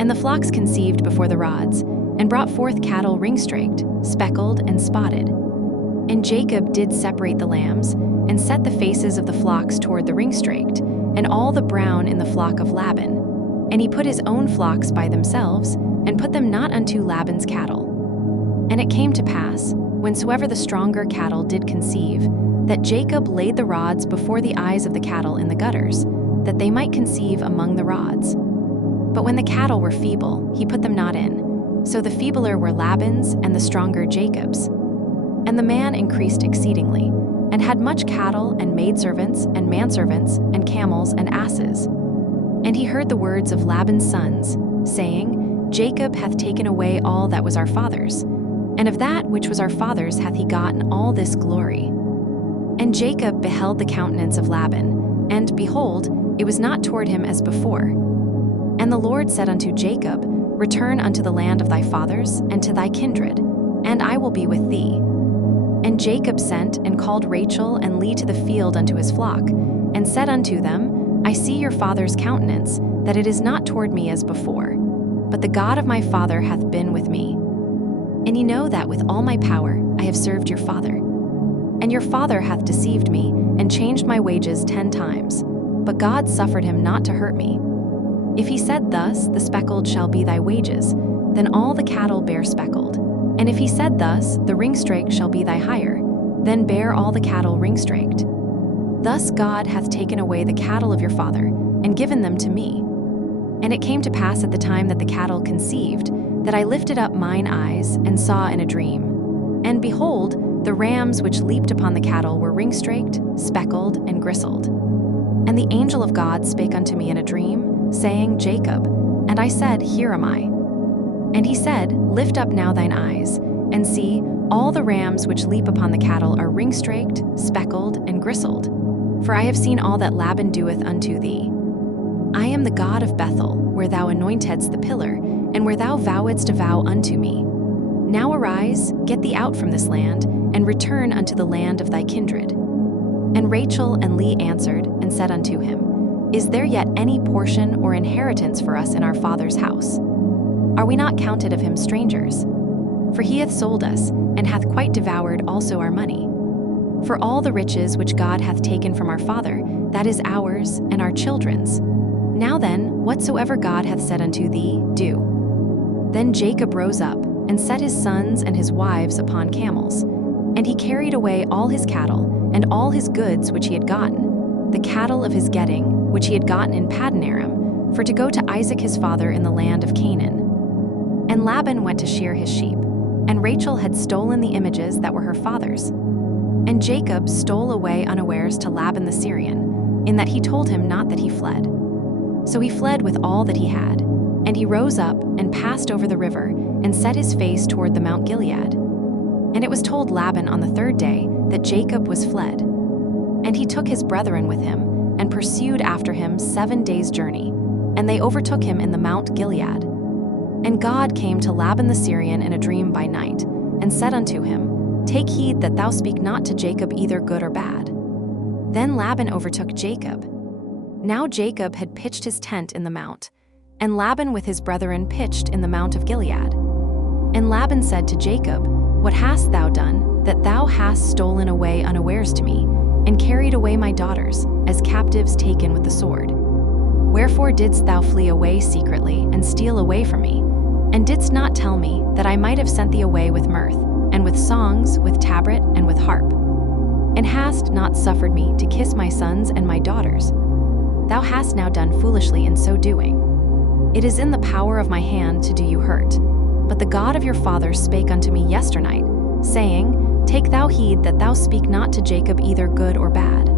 And the flocks conceived before the rods, and brought forth cattle ring-straked, speckled, and spotted. And Jacob did separate the lambs, and set the faces of the flocks toward the ring-straked, and all the brown in the flock of Laban. And he put his own flocks by themselves, and put them not unto Laban's cattle. And it came to pass, whensoever the stronger cattle did conceive, that Jacob laid the rods before the eyes of the cattle in the gutters, that they might conceive among the rods. But when the cattle were feeble, he put them not in. So the feebler were Laban's, and the stronger Jacob's. And the man increased exceedingly, and had much cattle, and maidservants, and manservants, and camels, and asses. And he heard the words of Laban's sons, saying, Jacob hath taken away all that was our father's, and of that which was our father's hath he gotten all this glory. And Jacob beheld the countenance of Laban, and behold, it was not toward him as before. And the Lord said unto Jacob, Return unto the land of thy fathers, and to thy kindred, and I will be with thee. And Jacob sent and called Rachel and Leah to the field unto his flock, and said unto them, I see your father's countenance, that it is not toward me as before, but the God of my father hath been with me. And ye know that with all my power I have served your father. And your father hath deceived me, and changed my wages 10 times, but God suffered him not to hurt me. If he said thus, the speckled shall be thy wages, then all the cattle bear speckled. And if he said thus, the ringstraked shall be thy hire, then bear all the cattle ringstraked. Thus God hath taken away the cattle of your father, and given them to me. And it came to pass at the time that the cattle conceived, that I lifted up mine eyes, and saw in a dream. And behold, the rams which leaped upon the cattle were ringstraked, speckled, and gristled. And the angel of God spake unto me in a dream, saying, Jacob. And I said, Here am I. And he said, Lift up now thine eyes, and see, all the rams which leap upon the cattle are ringstraked, speckled, and gristled. For I have seen all that Laban doeth unto thee. I am the God of Bethel, where thou anointedst the pillar, and where thou vowedst a vow unto me. Now arise, get thee out from this land, and return unto the land of thy kindred. And Rachel and Leah answered, and said unto him, Is there yet any portion or inheritance for us in our father's house? Are we not counted of him strangers? For he hath sold us, and hath quite devoured also our money. For all the riches which God hath taken from our father, that is ours and our children's. Now then, whatsoever God hath said unto thee, do. Then Jacob rose up, and set his sons and his wives upon camels. And he carried away all his cattle, and all his goods which he had gotten, the cattle of his getting, which he had gotten in Paddan Aram, for to go to Isaac his father in the land of Canaan. And Laban went to shear his sheep, and Rachel had stolen the images that were her father's. And Jacob stole away unawares to Laban the Syrian, in that he told him not that he fled. So he fled with all that he had, and he rose up and passed over the river, and set his face toward the Mount Gilead. And it was told Laban on the third day that Jacob was fled. And he took his brethren with him, and pursued after him 7 days' journey, and they overtook him in the Mount Gilead. And God came to Laban the Syrian in a dream by night, and said unto him, Take heed that thou speak not to Jacob either good or bad. Then Laban overtook Jacob. Now Jacob had pitched his tent in the mount, and Laban with his brethren pitched in the Mount of Gilead. And Laban said to Jacob, What hast thou done, that thou hast stolen away unawares to me, and carried away my daughters, as captives taken with the sword? Wherefore didst thou flee away secretly, and steal away from me, and didst not tell me that I might have sent thee away with mirth, and with songs, with tabret, and with harp? And hast not suffered me to kiss my sons and my daughters? Thou hast now done foolishly in so doing. It is in the power of my hand to do you hurt. But the God of your fathers spake unto me yesternight, saying, Take thou heed that thou speak not to Jacob either good or bad.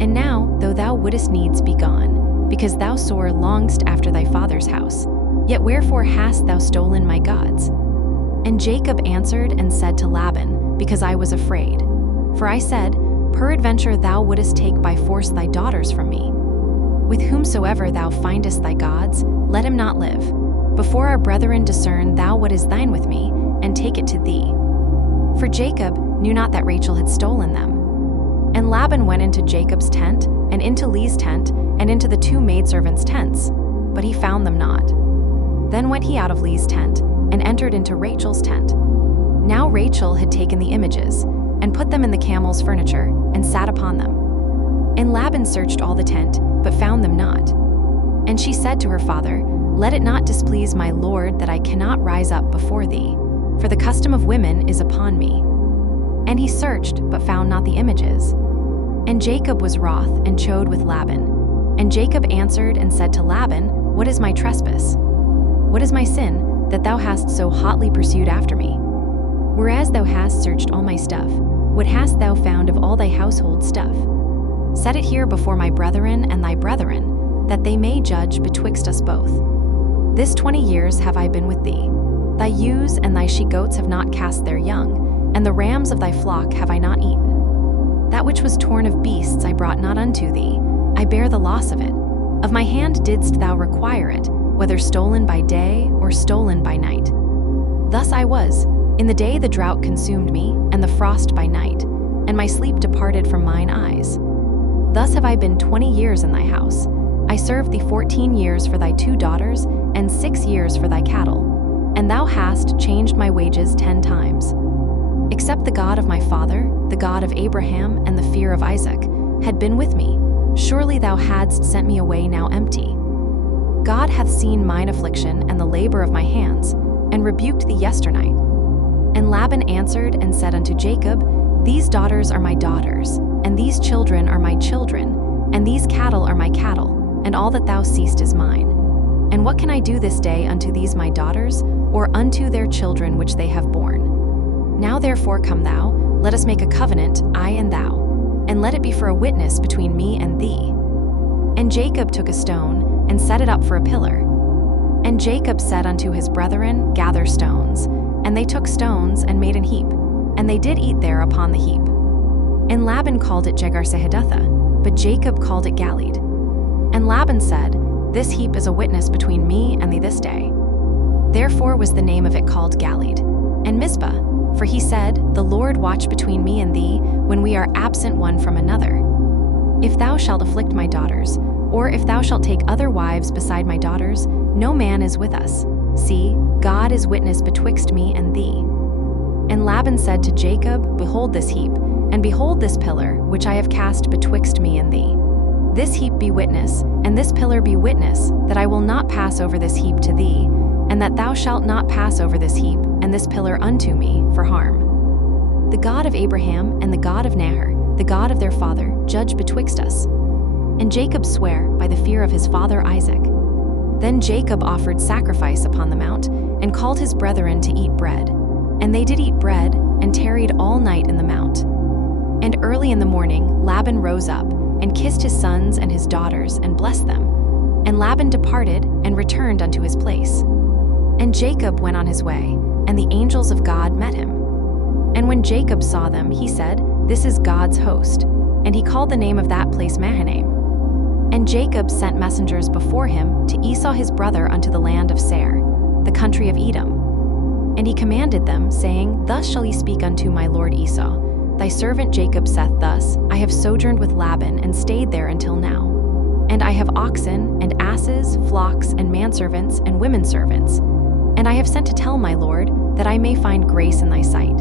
And now, though thou wouldest needs be gone, because thou sore longest after thy father's house, yet wherefore hast thou stolen my gods? And Jacob answered and said to Laban, Because I was afraid. For I said, Peradventure thou wouldest take by force thy daughters from me. With whomsoever thou findest thy gods, let him not live. Before our brethren discern thou what is thine with me, and take it to thee. For Jacob knew not that Rachel had stolen them. And Laban went into Jacob's tent, and into Leah's tent, and into the 2 maidservants' tents, but he found them not. Then went he out of Leah's tent, and entered into Rachel's tent. Now Rachel had taken the images, and put them in the camel's furniture, and sat upon them. And Laban searched all the tent, but found them not. And she said to her father, Let it not displease my lord that I cannot rise up before thee, for the custom of women is upon me. And he searched, but found not the images. And Jacob was wroth, and chode with Laban. And Jacob answered and said to Laban, What is my trespass? What is my sin, that thou hast so hotly pursued after me? Whereas thou hast searched all my stuff, what hast thou found of all thy household stuff? Set it here before my brethren and thy brethren, that they may judge betwixt us both. This 20 years have I been with thee. Thy ewes and thy she-goats have not cast their young, and the rams of thy flock have I not eaten. That which was torn of beasts I brought not unto thee, I bear the loss of it. Of my hand didst thou require it, whether stolen by day or stolen by night. Thus I was, in the day the drought consumed me, and the frost by night, and my sleep departed from mine eyes. Thus have I been 20 years in thy house. I served thee 14 years for thy 2 daughters, and 6 years for thy cattle. And thou hast changed my wages 10 times. Except the God of my father, the God of Abraham, and the fear of Isaac, had been with me, surely thou hadst sent me away now empty. God hath seen mine affliction and the labor of my hands, and rebuked thee yesternight. And Laban answered and said unto Jacob, These daughters are my daughters, and these children are my children, and these cattle are my cattle, and all that thou seest is mine. And what can I do this day unto these my daughters, or unto their children which they have borne? Now therefore come thou, let us make a covenant, I and thou, and let it be for a witness between me and thee. And Jacob took a stone, and set it up for a pillar. And Jacob said unto his brethren, Gather stones. And they took stones, and made an heap, and they did eat there upon the heap. And Laban called it Jegar-sahadutha, but Jacob called it Galeed. And Laban said, This heap is a witness between me and thee this day. Therefore was the name of it called Galeed. And Mizpah, for he said, The Lord watch between me and thee, when we are absent one from another. If thou shalt afflict my daughters, or if thou shalt take other wives beside my daughters, no man is with us. See, God is witness betwixt me and thee. And Laban said to Jacob, Behold this heap, and behold this pillar, which I have cast betwixt me and thee. This heap be witness, and this pillar be witness, that I will not pass over this heap to thee, and that thou shalt not pass over this heap and this pillar unto me for harm. The God of Abraham and the God of Nahor, the God of their father, judge betwixt us. And Jacob sware by the fear of his father Isaac. Then Jacob offered sacrifice upon the mount, and called his brethren to eat bread. And they did eat bread, and tarried all night in the mount. And early in the morning Laban rose up, and kissed his sons and his daughters, and blessed them. And Laban departed, and returned unto his place. And Jacob went on his way, and the angels of God met him. And when Jacob saw them, he said, This is God's host. And he called the name of that place Mahanaim. And Jacob sent messengers before him to Esau his brother unto the land of Seir, the country of Edom. And he commanded them, saying, Thus shall ye speak unto my lord Esau, Thy servant Jacob saith thus, I have sojourned with Laban, and stayed there until now. And I have oxen, and asses, flocks, and manservants, and women servants. And I have sent to tell my lord, that I may find grace in thy sight.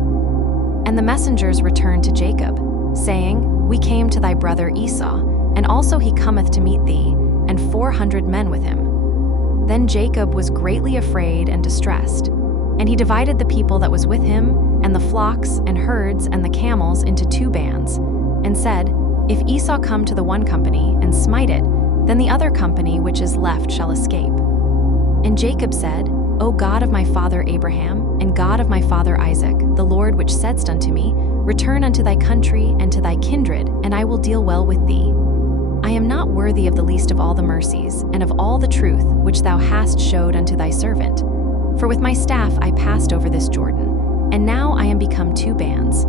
And the messengers returned to Jacob, saying, We came to thy brother Esau, and also he cometh to meet thee, and 400 men with him. Then Jacob was greatly afraid and distressed. And he divided the people that was with him, and the flocks, and herds, and the camels into 2 bands, and said, If Esau come to the one company, and smite it, then the other company which is left shall escape. And Jacob said, O God of my father Abraham, and God of my father Isaac, the Lord which saidst unto me, Return unto thy country and to thy kindred, and I will deal well with thee. I am not worthy of the least of all the mercies, and of all the truth which thou hast showed unto thy servant. For with my staff I passed over this Jordan, and now I am become 2 bands.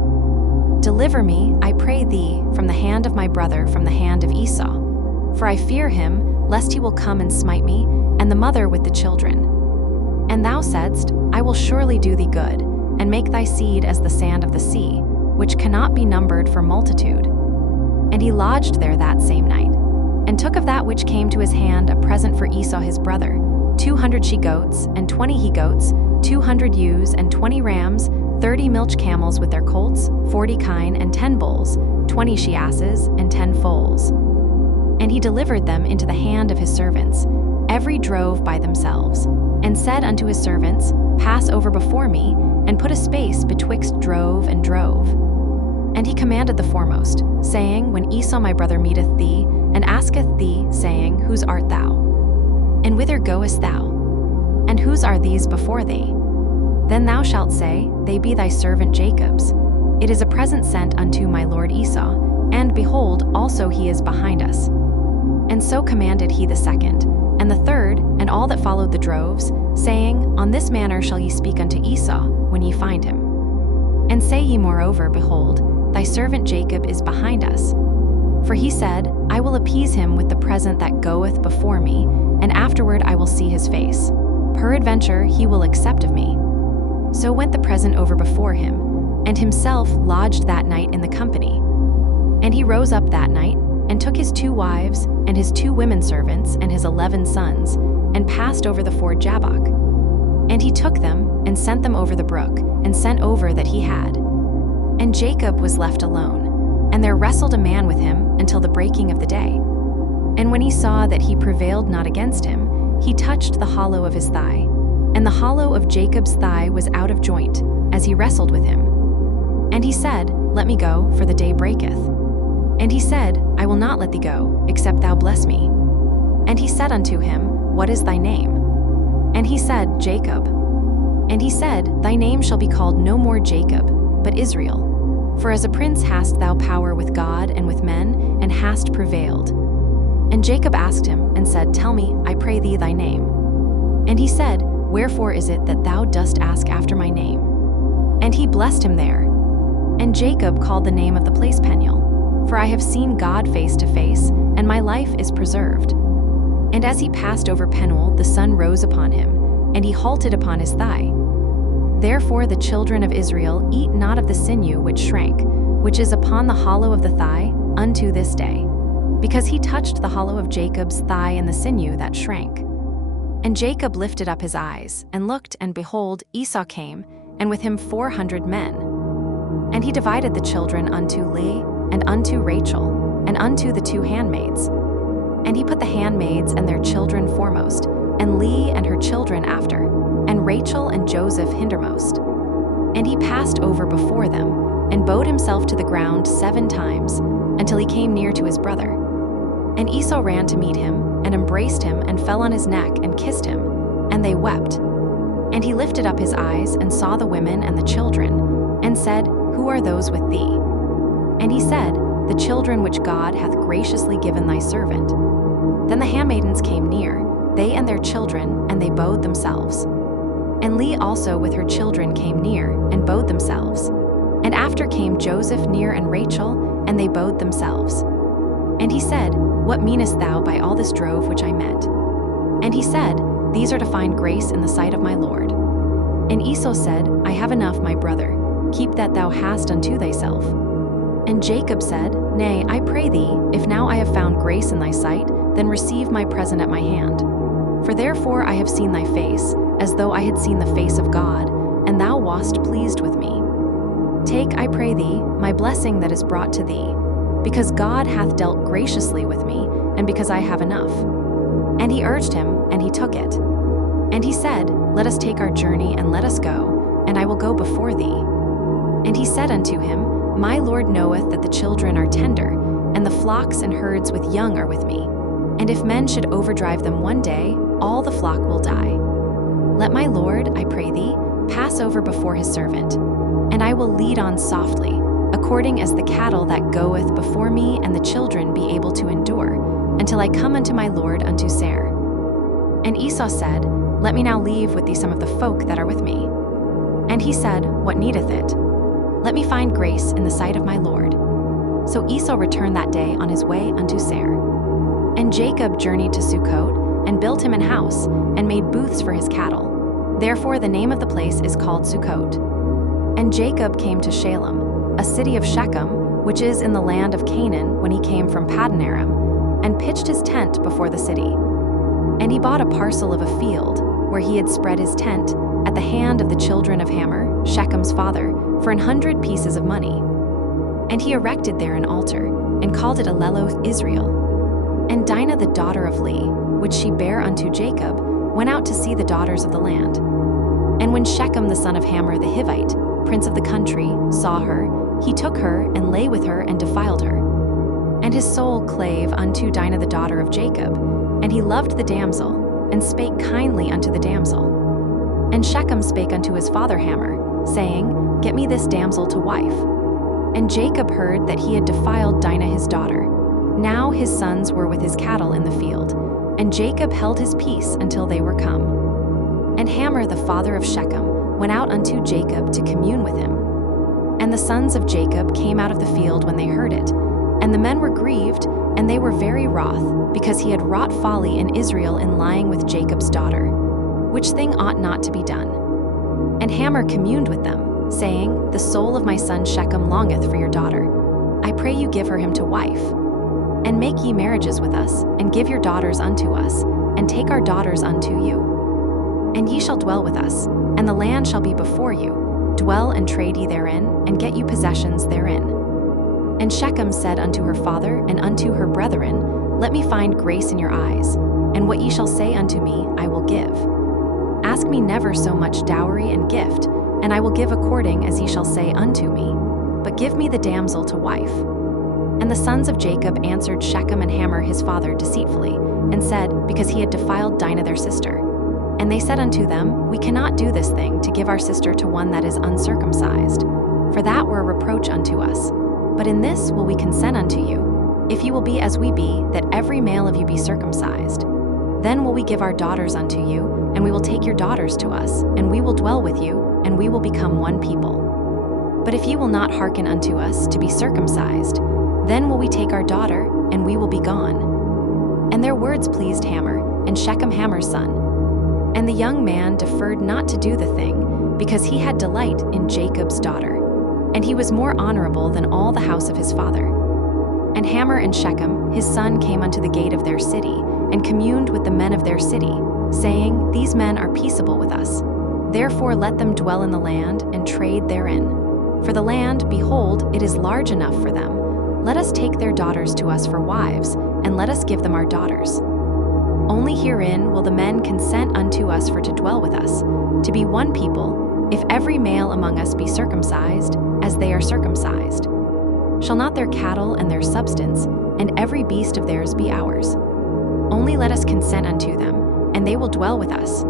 Deliver me, I pray thee, from the hand of my brother, from the hand of Esau. For I fear him, lest he will come and smite me, and the mother with the children. And thou saidst, I will surely do thee good, and make thy seed as the sand of the sea, which cannot be numbered for multitude. And he lodged there that same night, and took of that which came to his hand a present for Esau his brother, 200 she-goats, and 20 he-goats, 200 ewes, and 20 rams, 30 milch camels with their colts, 40 kine, and 10 bulls, 20 she-asses, and 10 foals. And he delivered them into the hand of his servants, every drove by themselves, and said unto his servants, Pass over before me, and put a space betwixt drove and drove. And he commanded the foremost, saying, When Esau my brother meeteth thee, and asketh thee, saying, Whose art thou? And whither goest thou? And whose are these before thee? Then thou shalt say, They be thy servant Jacob's. It is a present sent unto my lord Esau, and behold, also he is behind us. And so commanded he the second, and the third, and all that followed the droves, saying, On this manner shall ye speak unto Esau, when ye find him. And say ye moreover, Behold, thy servant Jacob is behind us. For he said, I will appease him with the present that goeth before me, and afterward I will see his face. Peradventure he will accept of me. So went the present over before him, and himself lodged that night in the company. And he rose up that night, and took his 2 wives, and his 2 women servants, and his 11 sons, and passed over the ford Jabbok. And he took them, and sent them over the brook, and sent over that he had. And Jacob was left alone, and there wrestled a man with him until the breaking of the day. And when he saw that he prevailed not against him, he touched the hollow of his thigh, and the hollow of Jacob's thigh was out of joint, as he wrestled with him. And he said, Let me go, for the day breaketh. And he said, I will not let thee go, except thou bless me. And he said unto him, What is thy name? And he said, Jacob. And he said, Thy name shall be called no more Jacob, but Israel. For as a prince hast thou power with God and with men, and hast prevailed. And Jacob asked him, and said, Tell me, I pray thee, thy name. And he said, Wherefore is it that thou dost ask after my name? And he blessed him there. And Jacob called the name of the place Peniel, for I have seen God face to face, and my life is preserved. And as he passed over Penuel, the sun rose upon him, and he halted upon his thigh. Therefore the children of Israel eat not of the sinew which shrank, which is upon the hollow of the thigh, unto this day, because he touched the hollow of Jacob's thigh and the sinew that shrank. And Jacob lifted up his eyes, and looked, and behold, Esau came, and with him 400 men. And he divided the children unto Leah, and unto Rachel, and unto the 2 handmaids. And he put the handmaids and their children foremost, and Leah and her children after, and Rachel and Joseph hindermost. And he passed over before them, and bowed himself to the ground 7 times, until he came near to his brother. And Esau ran to meet him, and embraced him, and fell on his neck, and kissed him, and they wept. And he lifted up his eyes, and saw the women and the children, and said, Who are those with thee? And he said, The children which God hath graciously given thy servant. Then the handmaidens came near, they and their children, and they bowed themselves. And Leah also with her children came near, and bowed themselves. And after came Joseph near and Rachel, and they bowed themselves. And he said, What meanest thou by all this drove which I met? And he said, These are to find grace in the sight of my Lord. And Esau said, I have enough, my brother, keep that thou hast unto thyself. And Jacob said, Nay, I pray thee, if now I have found grace in thy sight, then receive my present at my hand. For therefore I have seen thy face, as though I had seen the face of God, and thou wast pleased with me. Take, I pray thee, my blessing that is brought to thee, because God hath dealt graciously with me, and because I have enough. And he urged him, and he took it. And he said, Let us take our journey, and let us go, and I will go before thee. And he said unto him, My Lord knoweth that the children are tender, and the flocks and herds with young are with me. And if men should overdrive them one day, all the flock will die. Let my Lord, I pray thee, pass over before his servant, and I will lead on softly, according as the cattle that goeth before me and the children be able to endure, until I come unto my Lord unto Seir. And Esau said, Let me now leave with thee some of the folk that are with me. And he said, What needeth it? Let me find grace in the sight of my Lord. So Esau returned that day on his way unto Seir. And Jacob journeyed to Sukkot, and built him an house, and made booths for his cattle. Therefore the name of the place is called Sukkot. And Jacob came to Shalem, a city of Shechem, which is in the land of Canaan, when he came from Paddan Aram, and pitched his tent before the city. And he bought a parcel of a field, where he had spread his tent, at the hand of the children of Hamor, Shechem's father, for 100 pieces of money. And he erected there an altar, and called it Aleloth Israel. And Dinah the daughter of Leah, which she bare unto Jacob, went out to see the daughters of the land. And when Shechem the son of Hamor the Hivite, prince of the country, saw her, he took her, and lay with her, and defiled her. And his soul clave unto Dinah the daughter of Jacob, and he loved the damsel, and spake kindly unto the damsel. And Shechem spake unto his father Hamor, saying, Get me this damsel to wife. And Jacob heard that he had defiled Dinah his daughter. Now his sons were with his cattle in the field, and Jacob held his peace until they were come. And Hamor the father of Shechem went out unto Jacob to commune with him. And the sons of Jacob came out of the field when they heard it, and the men were grieved, and they were very wroth, because he had wrought folly in Israel in lying with Jacob's daughter, which thing ought not to be done. And Hamor communed with them, saying, The soul of my son Shechem longeth for your daughter. I pray you give her him to wife. And make ye marriages with us, and give your daughters unto us, and take our daughters unto you. And ye shall dwell with us, and the land shall be before you. Dwell and trade ye therein, and get you possessions therein. And Shechem said unto her father and unto her brethren, Let me find grace in your eyes. and what ye shall say unto me I will give. Ask me never so much dowry and gift, and I will give according as ye shall say unto me. But give me the damsel to wife. And the sons of Jacob answered Shechem and Hamor his father deceitfully, and said, because he had defiled Dinah their sister. And they said unto them, We cannot do this thing, to give our sister to one that is uncircumcised, for that were a reproach unto us. But in this will we consent unto you, if ye will be as we be, that every male of you be circumcised. Then will we give our daughters unto you, and we will take your daughters to us, and we will dwell with you, and we will become one people. But if ye will not hearken unto us to be circumcised, then will we take our daughter, and we will be gone. And their words pleased Hamor, and Shechem Hamor's son. And the young man deferred not to do the thing, because he had delight in Jacob's daughter. And he was more honorable than all the house of his father. And Hamor and Shechem, his son, came unto the gate of their city, and communed with the men of their city, saying, These men are peaceable with us. Therefore let them dwell in the land, and trade therein. For the land, behold, it is large enough for them. Let us take their daughters to us for wives, and let us give them our daughters. Only herein will the men consent unto us for to dwell with us, to be one people, if every male among us be circumcised, as they are circumcised. Shall not their cattle and their substance, and every beast of theirs be ours? Only let us consent unto them, and they will dwell with us.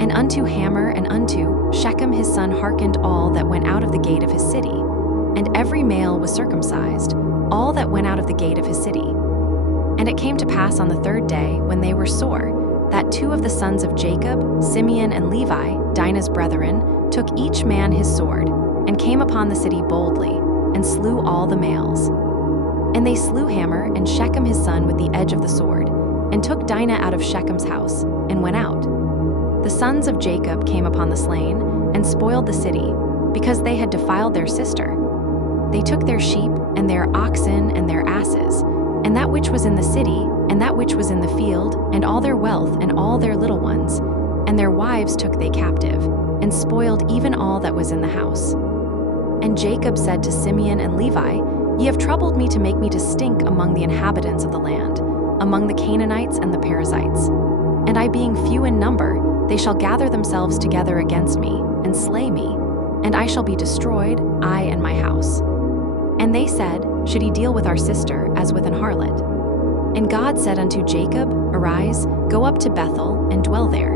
And unto Hamor and unto Shechem his son hearkened all that went out of the gate of his city, and every male was circumcised, all that went out of the gate of his city. And it came to pass on the third day, when they were sore, that two of the sons of Jacob, Simeon and Levi, Dinah's brethren, took each man his sword, and came upon the city boldly, and slew all the males. And they slew Hamor and Shechem his son with the edge of the sword, and took Dinah out of Shechem's house, and went out. The sons of Jacob came upon the slain, and spoiled the city, because they had defiled their sister. They took their sheep, and their oxen, and their asses, and that which was in the city, and that which was in the field, and all their wealth, and all their little ones, and their wives took they captive, and spoiled even all that was in the house. And Jacob said to Simeon and Levi, Ye have troubled me to make me to stink among the inhabitants of the land, among the Canaanites and the Perizzites. And I being few in number, they shall gather themselves together against me, and slay me, and I shall be destroyed, I and my house. And they said, Should he deal with our sister as with an harlot? And God said unto Jacob, Arise, go up to Bethel, and dwell there,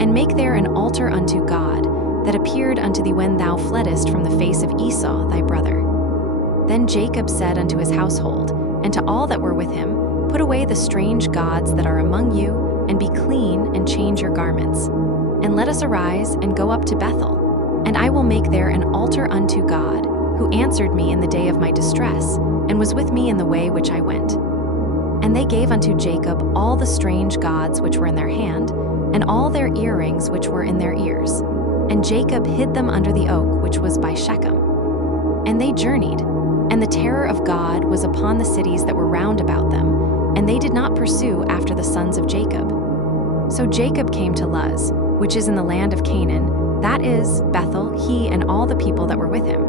and make there an altar unto God, that appeared unto thee when thou fleddest from the face of Esau thy brother. Then Jacob said unto his household, and to all that were with him, Put away the strange gods that are among you, and be clean, and change your garments. And let us arise, and go up to Bethel, and I will make there an altar unto God, who answered me in the day of my distress, and was with me in the way which I went. And they gave unto Jacob all the strange gods which were in their hand, and all their earrings which were in their ears. And Jacob hid them under the oak which was by Shechem. And they journeyed, and the terror of God was upon the cities that were round about them, and they did not pursue after the sons of Jacob. So Jacob came to Luz, which is in the land of Canaan, that is, Bethel, he and all the people that were with him.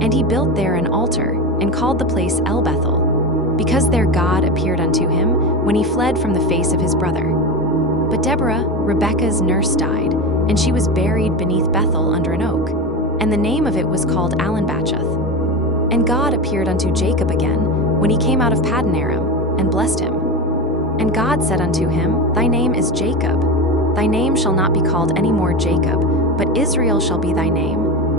And he built there an altar, and called the place El Bethel, because there God appeared unto him when he fled from the face of his brother. But Deborah, Rebekah's nurse, died, and she was buried beneath Bethel under an oak, and the name of it was called Allanbachuth. And God appeared unto Jacob again when he came out of Paddan Aram, and blessed him. And God said unto him, Thy name is Jacob. Thy name shall not be called any more Jacob, but Israel shall be thy name.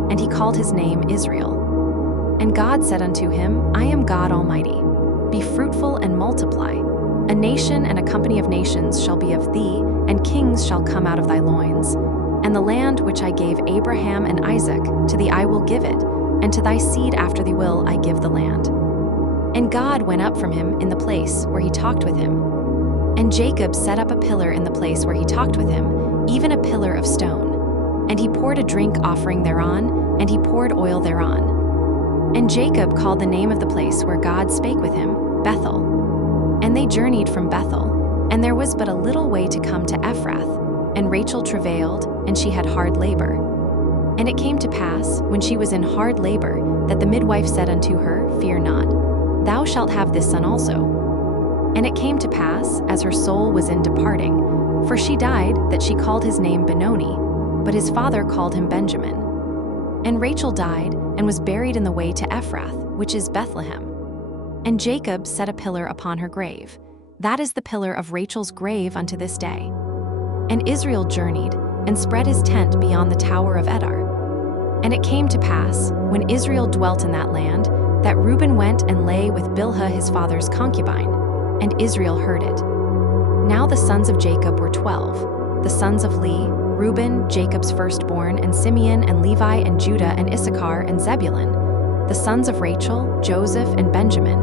And he called his name Israel. And God said unto him, I am God Almighty. Be fruitful and multiply. A nation and a company of nations shall be of thee, and kings shall come out of thy loins. And the land which I gave Abraham and Isaac, to thee I will give it, and to thy seed after thee will I give the land. And God went up from him in the place where he talked with him. And Jacob set up a pillar in the place where he talked with him, even a pillar of stone. And he poured a drink offering thereon, and he poured oil thereon. And Jacob called the name of the place where God spake with him, Bethel. And they journeyed from Bethel, and there was but a little way to come to Ephrath. And Rachel travailed, and she had hard labor. And it came to pass, when she was in hard labor, that the midwife said unto her, Fear not, thou shalt have this son also. And it came to pass, as her soul was in departing, for she died, that she called his name Benoni, but his father called him Benjamin. And Rachel died, and was buried in the way to Ephrath, which is Bethlehem. And Jacob set a pillar upon her grave. That is the pillar of Rachel's grave unto this day. And Israel journeyed, and spread his tent beyond the tower of Edar. And it came to pass, when Israel dwelt in that land, that Reuben went and lay with Bilhah his father's concubine, and Israel heard it. Now the sons of Jacob were 12, the sons of Leah, Reuben, Jacob's firstborn, and Simeon, and Levi, and Judah, and Issachar, and Zebulun, the sons of Rachel, Joseph, and Benjamin,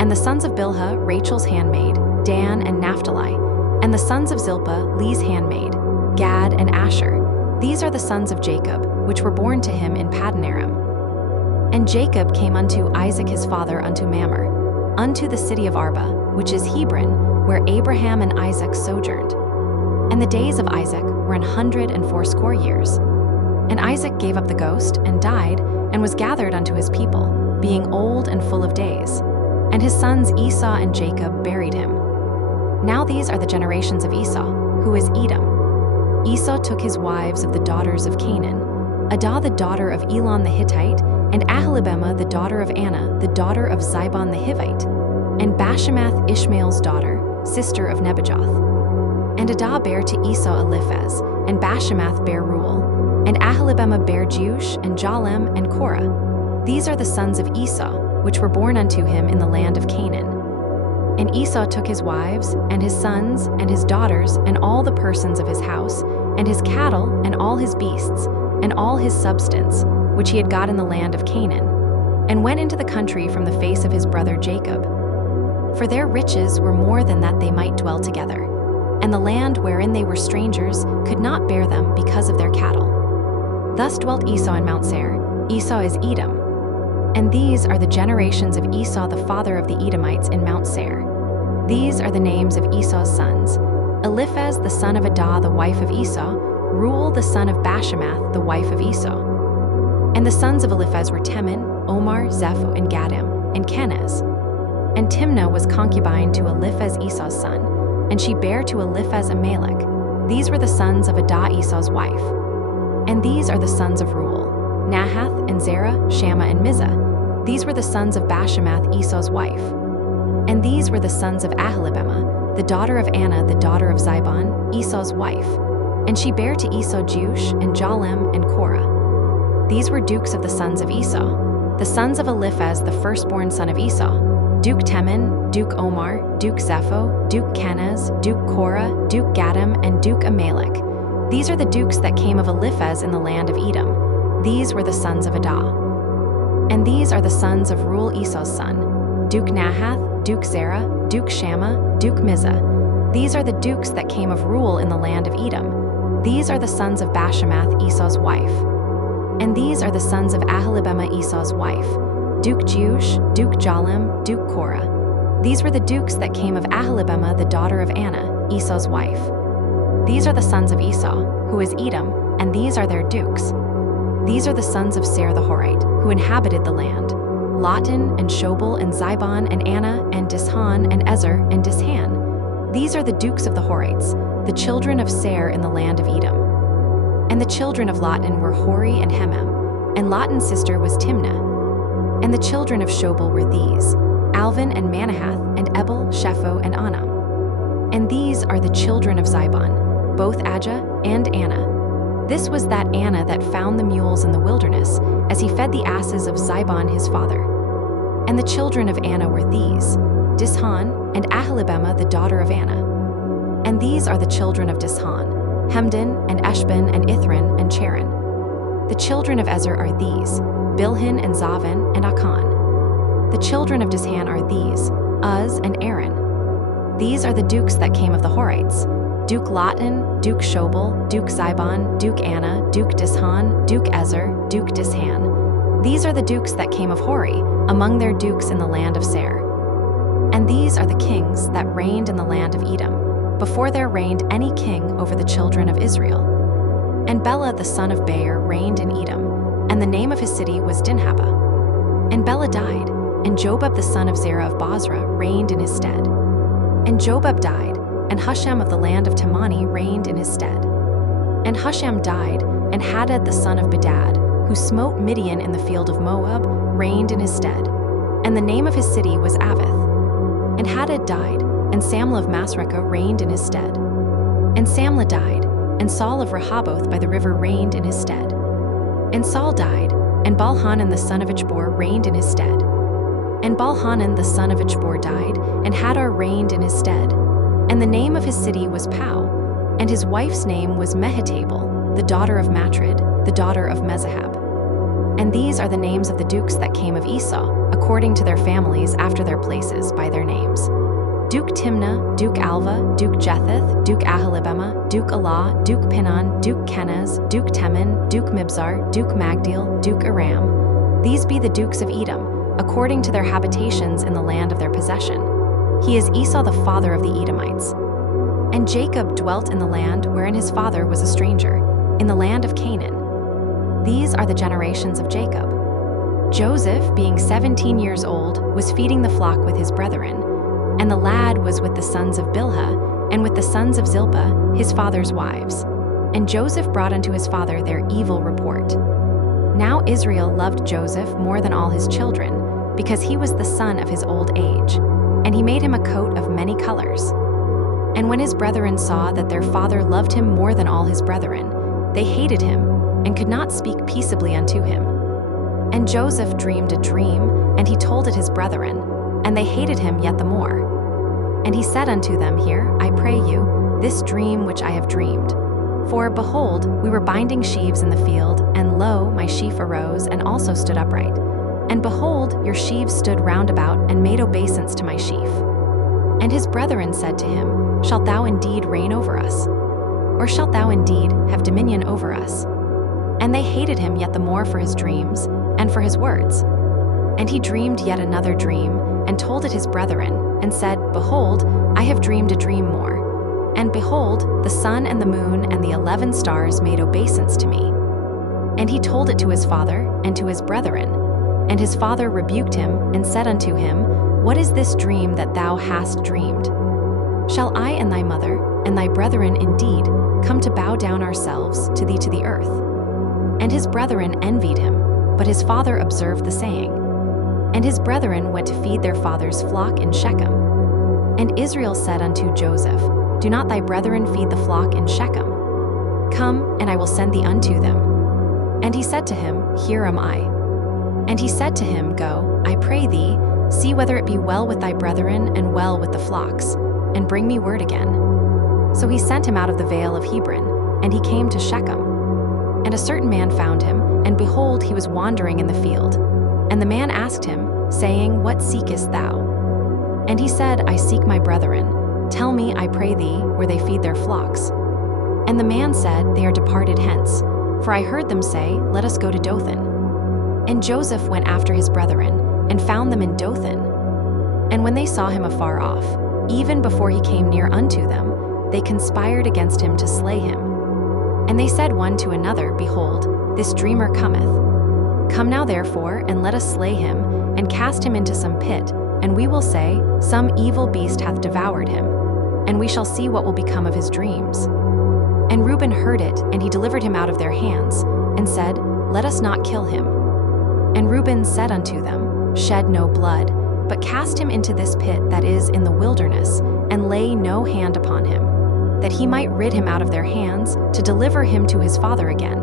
and the sons of Bilhah, Rachel's handmaid, Dan and Naphtali, and the sons of Zilpah, Leah's handmaid, Gad and Asher. These are the sons of Jacob, which were born to him in Paddan Aram. And Jacob came unto Isaac his father unto Mamre, unto the city of Arba, which is Hebron, where Abraham and Isaac sojourned. And the days of Isaac were 180 years. And Isaac gave up the ghost, and died, and was gathered unto his people, being old and full of days. And his sons Esau and Jacob buried him. Now these are the generations of Esau, who is Edom. Esau took his wives of the daughters of Canaan, Adah the daughter of Elon the Hittite, and Aholibamah the daughter of Anna, the daughter of Zibon the Hivite, and Bashemath Ishmael's daughter, sister of Nebajoth. And Adah bare to Esau Eliphaz, and Bashemath bare Reuel, and Aholibamah bare Jeush, and Jalem, and Korah. These are the sons of Esau, which were born unto him in the land of Canaan. And Esau took his wives, and his sons, and his daughters, and all the persons of his house, and his cattle, and all his beasts, and all his substance, which he had got in the land of Canaan, and went into the country from the face of his brother Jacob. For their riches were more than that they might dwell together, and the land wherein they were strangers could not bear them because of their cattle. Thus dwelt Esau in Mount Seir. Esau is Edom. And these are the generations of Esau the father of the Edomites in Mount Seir. These are the names of Esau's sons: Eliphaz the son of Adah the wife of Esau, Reuel the son of Bashemath the wife of Esau. And the sons of Eliphaz were Teman, Omar, Zepho, and Gadim, and Kenaz. And Timnah was concubine to Eliphaz Esau's son, and she bare to Eliphaz Amalek. These were the sons of Adah Esau's wife. And these are the sons of Reuel: Nahath, and Zerah, Shammah, and Mizah. These were the sons of Bashemath Esau's wife. And these were the sons of Aholibamah, the daughter of Anna, the daughter of Zibon, Esau's wife. And she bare to Esau Jeush, and Jalem, and Korah. These were dukes of the sons of Esau. The sons of Eliphaz, the firstborn son of Esau: Duke Teman, Duke Omar, Duke Zepho, Duke Kenaz, Duke Korah, Duke Gadim, and Duke Amalek. These are the dukes that came of Eliphaz in the land of Edom. These were the sons of Adah. And these are the sons of Reuel Esau's son: Duke Nahath, Duke Zerah, Duke Shammah, Duke Mizah. These are the dukes that came of Reuel in the land of Edom. These are the sons of Bashemath Esau's wife. And these are the sons of Aholibamah Esau's wife: Duke Jeush, Duke Jalem, Duke Korah. These were the dukes that came of Aholibamah the daughter of Anna, Esau's wife. These are the sons of Esau, who is Edom, and these are their dukes. These are the sons of Seir the Horite, who inhabited the land: Lotan, and Shobal, and Zibon, and Anna, and Dishan, and Ezer, and Dishan. These are the dukes of the Horites, the children of Seir in the land of Edom. And the children of Lotan were Hori and Hemem, and Lotan's sister was Timnah. And the children of Shobal were these: Alvan, and Manahath, and Ebal, Shepho, and Anam. And these are the children of Zibon, both Ajah and Anna. This was that Anna that found the mules in the wilderness, as he fed the asses of Zibon his father. And the children of Anna were these: Dishan, and Aholibamah the daughter of Anna. And these are the children of Dishan: Hemdan, and Eshban, and Ithran, and Cheran. The children of Ezer are these: Bilhan, and Zavan, and Akan. The children of Dishan are these: Uz, and Aaron. These are the dukes that came of the Horites: Duke Lotan, Duke Shobal, Duke Zibon, Duke Anna, Duke Dishan, Duke Ezer, Duke Dishan. These are the dukes that came of Hori, among their dukes in the land of Seir. And these are the kings that reigned in the land of Edom, before there reigned any king over the children of Israel. And Bela the son of Beer reigned in Edom, and the name of his city was Dinhabah. And Bela died, and Jobab the son of Zerah of Bozrah reigned in his stead. And Jobab died, and Husham of the land of Temani reigned in his stead. And Husham died, and Hadad the son of Bedad, who smote Midian in the field of Moab, reigned in his stead. And the name of his city was Avith. And Hadad died, and Samlah of Masrekah reigned in his stead. And Samlah died, and Saul of Rehoboth by the river reigned in his stead. And Saul died, and Baal-Hanan the son of Ichbor reigned in his stead. And Baal-Hanan the son of Ichbor died, and Hadar reigned in his stead. And the name of his city was Pau, and his wife's name was Mehetabel, the daughter of Matred, the daughter of Mezahab. And these are the names of the dukes that came of Esau, according to their families after their places by their names: Duke Timnah, Duke Alva, Duke Jetheth, Duke Ahalibema, Duke Elah, Duke Pinon, Duke Kenaz, Duke Teman, Duke Mibzar, Duke Magdiel, Duke Aram. These be the dukes of Edom, according to their habitations in the land of their possession. He is Esau the father of the Edomites. And Jacob dwelt in the land wherein his father was a stranger, in the land of Canaan. These are the generations of Jacob. Joseph, being 17 years old, was feeding the flock with his brethren, and the lad was with the sons of Bilhah, and with the sons of Zilpah, his father's wives. And Joseph brought unto his father their evil report. Now Israel loved Joseph more than all his children, because he was the son of his old age, and he made him a coat of many colors. And when his brethren saw that their father loved him more than all his brethren, they hated him, and could not speak peaceably unto him. And Joseph dreamed a dream, and he told it his brethren, and they hated him yet the more. And he said unto them, Hear, I pray you, this dream which I have dreamed. For, behold, we were binding sheaves in the field, and lo, my sheaf arose, and also stood upright. And behold, your sheaves stood round about, and made obeisance to my sheaf. And his brethren said to him, Shalt thou indeed reign over us? Or shalt thou indeed have dominion over us? And they hated him yet the more for his dreams, and for his words. And he dreamed yet another dream, and told it his brethren, and said, Behold, I have dreamed a dream more. And behold, the sun and the moon and the 11 stars made obeisance to me. And he told it to his father, and to his brethren. And his father rebuked him, and said unto him, What is this dream that thou hast dreamed? Shall I and thy mother, and thy brethren indeed, come to bow down ourselves to thee to the earth? And his brethren envied him, but his father observed the saying. And his brethren went to feed their father's flock in Shechem. And Israel said unto Joseph, Do not thy brethren feed the flock in Shechem? Come, and I will send thee unto them. And he said to him, Here am I. And he said to him, Go, I pray thee, see whether it be well with thy brethren and well with the flocks, and bring me word again. So he sent him out of the vale of Hebron, and he came to Shechem. And a certain man found him, and behold, he was wandering in the field. And the man asked him, saying, What seekest thou? And he said, I seek my brethren. Tell me, I pray thee, where they feed their flocks. And the man said, They are departed hence, for I heard them say, Let us go to Dothan. And Joseph went after his brethren, and found them in Dothan. And when they saw him afar off, even before he came near unto them, they conspired against him to slay him. And they said one to another, Behold, this dreamer cometh. Come now therefore, and let us slay him, and cast him into some pit, and we will say, Some evil beast hath devoured him, and we shall see what will become of his dreams. And Reuben heard it, and he delivered him out of their hands, and said, Let us not kill him. And Reuben said unto them, Shed no blood, but cast him into this pit that is in the wilderness, and lay no hand upon him, that he might rid him out of their hands, to deliver him to his father again.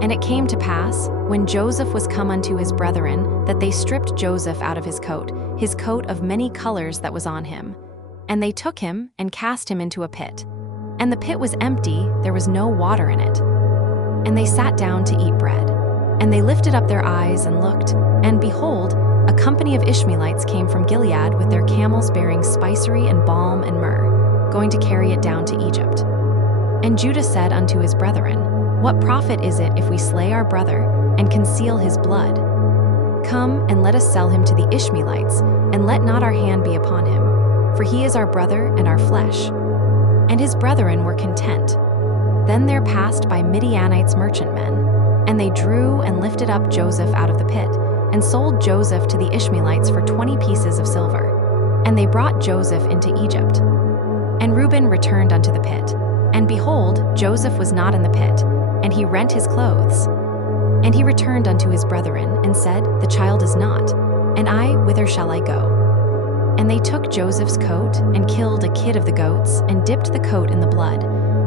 And it came to pass, when Joseph was come unto his brethren, that they stripped Joseph out of his coat of many colors that was on him. And they took him, and cast him into a pit. And the pit was empty, there was no water in it. And they sat down to eat bread. And they lifted up their eyes and looked, and behold, a company of Ishmaelites came from Gilead with their camels bearing spicery and balm and myrrh, going to carry it down to Egypt. And Judah said unto his brethren, What profit is it if we slay our brother, and conceal his blood? Come, and let us sell him to the Ishmaelites, and let not our hand be upon him, for he is our brother and our flesh. And his brethren were content. Then there passed by Midianites merchantmen, and they drew and lifted up Joseph out of the pit, and sold Joseph to the Ishmaelites for 20 pieces of silver. And they brought Joseph into Egypt. And Reuben returned unto the pit. And behold, Joseph was not in the pit, and he rent his clothes. And he returned unto his brethren, and said, The child is not, and I, whither shall I go? And they took Joseph's coat, and killed a kid of the goats, and dipped the coat in the blood.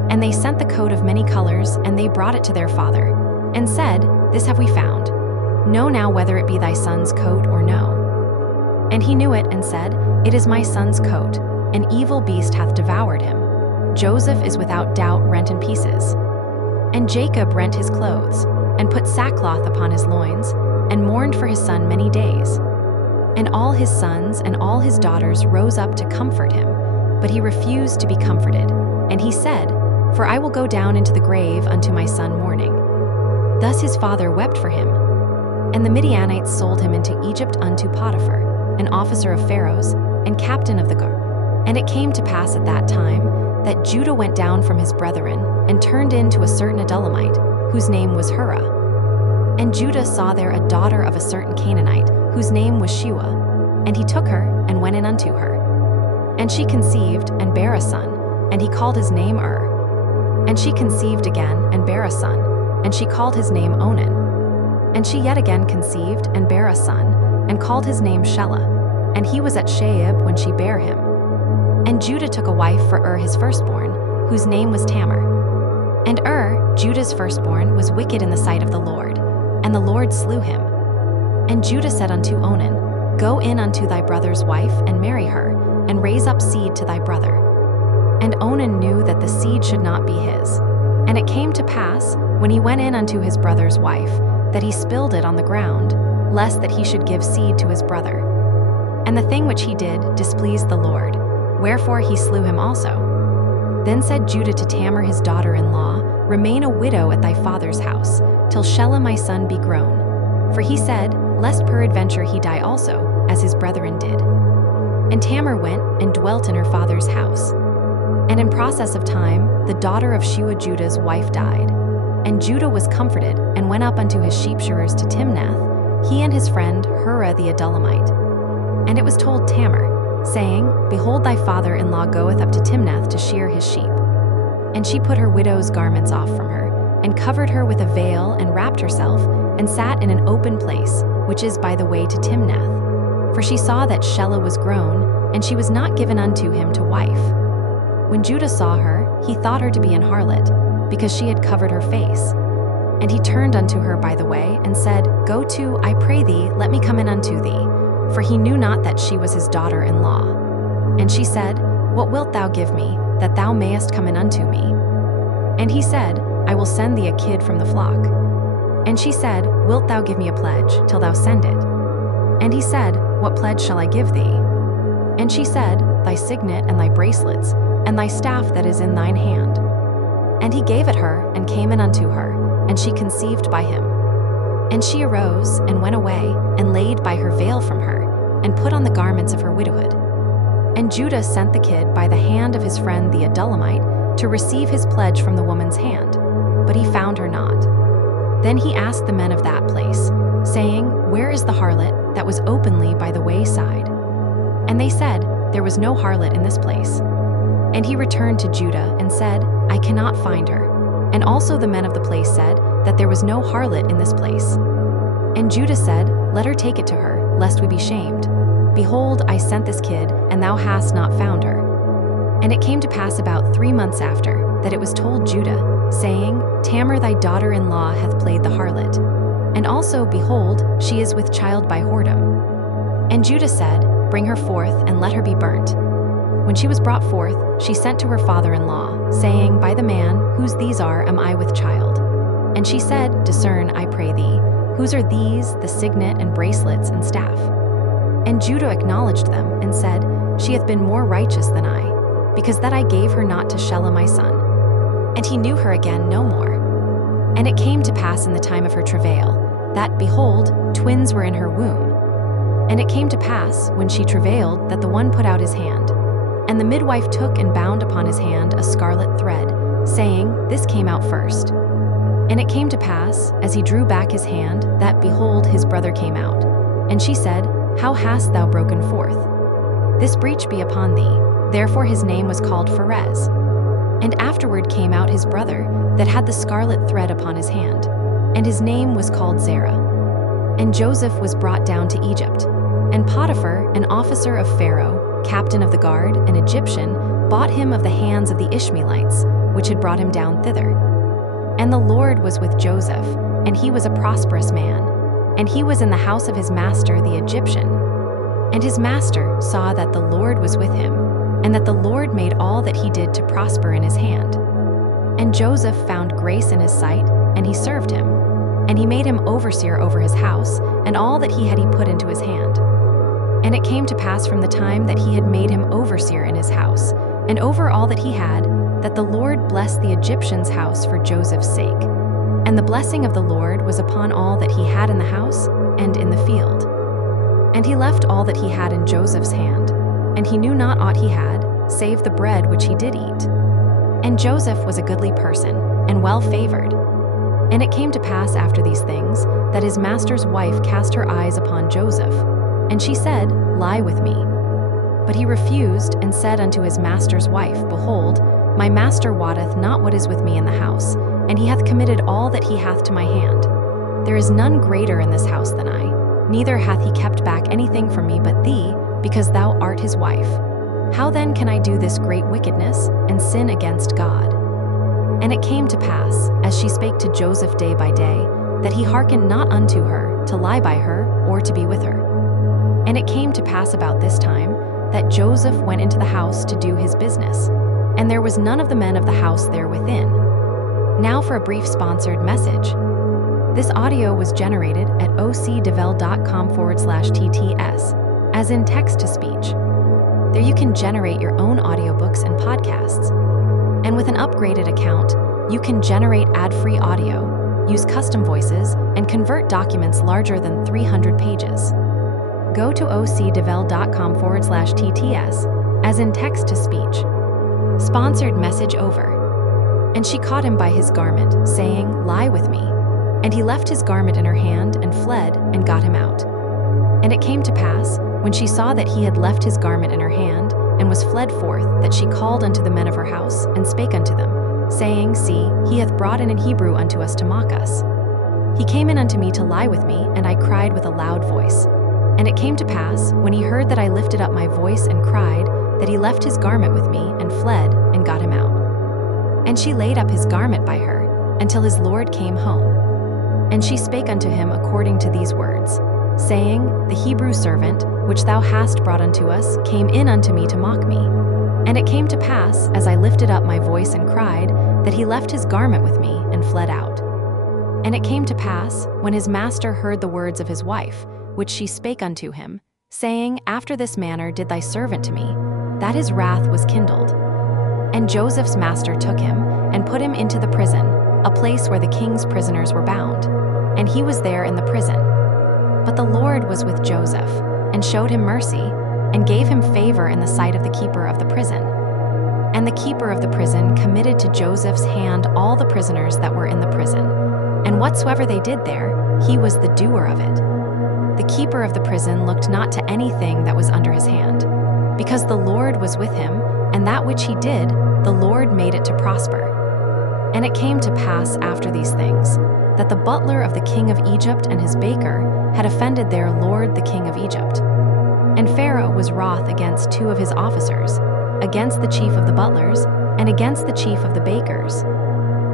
And they sent the coat of many colors, and they brought it to their father, and said, This have we found. Know now whether it be thy son's coat or no. And he knew it, and said, It is my son's coat. An evil beast hath devoured him. Joseph is without doubt rent in pieces. And Jacob rent his clothes, and put sackcloth upon his loins, and mourned for his son many days. And all his sons and all his daughters rose up to comfort him, but he refused to be comforted. And he said, For I will go down into the grave unto my son mourning. Thus his father wept for him. And the Midianites sold him into Egypt unto Potiphar, an officer of Pharaoh's, and captain of the guard. And it came to pass at that time that Judah went down from his brethren, and turned in to a certain Adullamite, whose name was Hurrah. And Judah saw there a daughter of a certain Canaanite, whose name was Shua. And he took her, and went in unto her. And she conceived, and bare a son, and he called his name And she conceived again, and bare a son, and she called his name Onan. And she yet again conceived, and bare a son, and called his name Shelah. And he was at Shaib when she bare him. And Judah took a wife for his firstborn, whose name was Tamar. And Judah's firstborn, was wicked in the sight of the Lord, and the Lord slew him. And Judah said unto Onan, Go in unto thy brother's wife, and marry her, and raise up seed to thy brother. And Onan knew that the seed should not be his. And it came to pass, when he went in unto his brother's wife, that he spilled it on the ground, lest that he should give seed to his brother. And the thing which he did displeased the Lord, wherefore he slew him also. Then said Judah to Tamar his daughter-in-law, Remain a widow at thy father's house, till Shelah my son be grown. For he said, Lest peradventure he die also, as his brethren did. And Tamar went, and dwelt in her father's house. And in process of time, the daughter of Shua Judah's wife died. And Judah was comforted, and went up unto his sheepshearers to Timnath, he and his friend Hurrah the Adullamite. And it was told Tamar, saying, Behold, thy father-in-law goeth up to Timnath to shear his sheep. And she put her widow's garments off from her, and covered her with a veil, and wrapped herself, and sat in an open place, which is by the way to Timnath. For she saw that Shelah was grown, and she was not given unto him to wife. When Judah saw her, he thought her to be an harlot, because she had covered her face. And he turned unto her by the way, and said, Go to, I pray thee, let me come in unto thee. For he knew not that she was his daughter-in-law. And she said, What wilt thou give me, that thou mayest come in unto me? And he said, I will send thee a kid from the flock. And she said, Wilt thou give me a pledge, till thou send it? And he said, What pledge shall I give thee? And she said, Thy signet and thy bracelets, and thy staff that is in thine hand. And he gave it her, and came in unto her, and she conceived by him. And she arose, and went away, and laid by her veil from her, and put on the garments of her widowhood. And Judah sent the kid by the hand of his friend the Adullamite, to receive his pledge from the woman's hand, but he found her not. Then he asked the men of that place, saying, Where is the harlot that was openly by the wayside? And they said, There was no harlot in this place. And he returned to Judah, and said, I cannot find her. And also the men of the place said, that there was no harlot in this place. And Judah said, Let her take it to her, lest we be shamed. Behold, I sent this kid, and thou hast not found her. And it came to pass about 3 months after, that it was told Judah, saying, Tamar thy daughter-in-law hath played the harlot. And also, behold, she is with child by whoredom. And Judah said, Bring her forth, and let her be burnt. When she was brought forth, she sent to her father-in-law, saying, By the man, whose these are, am I with child. And she said, Discern, I pray thee, whose are these, the signet and bracelets and staff? And Judah acknowledged them, and said, She hath been more righteous than I, because that I gave her not to Shelah my son. And he knew her again no more. And it came to pass in the time of her travail, that, behold, twins were in her womb. And it came to pass, when she travailed, that the one put out his hand. And the midwife took and bound upon his hand a scarlet thread, saying, This came out first. And it came to pass, as he drew back his hand, that, behold, his brother came out. And she said, How hast thou broken forth? This breach be upon thee. Therefore his name was called Pharez. And afterward came out his brother, that had the scarlet thread upon his hand, and his name was called Zerah. And Joseph was brought down to Egypt. And Potiphar, an officer of Pharaoh, captain of the guard, an Egyptian, bought him of the hands of the Ishmaelites, which had brought him down thither. And the Lord was with Joseph, and he was a prosperous man, and he was in the house of his master the Egyptian. And his master saw that the Lord was with him, and that the Lord made all that he did to prosper in his hand. And Joseph found grace in his sight, and he served him. And he made him overseer over his house, and all that he put into his hand. And it came to pass from the time that he had made him overseer in his house, and over all that he had, that the Lord blessed the Egyptian's house for Joseph's sake. And the blessing of the Lord was upon all that he had in the house and in the field. And he left all that he had in Joseph's hand, and he knew not aught he had, save the bread which he did eat. And Joseph was a goodly person, and well favored. And it came to pass after these things, that his master's wife cast her eyes upon Joseph, and she said, Lie with me. But he refused, and said unto his master's wife, Behold, my master wotteth not what is with me in the house, and he hath committed all that he hath to my hand. There is none greater in this house than I, neither hath he kept back anything from me but thee, because thou art his wife. How then can I do this great wickedness, and sin against God? And it came to pass, as she spake to Joseph day by day, that he hearkened not unto her, to lie by her, or to be with her. And it came to pass about this time, that Joseph went into the house to do his business, and there was none of the men of the house there within. Now for a brief sponsored message. This audio was generated at ocdevel.com/TTS, as in text-to-speech. There you can generate your own audiobooks and podcasts. And with an upgraded account, you can generate ad-free audio, use custom voices, and convert documents larger than 300 pages. Go to ocdevel.com/TTS, as in text-to-speech. Sponsored message over. And she caught him by his garment, saying, Lie with me. And he left his garment in her hand, and fled, and got him out. And it came to pass, when she saw that he had left his garment in her hand, and was fled forth, that she called unto the men of her house, and spake unto them, saying, See, he hath brought in an Hebrew unto us to mock us. He came in unto me to lie with me, and I cried with a loud voice. And it came to pass, when he heard that I lifted up my voice and cried, that he left his garment with me, and fled, and got him out. And she laid up his garment by her, until his Lord came home. And she spake unto him according to these words, saying, The Hebrew servant, which thou hast brought unto us, came in unto me to mock me. And it came to pass, as I lifted up my voice and cried, that he left his garment with me, and fled out. And it came to pass, when his master heard the words of his wife, which she spake unto him, saying, After this manner did thy servant to me, that his wrath was kindled. And Joseph's master took him, and put him into the prison, a place where the king's prisoners were bound. And he was there in the prison. But the Lord was with Joseph, and showed him mercy, and gave him favor in the sight of the keeper of the prison. And the keeper of the prison committed to Joseph's hand all the prisoners that were in the prison. And whatsoever they did there, he was the doer of it. The keeper of the prison looked not to anything that was under his hand, because the Lord was with him, and that which he did, the Lord made it to prosper. And it came to pass after these things, that the butler of the king of Egypt and his baker had offended their lord the king of Egypt. And Pharaoh was wroth against two of his officers, against the chief of the butlers, and against the chief of the bakers.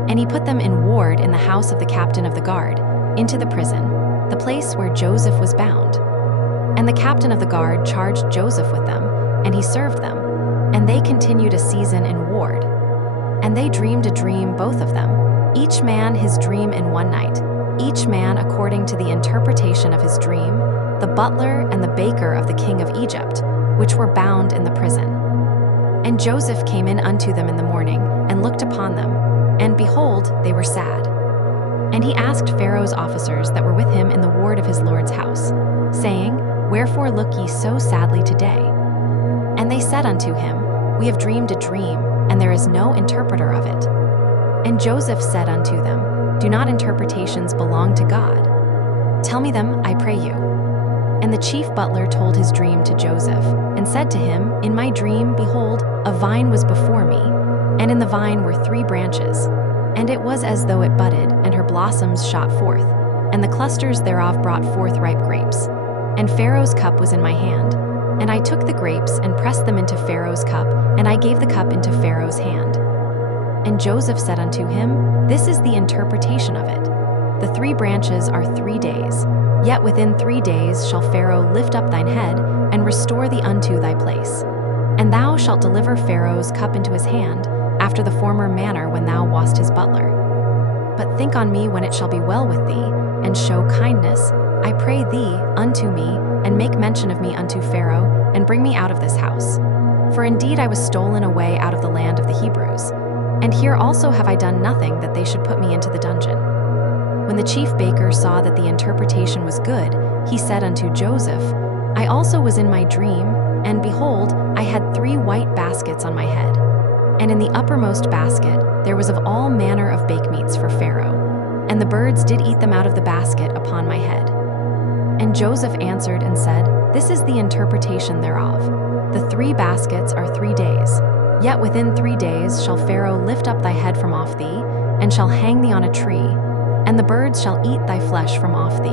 And he put them in ward in the house of the captain of the guard, into the prison, the place where Joseph was bound. And the captain of the guard charged Joseph with them, and he served them, and they continued a season in ward. And they dreamed a dream, both of them, each man his dream in one night, each man according to the interpretation of his dream, the butler and the baker of the king of Egypt, which were bound in the prison. And Joseph came in unto them in the morning, and looked upon them, and behold, they were sad. And he asked Pharaoh's officers that were with him in the ward of his lord's house, saying, Wherefore look ye so sadly today? And they said unto him, We have dreamed a dream, and there is no interpreter of it. And Joseph said unto them, Do not interpretations belong to God? Tell me them, I pray you. And the chief butler told his dream to Joseph, and said to him, In my dream, behold, a vine was before me, and in the vine were 3 branches. And it was as though it budded, and her blossoms shot forth, and the clusters thereof brought forth ripe grapes. And Pharaoh's cup was in my hand. And I took the grapes, and pressed them into Pharaoh's cup, and I gave the cup into Pharaoh's hand. And Joseph said unto him, This is the interpretation of it. The 3 branches are 3 days. Yet within 3 days shall Pharaoh lift up thine head, and restore thee unto thy place. And thou shalt deliver Pharaoh's cup into his hand, after the former manner when thou wast his butler. But think on me when it shall be well with thee, and show kindness, I pray thee, unto me, and make mention of me unto Pharaoh, and bring me out of this house. For indeed I was stolen away out of the land of the Hebrews, and here also have I done nothing that they should put me into the dungeon. When the chief baker saw that the interpretation was good, he said unto Joseph, I also was in my dream, and behold, I had 3 white baskets on my head. And in the uppermost basket there was of all manner of bakemeats for Pharaoh, and the birds did eat them out of the basket upon my head. And Joseph answered and said, This is the interpretation thereof. The 3 baskets are 3 days. Yet within 3 days shall Pharaoh lift up thy head from off thee, and shall hang thee on a tree, and the birds shall eat thy flesh from off thee.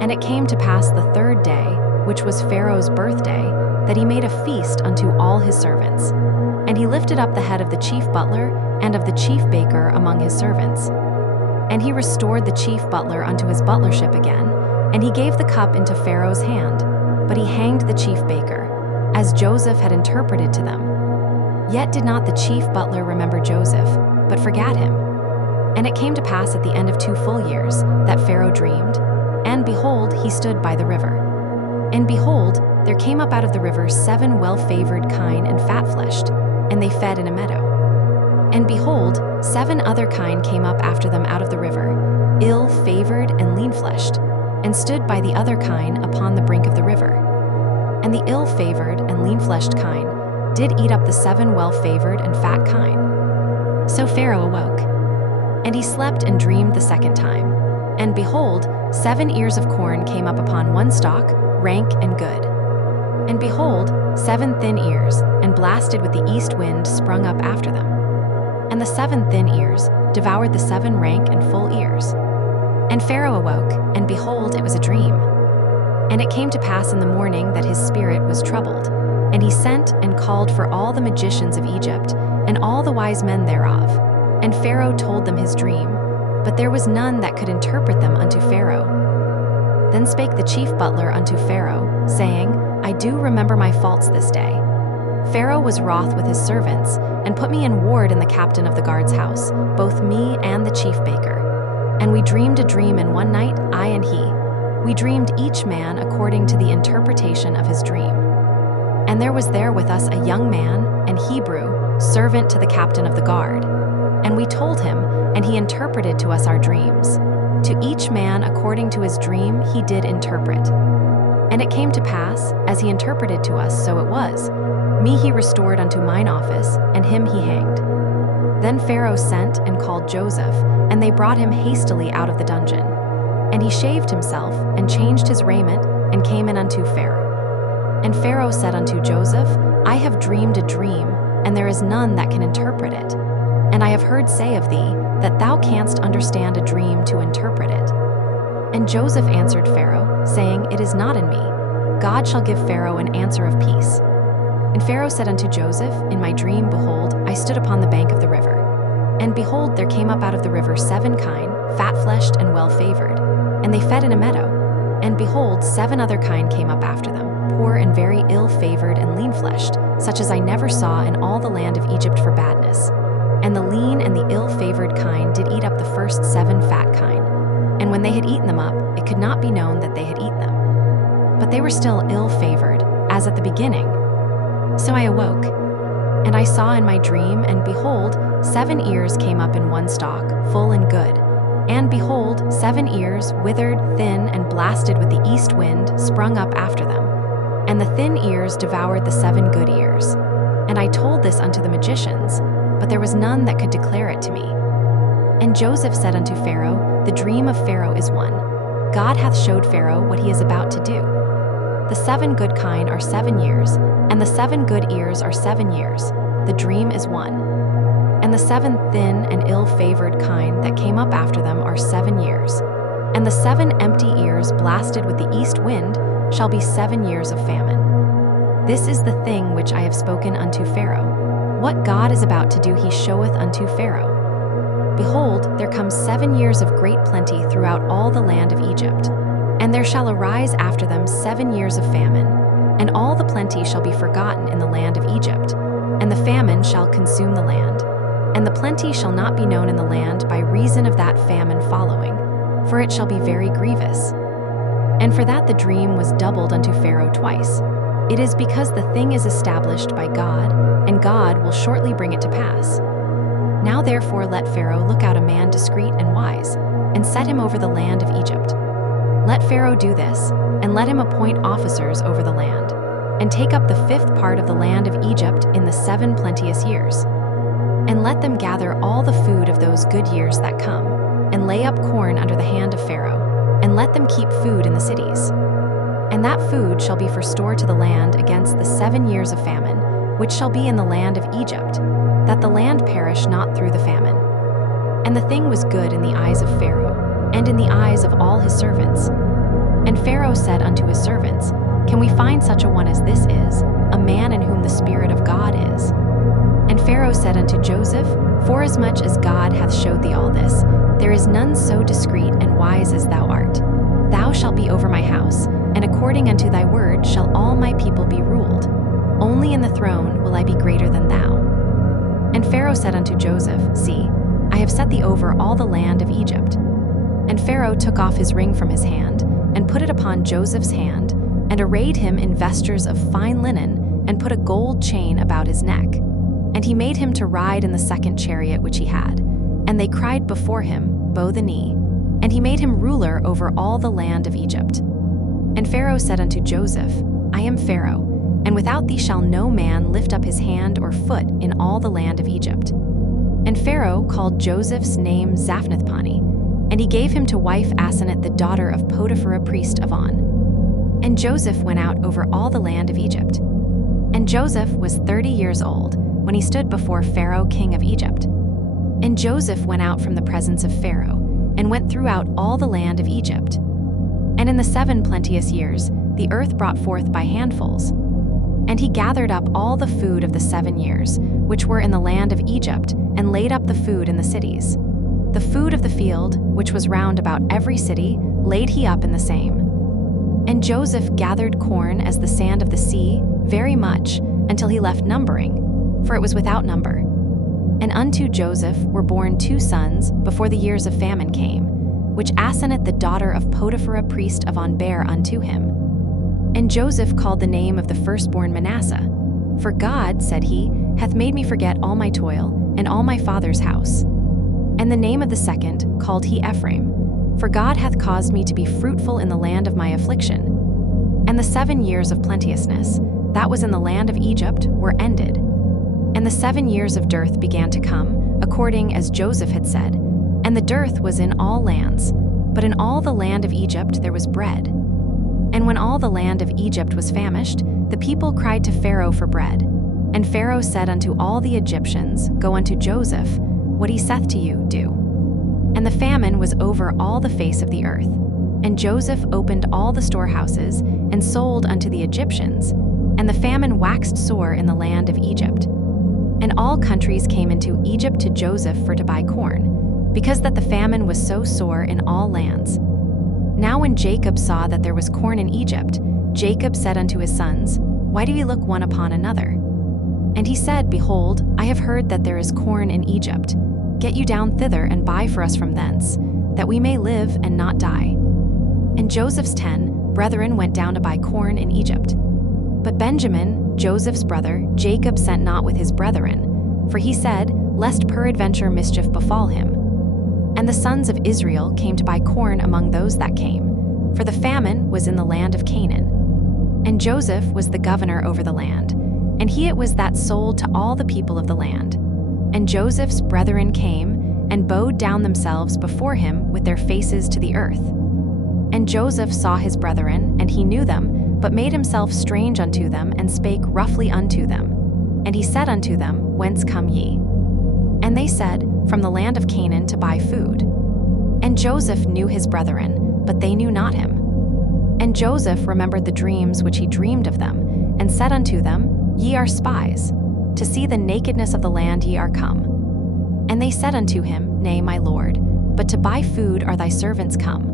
And it came to pass the 3rd day, which was Pharaoh's birthday, that he made a feast unto all his servants. And he lifted up the head of the chief butler and of the chief baker among his servants. And he restored the chief butler unto his butlership again, and he gave the cup into Pharaoh's hand, but he hanged the chief baker, as Joseph had interpreted to them. Yet did not the chief butler remember Joseph, but forgat him. And it came to pass at the end of 2 full years that Pharaoh dreamed, and behold, he stood by the river. And behold, there came up out of the river 7 well-favored kine and fat-fleshed, and they fed in a meadow. And behold, 7 other kine came up after them out of the river, ill-favored and lean-fleshed, and stood by the other kine upon the brink of the river. And the ill-favored and lean-fleshed kine did eat up the 7 well-favored and fat kine. So Pharaoh awoke, and he slept and dreamed the 2nd time. And behold, 7 ears of corn came up upon one stalk, rank and good. And behold, 7 thin ears, and blasted with the east wind, sprung up after them. And the 7 thin ears devoured the 7 rank and full ears. And Pharaoh awoke, and behold, it was a dream. And it came to pass in the morning that his spirit was troubled, and he sent and called for all the magicians of Egypt, and all the wise men thereof. And Pharaoh told them his dream, but there was none that could interpret them unto Pharaoh. Then spake the chief butler unto Pharaoh, saying, I do remember my faults this day. Pharaoh was wroth with his servants, and put me in ward in the captain of the guard's house, both me and the chief baker. And we dreamed a dream in one night, I and he. We dreamed each man according to the interpretation of his dream. And there was there with us a young man, an Hebrew, servant to the captain of the guard. And we told him, and he interpreted to us our dreams. To each man according to his dream he did interpret. And it came to pass, as he interpreted to us, so it was. Me he restored unto mine office, and him he hanged. Then Pharaoh sent and called Joseph, and they brought him hastily out of the dungeon. And he shaved himself, and changed his raiment, and came in unto Pharaoh. And Pharaoh said unto Joseph, I have dreamed a dream, and there is none that can interpret it. And I have heard say of thee, that thou canst understand a dream to interpret it. And Joseph answered Pharaoh, saying, It is not in me. God shall give Pharaoh an answer of peace. And Pharaoh said unto Joseph, In my dream, behold, I stood upon the bank of the river. And behold, there came up out of the river 7 kine, fat-fleshed and well-favored, and they fed in a meadow. And behold, 7 other kine came up after them, poor and very ill-favored and lean-fleshed, such as I never saw in all the land of Egypt for badness. And the lean and the ill-favored kine did eat up the first 7 fat kine. And when they had eaten them up, it could not be known that they had eaten them. But they were still ill-favored, as at the beginning. So I awoke, and I saw in my dream, and behold, 7 ears came up in one stalk, full and good. And behold, 7 ears, withered, thin, and blasted with the east wind, sprung up after them. And the thin ears devoured the 7 good ears. And I told this unto the magicians, but there was none that could declare it to me. And Joseph said unto Pharaoh, The dream of Pharaoh is one. God hath showed Pharaoh what he is about to do. The 7 good kine are 7 years, and the 7 good ears are 7 years. The dream is 1. And the 7 thin and ill-favored kine that came up after them are 7 years. And the 7 empty ears blasted with the east wind shall be 7 years of famine. This is the thing which I have spoken unto Pharaoh. What God is about to do he showeth unto Pharaoh. Behold, there come 7 years of great plenty throughout all the land of Egypt. And there shall arise after them 7 years of famine, and all the plenty shall be forgotten in the land of Egypt, and the famine shall consume the land. And the plenty shall not be known in the land by reason of that famine following, for it shall be very grievous. And for that the dream was doubled unto Pharaoh twice. It is because the thing is established by God, and God will shortly bring it to pass. Now therefore let Pharaoh look out a man discreet and wise, and set him over the land of Egypt. Let Pharaoh do this, and let him appoint officers over the land, and take up the 5th part of the land of Egypt in the 7 plenteous years. And let them gather all the food of those good years that come, and lay up corn under the hand of Pharaoh, and let them keep food in the cities. And that food shall be for store to the land against the 7 years of famine, which shall be in the land of Egypt, that the land perish not through the famine. And the thing was good in the eyes of Pharaoh, and in the eyes of all his servants. And Pharaoh said unto his servants, Can we find such a one as this is, a man in whom the Spirit of God is? And Pharaoh said unto Joseph, Forasmuch as God hath showed thee all this, there is none so discreet and wise as thou art. Thou shalt be over my house, and according unto thy word shall all my people be ruled. Only in the throne will I be greater than thou. And Pharaoh said unto Joseph, See, I have set thee over all the land of Egypt. And Pharaoh took off his ring from his hand, and put it upon Joseph's hand, and arrayed him in vestures of fine linen, and put a gold chain about his neck. And he made him to ride in the 2nd chariot which he had. And they cried before him, Bow the knee. And he made him ruler over all the land of Egypt. And Pharaoh said unto Joseph, I am Pharaoh, and without thee shall no man lift up his hand or foot in all the land of Egypt. And Pharaoh called Joseph's name Zaphnath-Paneah, and he gave him to wife Asenath the daughter of Potiphar a priest of On. And Joseph went out over all the land of Egypt. And Joseph was 30 years old when he stood before Pharaoh king of Egypt. And Joseph went out from the presence of Pharaoh, and went throughout all the land of Egypt. And in the 7 plenteous years, the earth brought forth by handfuls. And he gathered up all the food of the 7 years, which were in the land of Egypt, and laid up the food in the cities. The food of the field, which was round about every city, laid he up in the same. And Joseph gathered corn as the sand of the sea, very much, until he left numbering, for it was without number. And unto Joseph were born 2 sons before the years of famine came, which Asenath the daughter of Potiphar a priest of On bare unto him. And Joseph called the name of the firstborn Manasseh. For God, said he, hath made me forget all my toil, and all my father's house. And the name of the second called he Ephraim. For God hath caused me to be fruitful in the land of my affliction. And the 7 years of plenteousness, that was in the land of Egypt, were ended. And the 7 years of dearth began to come, according as Joseph had said. And the dearth was in all lands, but in all the land of Egypt there was bread. And when all the land of Egypt was famished, the people cried to Pharaoh for bread. And Pharaoh said unto all the Egyptians, Go unto Joseph, what he saith to you, do. And the famine was over all the face of the earth. And Joseph opened all the storehouses, and sold unto the Egyptians. And the famine waxed sore in the land of Egypt. And all countries came into Egypt to Joseph for to buy corn, because that the famine was so sore in all lands. Now when Jacob saw that there was corn in Egypt, Jacob said unto his sons, Why do ye look one upon another? And he said, Behold, I have heard that there is corn in Egypt. Get you down thither and buy for us from thence, that we may live and not die. And Joseph's 10 brethren went down to buy corn in Egypt. But Benjamin, Joseph's brother, Jacob sent not with his brethren, for he said, Lest peradventure mischief befall him. And the sons of Israel came to buy corn among those that came, for the famine was in the land of Canaan. And Joseph was the governor over the land, and he it was that sold to all the people of the land. And Joseph's brethren came, and bowed down themselves before him with their faces to the earth. And Joseph saw his brethren, and he knew them, but made himself strange unto them, and spake roughly unto them. And he said unto them, Whence come ye? And they said, From the land of Canaan to buy food. And Joseph knew his brethren, but they knew not him. And Joseph remembered the dreams which he dreamed of them, and said unto them, Ye are spies. To see the nakedness of the land ye are come. And they said unto him, Nay, my lord, but to buy food are thy servants come.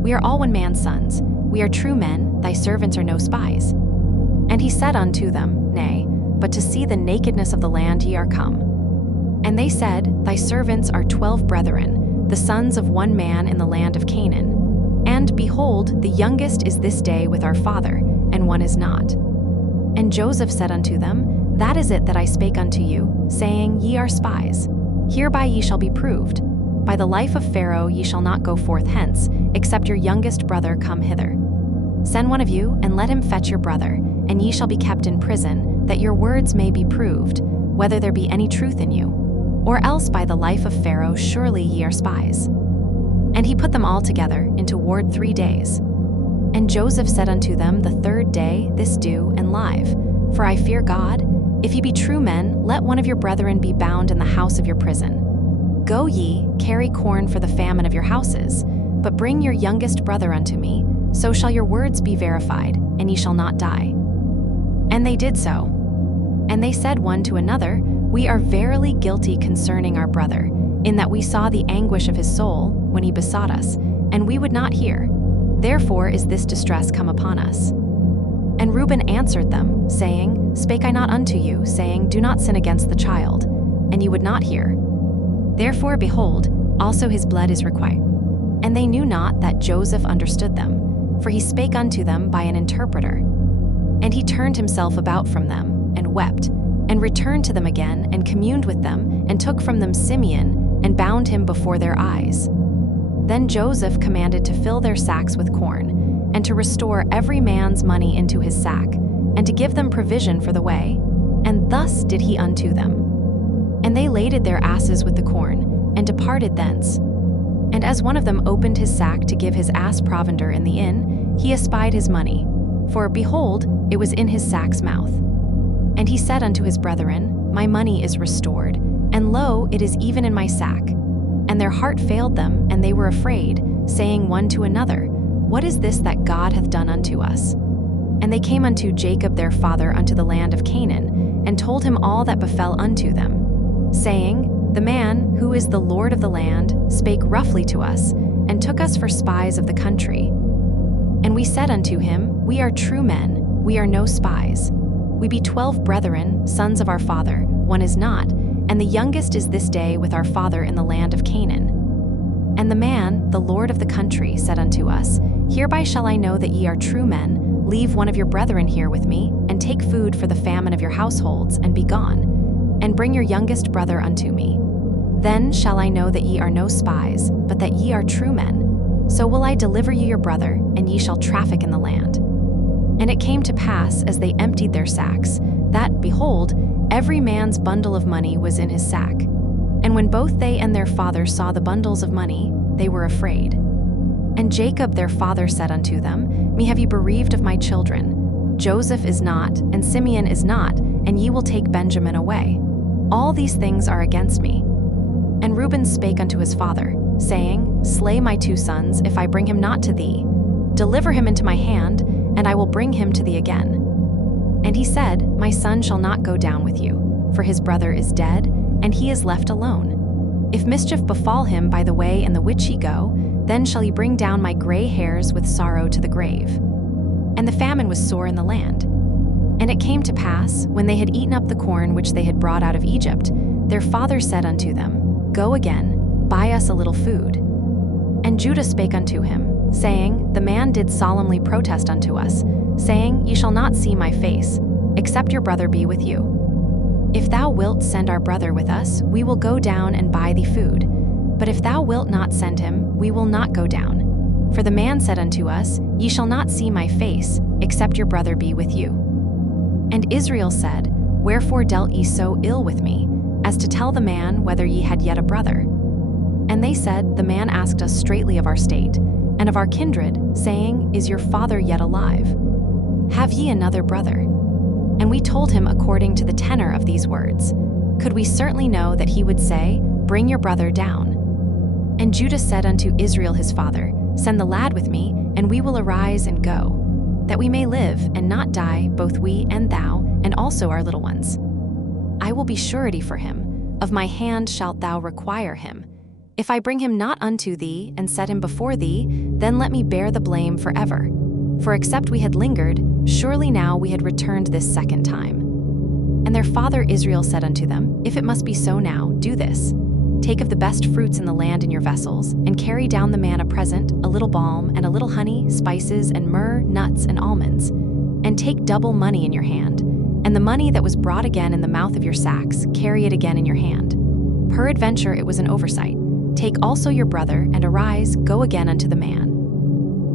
We are all one man's sons. We are true men, thy servants are no spies. And he said unto them, Nay, but to see the nakedness of the land ye are come. And they said, Thy servants are 12 brethren, the sons of one man in the land of Canaan. And behold, the youngest is this day with our father, and one is not. And Joseph said unto them, That is it that I spake unto you, saying, Ye are spies. Hereby ye shall be proved. By the life of Pharaoh ye shall not go forth hence, except your youngest brother come hither. Send one of you, and let him fetch your brother, and ye shall be kept in prison, that your words may be proved, whether there be any truth in you. Or else by the life of Pharaoh surely ye are spies. And he put them all together into ward 3 days. And Joseph said unto them the 3rd day, This do, and live. For I fear God. If ye be true men, let one of your brethren be bound in the house of your prison. Go ye, carry corn for the famine of your houses, but bring your youngest brother unto me, so shall your words be verified, and ye shall not die. And they did so. And they said one to another, We are verily guilty concerning our brother, in that we saw the anguish of his soul when he besought us, and we would not hear. Therefore is this distress come upon us. And Reuben answered them, saying, Spake I not unto you, saying, Do not sin against the child? And ye would not hear. Therefore, behold, also his blood is required. And they knew not that Joseph understood them, for he spake unto them by an interpreter. And he turned himself about from them, and wept, and returned to them again, and communed with them, and took from them Simeon, and bound him before their eyes. Then Joseph commanded to fill their sacks with corn, and to restore every man's money into his sack, and to give them provision for the way. And thus did he unto them. And they laded their asses with the corn, and departed thence. And as one of them opened his sack to give his ass provender in the inn, he espied his money. For, behold, it was in his sack's mouth. And he said unto his brethren, My money is restored, and lo, it is even in my sack. And their heart failed them, and they were afraid, saying one to another, What is this that God hath done unto us? And they came unto Jacob their father unto the land of Canaan, and told him all that befell unto them, saying, The man, who is the Lord of the land, spake roughly to us, and took us for spies of the country. And we said unto him, We are true men, we are no spies. We be 12 brethren, sons of our father, one is not, and the youngest is this day with our father in the land of Canaan. And the man, the Lord of the country, said unto us, Hereby shall I know that ye are true men. Leave one of your brethren here with me, and take food for the famine of your households, and be gone. And bring your youngest brother unto me. Then shall I know that ye are no spies, but that ye are true men. So will I deliver you your brother, and ye shall traffic in the land. And it came to pass, as they emptied their sacks, that, behold, every man's bundle of money was in his sack. And when both they and their father saw the bundles of money, they were afraid. And Jacob their father said unto them, Me have ye bereaved of my children. Joseph is not, and Simeon is not, and ye will take Benjamin away. All these things are against me. And Reuben spake unto his father, saying, Slay my 2 sons, if I bring him not to thee. Deliver him into my hand, and I will bring him to thee again. And he said, My son shall not go down with you, for his brother is dead, and he is left alone. If mischief befall him by the way in the which ye go, then shall he bring down my gray hairs with sorrow to the grave. And the famine was sore in the land. And it came to pass, when they had eaten up the corn which they had brought out of Egypt, their father said unto them, Go again, buy us a little food. And Judah spake unto him, saying, The man did solemnly protest unto us, saying, Ye shall not see my face, except your brother be with you. If thou wilt send our brother with us, we will go down and buy thee food. But if thou wilt not send him, we will not go down. For the man said unto us, Ye shall not see my face, except your brother be with you. And Israel said, Wherefore dealt ye so ill with me, as to tell the man whether ye had yet a brother? And they said, The man asked us straitly of our state, and of our kindred, saying, Is your father yet alive? Have ye another brother? And we told him according to the tenor of these words. Could we certainly know that he would say, Bring your brother down? And Judah said unto Israel his father, Send the lad with me, and we will arise and go, that we may live and not die, both we and thou, and also our little ones. I will be surety for him, of my hand shalt thou require him. If I bring him not unto thee, and set him before thee, then let me bear the blame forever. For except we had lingered, surely now we had returned this second time. And their father Israel said unto them, If it must be so now, do this. Take of the best fruits in the land in your vessels, and carry down the man a present, a little balm, and a little honey, spices, and myrrh, nuts, and almonds. And take double money in your hand, and the money that was brought again in the mouth of your sacks, carry it again in your hand. Peradventure it was an oversight. Take also your brother, and arise, go again unto the man.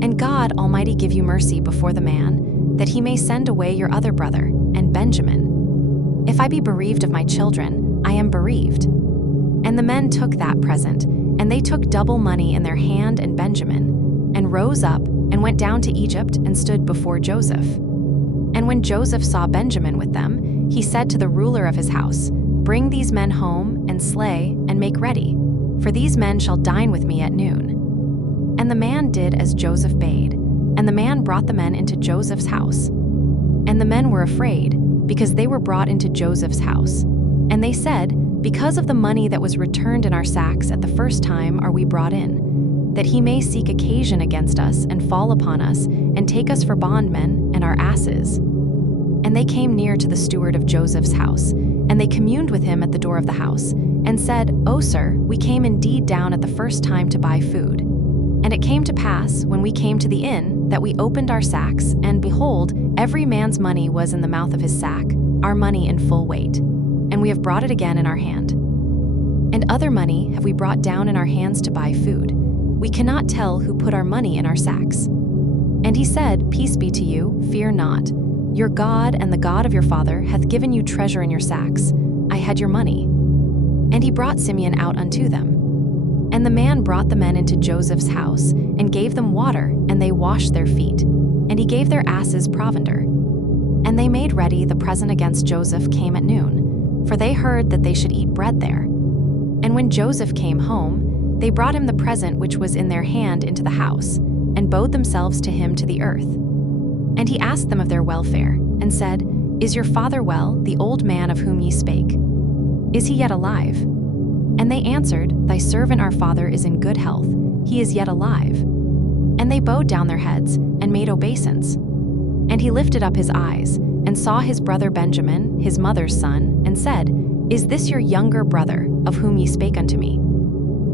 And God Almighty give you mercy before the man, that he may send away your other brother, and Benjamin. If I be bereaved of my children, I am bereaved. And the men took that present, and they took double money in their hand and Benjamin, and rose up, and went down to Egypt, and stood before Joseph. And when Joseph saw Benjamin with them, he said to the ruler of his house, Bring these men home, and slay, and make ready, for these men shall dine with me at noon. And the man did as Joseph bade, and the man brought the men into Joseph's house. And the men were afraid, because they were brought into Joseph's house. And they said, Because of the money that was returned in our sacks at the first time are we brought in, that he may seek occasion against us and fall upon us, and take us for bondmen and our asses. And they came near to the steward of Joseph's house, and they communed with him at the door of the house, and said, O sir, we came indeed down at the first time to buy food. And it came to pass, when we came to the inn, that we opened our sacks, and behold, every man's money was in the mouth of his sack, our money in full weight. And we have brought it again in our hand. And other money have we brought down in our hands to buy food. We cannot tell who put our money in our sacks. And he said, Peace be to you, fear not. Your God and the God of your father hath given you treasure in your sacks. I had your money. And he brought Simeon out unto them. And the man brought the men into Joseph's house, and gave them water, and they washed their feet. And he gave their asses provender. And they made ready the present against Joseph came at noon, for they heard that they should eat bread there. And when Joseph came home, they brought him the present which was in their hand into the house, and bowed themselves to him to the earth. And he asked them of their welfare, and said, Is your father well, the old man of whom ye spake? Is he yet alive? And they answered, Thy servant our father is in good health, he is yet alive. And they bowed down their heads, and made obeisance. And he lifted up his eyes, and saw his brother Benjamin, his mother's son, and said, Is this your younger brother, of whom ye spake unto me?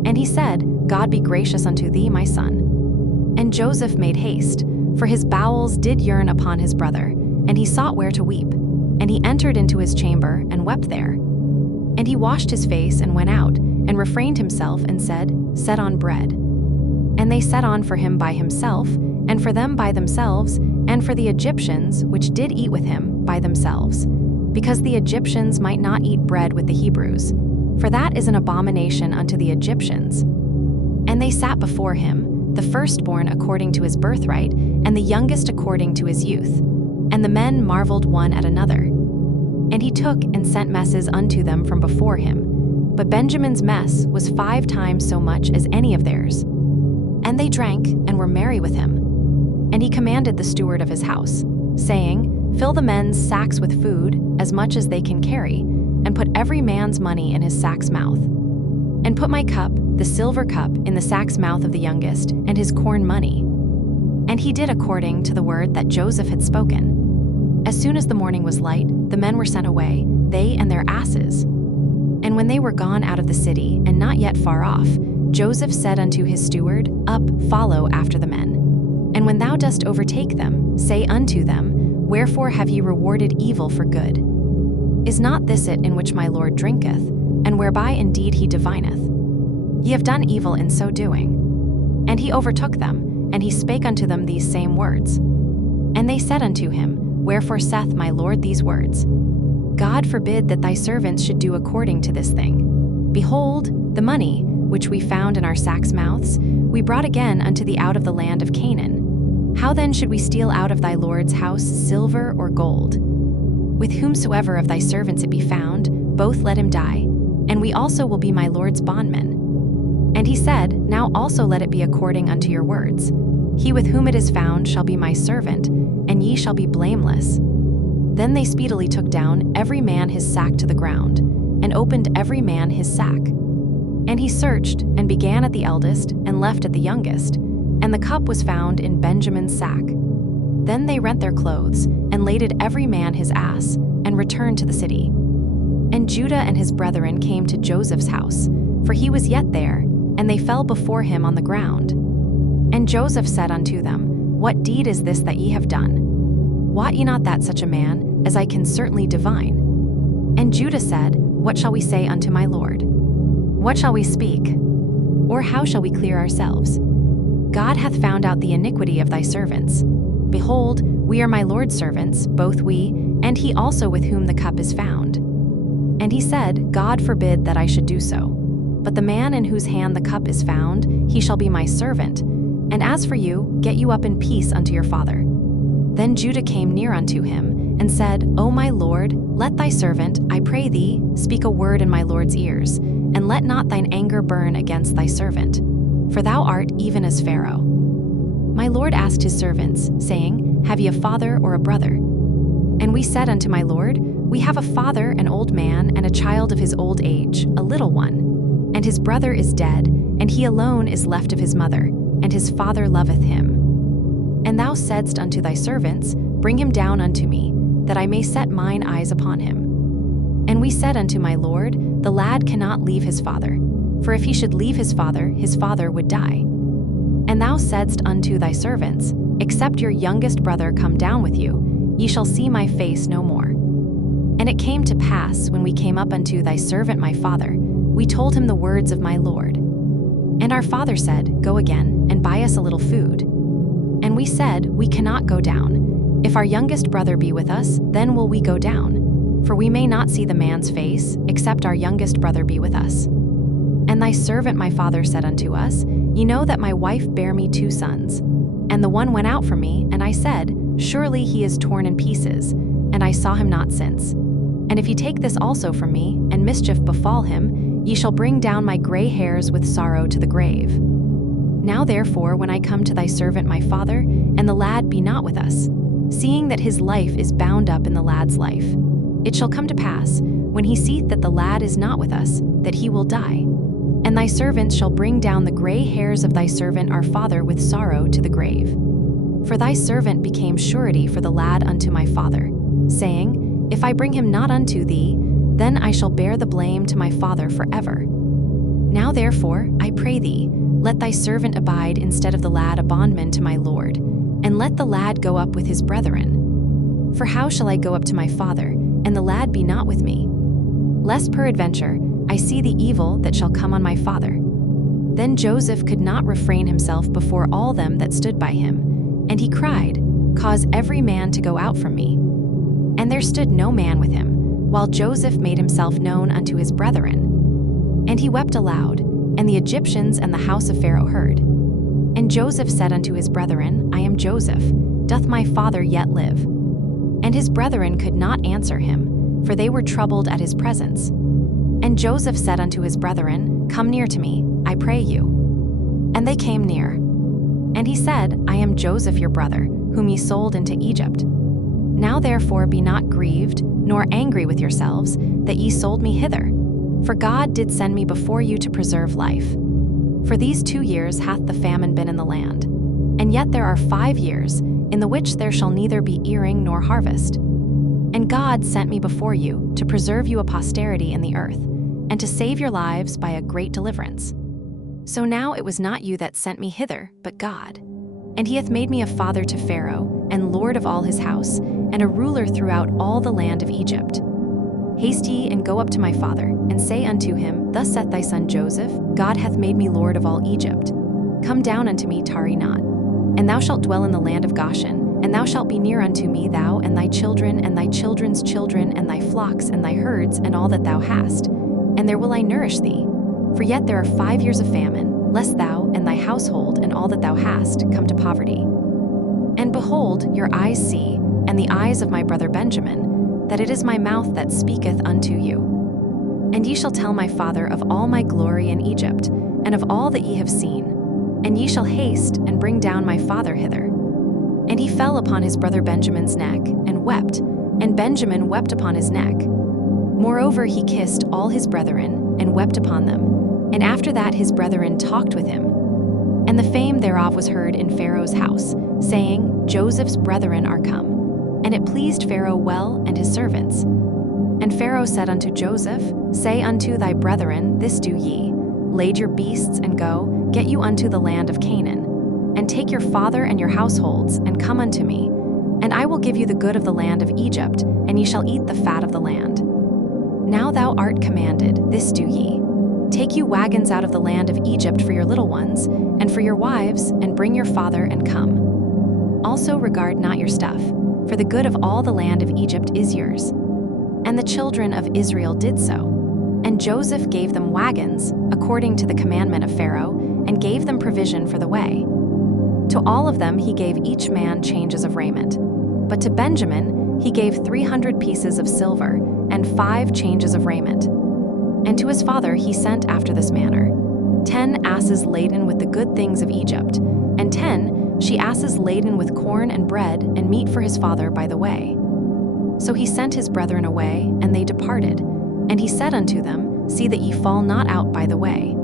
And he said, God be gracious unto thee, my son. And Joseph made haste, for his bowels did yearn upon his brother, and he sought where to weep. And he entered into his chamber, and wept there. And he washed his face, and went out, and refrained himself, and said, Set on bread. And they set on for him by himself, and for them by themselves, and for the Egyptians, which did eat with him, by themselves, because the Egyptians might not eat bread with the Hebrews, for that is an abomination unto the Egyptians. And they sat before him, the firstborn according to his birthright, and the youngest according to his youth. And the men marveled one at another. And he took and sent messes unto them from before him. But Benjamin's mess was 5 times so much as any of theirs. And they drank, and were merry with him. And he commanded the steward of his house, saying, Fill the men's sacks with food, as much as they can carry, and put every man's money in his sack's mouth. And put my cup, the silver cup, in the sack's mouth of the youngest, and his corn money. And he did according to the word that Joseph had spoken. As soon as the morning was light, the men were sent away, they and their asses. And when they were gone out of the city, and not yet far off, Joseph said unto his steward, Up, follow after the men. And when thou dost overtake them, say unto them, Wherefore have ye rewarded evil for good? Is not this it in which my Lord drinketh, and whereby indeed he divineth? Ye have done evil in so doing. And he overtook them, and he spake unto them these same words. And they said unto him, Wherefore saith my Lord these words? God forbid that thy servants should do according to this thing. Behold, the money, which we found in our sacks' mouths, we brought again unto thee out of the land of Canaan. How then should we steal out of thy Lord's house silver or gold? With whomsoever of thy servants it be found, both let him die, and we also will be my Lord's bondmen. And he said, Now also let it be according unto your words. He with whom it is found shall be my servant, and ye shall be blameless. Then they speedily took down every man his sack to the ground, and opened every man his sack. And he searched, and began at the eldest, and left at the youngest, and the cup was found in Benjamin's sack. Then they rent their clothes, and laded every man his ass, and returned to the city. And Judah and his brethren came to Joseph's house, for he was yet there, and they fell before him on the ground. And Joseph said unto them, What deed is this that ye have done? Wot ye not that such a man as I can certainly divine? And Judah said, What shall we say unto my Lord? What shall we speak? Or how shall we clear ourselves? God hath found out the iniquity of thy servants. Behold, we are my Lord's servants, both we, and he also with whom the cup is found. And he said, God forbid that I should do so. But the man in whose hand the cup is found, he shall be my servant. And as for you, get you up in peace unto your father. Then Judah came near unto him, and said, O my Lord, let thy servant, I pray thee, speak a word in my Lord's ears, and let not thine anger burn against thy servant. For thou art even as Pharaoh. My Lord asked his servants, saying, Have ye a father or a brother? And we said unto my Lord, We have a father, an old man, and a child of his old age, a little one. And his brother is dead, and he alone is left of his mother, and his father loveth him. And thou saidst unto thy servants, Bring him down unto me, that I may set mine eyes upon him. And we said unto my Lord, The lad cannot leave his father, for if he should leave his father would die. And thou saidst unto thy servants, Except your youngest brother come down with you, ye shall see my face no more. And it came to pass, when we came up unto thy servant my father, we told him the words of my Lord. And our father said, Go again, and buy us a little food. And we said, We cannot go down. If our youngest brother be with us, then will we go down. For we may not see the man's face, except our youngest brother be with us. And thy servant my father said unto us, Ye know that my wife bare me 2 sons. And the one went out from me, and I said, Surely he is torn in pieces, and I saw him not since. And if he take this also from me, and mischief befall him, ye shall bring down my gray hairs with sorrow to the grave. Now therefore, when I come to thy servant my father, and the lad be not with us, seeing that his life is bound up in the lad's life, it shall come to pass, when he seeth that the lad is not with us, that he will die. And thy servants shall bring down the gray hairs of thy servant our father with sorrow to the grave. For thy servant became surety for the lad unto my father, saying, If I bring him not unto thee, then I shall bear the blame to my father forever. Now therefore, I pray thee, let thy servant abide instead of the lad a bondman to my Lord, and let the lad go up with his brethren. For how shall I go up to my father, and the lad be not with me? Lest peradventure I see the evil that shall come on my father. Then Joseph could not refrain himself before all them that stood by him, and he cried, Cause every man to go out from me. And there stood no man with him, while Joseph made himself known unto his brethren. And he wept aloud, and the Egyptians and the house of Pharaoh heard. And Joseph said unto his brethren, I am Joseph, doth my father yet live? And his brethren could not answer him, for they were troubled at his presence. And Joseph said unto his brethren, Come near to me, I pray you. And they came near. And he said, I am Joseph your brother, whom ye sold into Egypt. Now therefore be not grieved, nor angry with yourselves, that ye sold me hither. For God did send me before you to preserve life. For these 2 years hath the famine been in the land. And yet there are 5 years, in the which there shall neither be earing nor harvest. And God sent me before you, to preserve you a posterity in the earth, and to save your lives by a great deliverance. So now it was not you that sent me hither, but God. And he hath made me a father to Pharaoh, and lord of all his house, and a ruler throughout all the land of Egypt. Haste ye, and go up to my father, and say unto him, Thus saith thy son Joseph, God hath made me lord of all Egypt. Come down unto me, tarry not. And thou shalt dwell in the land of Goshen, and thou shalt be near unto me, thou and thy children, and thy children's children, and thy flocks, and thy herds, and all that thou hast. And there will I nourish thee. For yet there are 5 years of famine, lest thou and thy household and all that thou hast come to poverty. And behold, your eyes see, and the eyes of my brother Benjamin, that it is my mouth that speaketh unto you. And ye shall tell my father of all my glory in Egypt, and of all that ye have seen. And ye shall haste and bring down my father hither. And he fell upon his brother Benjamin's neck, and wept, and Benjamin wept upon his neck. Moreover he kissed all his brethren, and wept upon them. And after that his brethren talked with him. And the fame thereof was heard in Pharaoh's house, saying, Joseph's brethren are come. And it pleased Pharaoh well and his servants. And Pharaoh said unto Joseph, Say unto thy brethren, this do ye, lade your beasts and go, get you unto the land of Canaan, and take your father and your households, and come unto me, and I will give you the good of the land of Egypt, and ye shall eat the fat of the land. Now thou art commanded, this do ye. Take you wagons out of the land of Egypt for your little ones, and for your wives, and bring your father and come. Also regard not your stuff, for the good of all the land of Egypt is yours. And the children of Israel did so. And Joseph gave them wagons, according to the commandment of Pharaoh, and gave them provision for the way. To all of them he gave each man changes of raiment. But to Benjamin he gave 300 pieces of silver, and 5 changes of raiment. And to his father he sent after this manner: 10 asses laden with the good things of Egypt, and 10 she-asses laden with corn and bread and meat for his father by the way. So he sent his brethren away, and they departed. And he said unto them, See that ye fall not out by the way.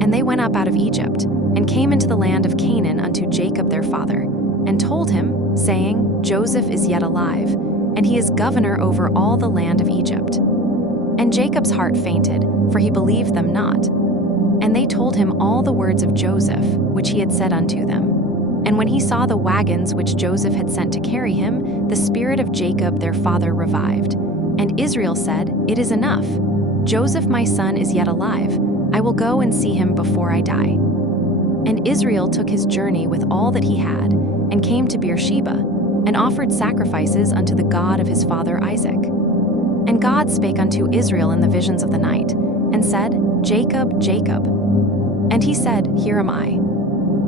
And they went up out of Egypt, and came into the land of Canaan unto Jacob their father, and told him, saying, Joseph is yet alive, and he is governor over all the land of Egypt. And Jacob's heart fainted, for he believed them not. And they told him all the words of Joseph, which he had said unto them. And when he saw the wagons which Joseph had sent to carry him, the spirit of Jacob their father revived. And Israel said, It is enough. Joseph my son is yet alive. I will go and see him before I die. And Israel took his journey with all that he had, and came to Beersheba, and offered sacrifices unto the God of his father Isaac. And God spake unto Israel in the visions of the night, and said, Jacob, Jacob. And he said, Here am I.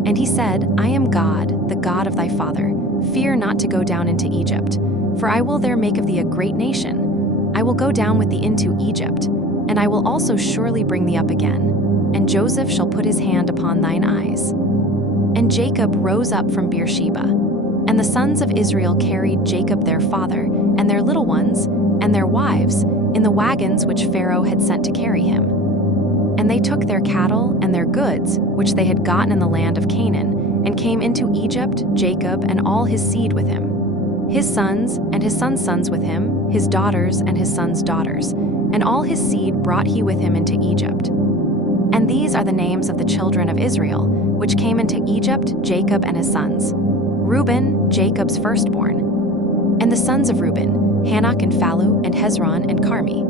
And he said, I am God, the God of thy father. Fear not to go down into Egypt, for I will there make of thee a great nation. I will go down with thee into Egypt, and I will also surely bring thee up again. And Joseph shall put his hand upon thine eyes. And Jacob rose up from Beersheba. And the sons of Israel carried Jacob their father, and their little ones, and their wives, in the wagons which Pharaoh had sent to carry him. And they took their cattle and their goods, which they had gotten in the land of Canaan, and came into Egypt, Jacob and all his seed with him, his sons and his sons' sons with him, his daughters and his sons' daughters, and all his seed brought he with him into Egypt. And these are the names of the children of Israel, which came into Egypt, Jacob and his sons. Reuben, Jacob's firstborn. And the sons of Reuben, Hanok and Phalu and Hezron and Carmi.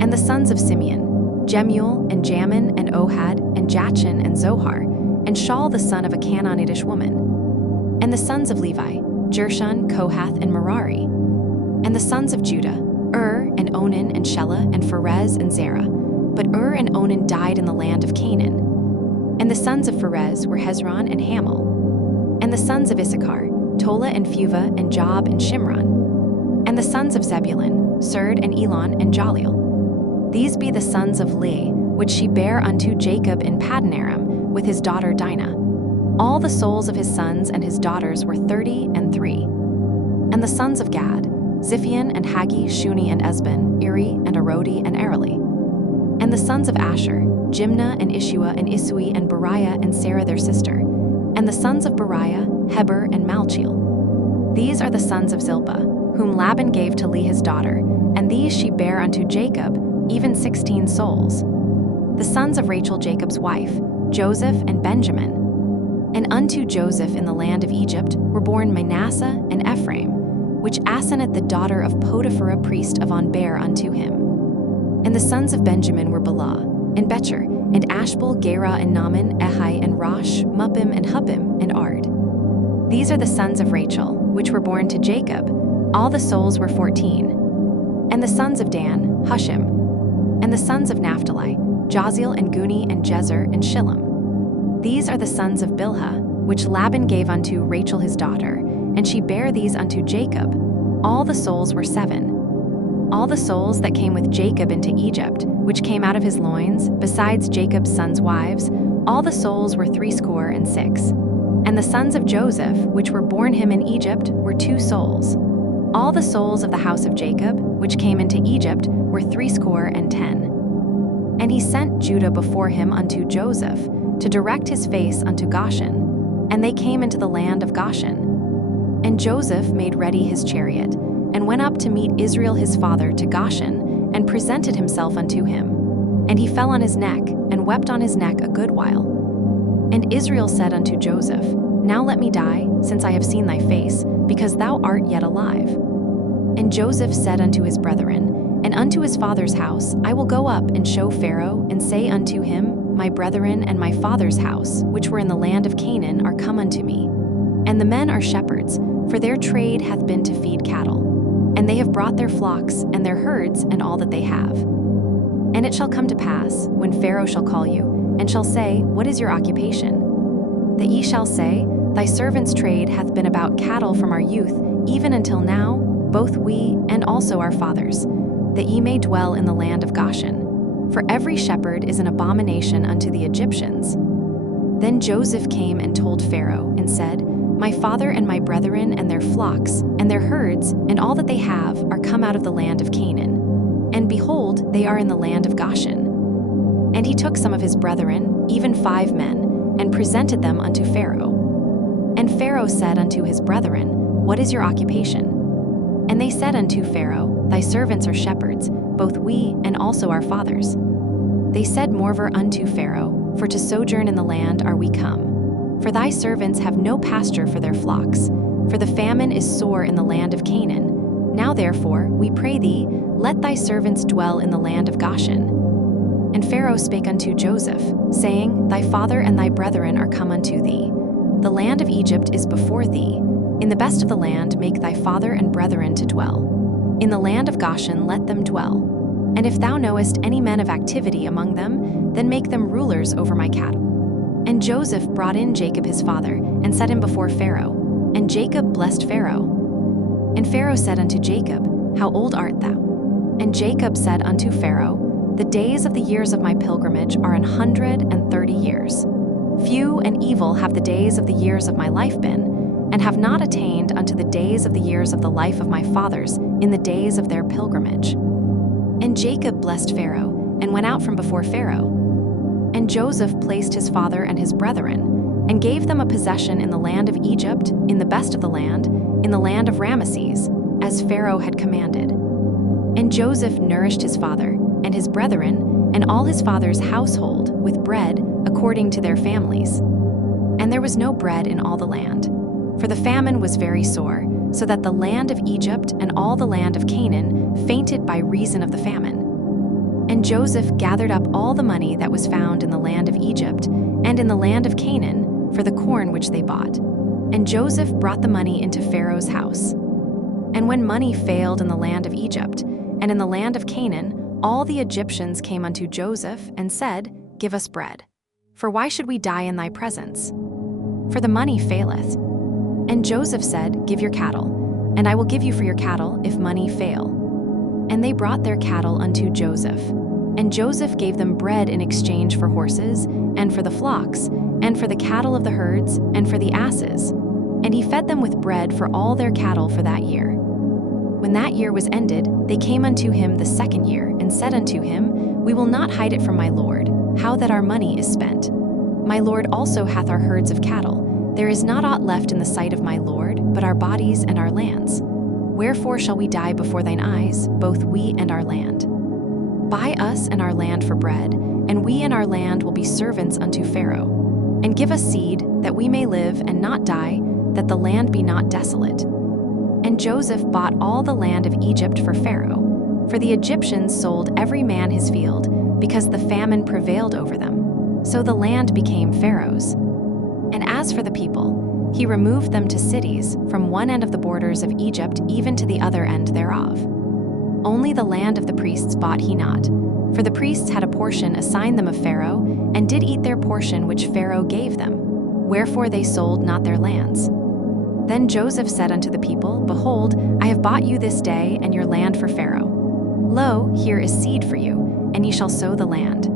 And the sons of Simeon, Jemuel and Jamin and Ohad and Jachin and Zohar, and Shaul the son of a Canaanitish woman. And the sons of Levi, Jershon, Kohath, and Merari. And the sons of Judah, and Onan and Shelah and Pharez and Zerah. But and Onan died in the land of Canaan. And the sons of Pharez were Hezron and Hamel. And the sons of Issachar, Tola and Phuvah and Job and Shimron. And the sons of Zebulun, Serd and Elon and Jaleel. These be the sons of Leah, which she bare unto Jacob in Padanaram, with his daughter Dinah. All the souls of his sons and his daughters were 33. And the sons of Gad, Ziphion and Haggi, Shuni and Esben, Eri and Arodi and Areli. And the sons of Asher, Jimnah and Ishua and Isui and Beriah and Sarah their sister. And the sons of Beriah, Heber and Malchiel. These are the sons of Zilpah, whom Laban gave to Leah his daughter, and these she bare unto Jacob, even 16 souls. The sons of Rachel Jacob's wife, Joseph and Benjamin. And unto Joseph in the land of Egypt were born Manasseh and Ephraim, which Asenath the daughter of Potiphar priest of On bare unto him. And the sons of Benjamin were Bela, and Becher, and Ashbel, Gera, and Naaman, Ehai, and Rosh, Muppim, and Huppim, and Ard. These are the sons of Rachel, which were born to Jacob. All the souls were 14. And the sons of Dan, Hushim. And the sons of Naphtali, Jaziel and Guni and Jezer and Shillem. These are the sons of Bilhah, which Laban gave unto Rachel his daughter, and she bare these unto Jacob. All the souls were 7. All the souls that came with Jacob into Egypt, which came out of his loins, besides Jacob's sons' wives, all the souls were 66. And the sons of Joseph, which were born him in Egypt, were 2 souls. All the souls of the house of Jacob, which came into Egypt, were 70. And he sent Judah before him unto Joseph, to direct his face unto Goshen. And they came into the land of Goshen. And Joseph made ready his chariot, and went up to meet Israel his father to Goshen, and presented himself unto him. And he fell on his neck, and wept on his neck a good while. And Israel said unto Joseph, Now let me die, since I have seen thy face, because thou art yet alive. And Joseph said unto his brethren, and unto his father's house, I will go up and show Pharaoh, and say unto him, My brethren and my father's house, which were in the land of Canaan, are come unto me. And the men are shepherds, for their trade hath been to feed cattle. And they have brought their flocks, and their herds, and all that they have. And it shall come to pass, when Pharaoh shall call you, and shall say, What is your occupation? That ye shall say, Thy servant's trade hath been about cattle from our youth, even until now, both we and also our fathers, that ye may dwell in the land of Goshen. For every shepherd is an abomination unto the Egyptians. Then Joseph came and told Pharaoh, and said, My father and my brethren and their flocks, and their herds, and all that they have, are come out of the land of Canaan. And behold, they are in the land of Goshen. And he took some of his brethren, even 5 men, and presented them unto Pharaoh. And Pharaoh said unto his brethren, What is your occupation? And they said unto Pharaoh, Thy servants are shepherds, both we and also our fathers. They said moreover unto Pharaoh, For to sojourn in the land are we come. For thy servants have no pasture for their flocks, for the famine is sore in the land of Canaan. Now therefore, we pray thee, let thy servants dwell in the land of Goshen. And Pharaoh spake unto Joseph, saying, Thy father and thy brethren are come unto thee. The land of Egypt is before thee. In the best of the land make thy father and brethren to dwell. In the land of Goshen let them dwell. And if thou knowest any men of activity among them, then make them rulers over my cattle. And Joseph brought in Jacob his father, and set him before Pharaoh. And Jacob blessed Pharaoh. And Pharaoh said unto Jacob, How old art thou? And Jacob said unto Pharaoh, The days of the years of my pilgrimage are 130 years. Few and evil have the days of the years of my life been, and have not attained unto the days of the years of the life of my fathers in the days of their pilgrimage. And Jacob blessed Pharaoh, and went out from before Pharaoh. And Joseph placed his father and his brethren, and gave them a possession in the land of Egypt, in the best of the land, in the land of Ramesses, as Pharaoh had commanded. And Joseph nourished his father, and his brethren, and all his father's household, with bread, according to their families. And there was no bread in all the land, for the famine was very sore, so that the land of Egypt and all the land of Canaan fainted by reason of the famine. And Joseph gathered up all the money that was found in the land of Egypt and in the land of Canaan for the corn which they bought. And Joseph brought the money into Pharaoh's house. And when money failed in the land of Egypt and in the land of Canaan, all the Egyptians came unto Joseph and said, Give us bread. For why should we die in thy presence? For the money faileth. And Joseph said, Give your cattle, and I will give you for your cattle if money fail. And they brought their cattle unto Joseph. And Joseph gave them bread in exchange for horses, and for the flocks, and for the cattle of the herds, and for the asses. And he fed them with bread for all their cattle for that year. When that year was ended, they came unto him the 2nd year, and said unto him, We will not hide it from my lord, how that our money is spent. My lord also hath our herds of cattle. There is not aught left in the sight of my lord, but our bodies and our lands. Wherefore shall we die before thine eyes, both we and our land? Buy us and our land for bread, and we and our land will be servants unto Pharaoh. And give us seed, that we may live and not die, that the land be not desolate. And Joseph bought all the land of Egypt for Pharaoh, for the Egyptians sold every man his field, because the famine prevailed over them. So the land became Pharaoh's. And as for the people, he removed them to cities, from one end of the borders of Egypt even to the other end thereof. Only the land of the priests bought he not, For the priests had a portion assigned them of Pharaoh, and did eat their portion which Pharaoh gave them, wherefore they sold not their lands. Then Joseph said unto the people, Behold, I have bought you this day and your land for Pharaoh. Lo, here is seed for you, and ye shall sow the land.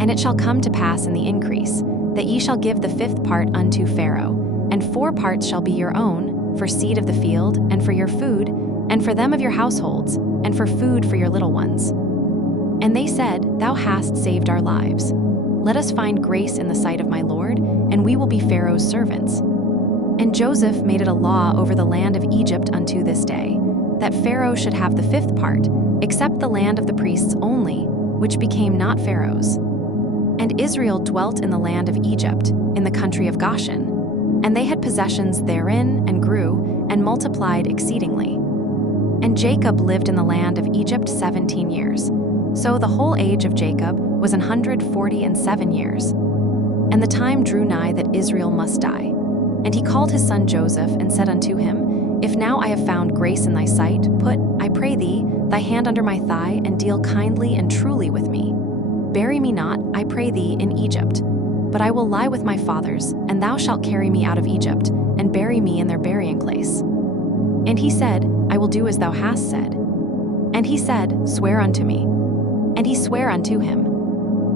And it shall come to pass in the increase, that ye shall give the 5th part unto Pharaoh, and 4 parts shall be your own, for seed of the field, and for your food, and for them of your households, and for food for your little ones. And they said, Thou hast saved our lives. Let us find grace in the sight of my Lord, and we will be Pharaoh's servants. And Joseph made it a law over the land of Egypt unto this day, that Pharaoh should have the 5th part, except the land of the priests only, which became not Pharaoh's. And Israel dwelt in the land of Egypt, in the country of Goshen, and they had possessions therein, and grew, and multiplied exceedingly. And Jacob lived in the land of Egypt 17 years. So the whole age of Jacob was 147 years. And the time drew nigh that Israel must die. And he called his son Joseph, and said unto him, If now I have found grace in thy sight, put, I pray thee, thy hand under my thigh, and deal kindly and truly with me. Bury me not, I pray thee, in Egypt. But I will lie with my fathers, and thou shalt carry me out of Egypt, and bury me in their burying place. And he said, I will do as thou hast said. And he said, Swear unto me. And he sware unto him.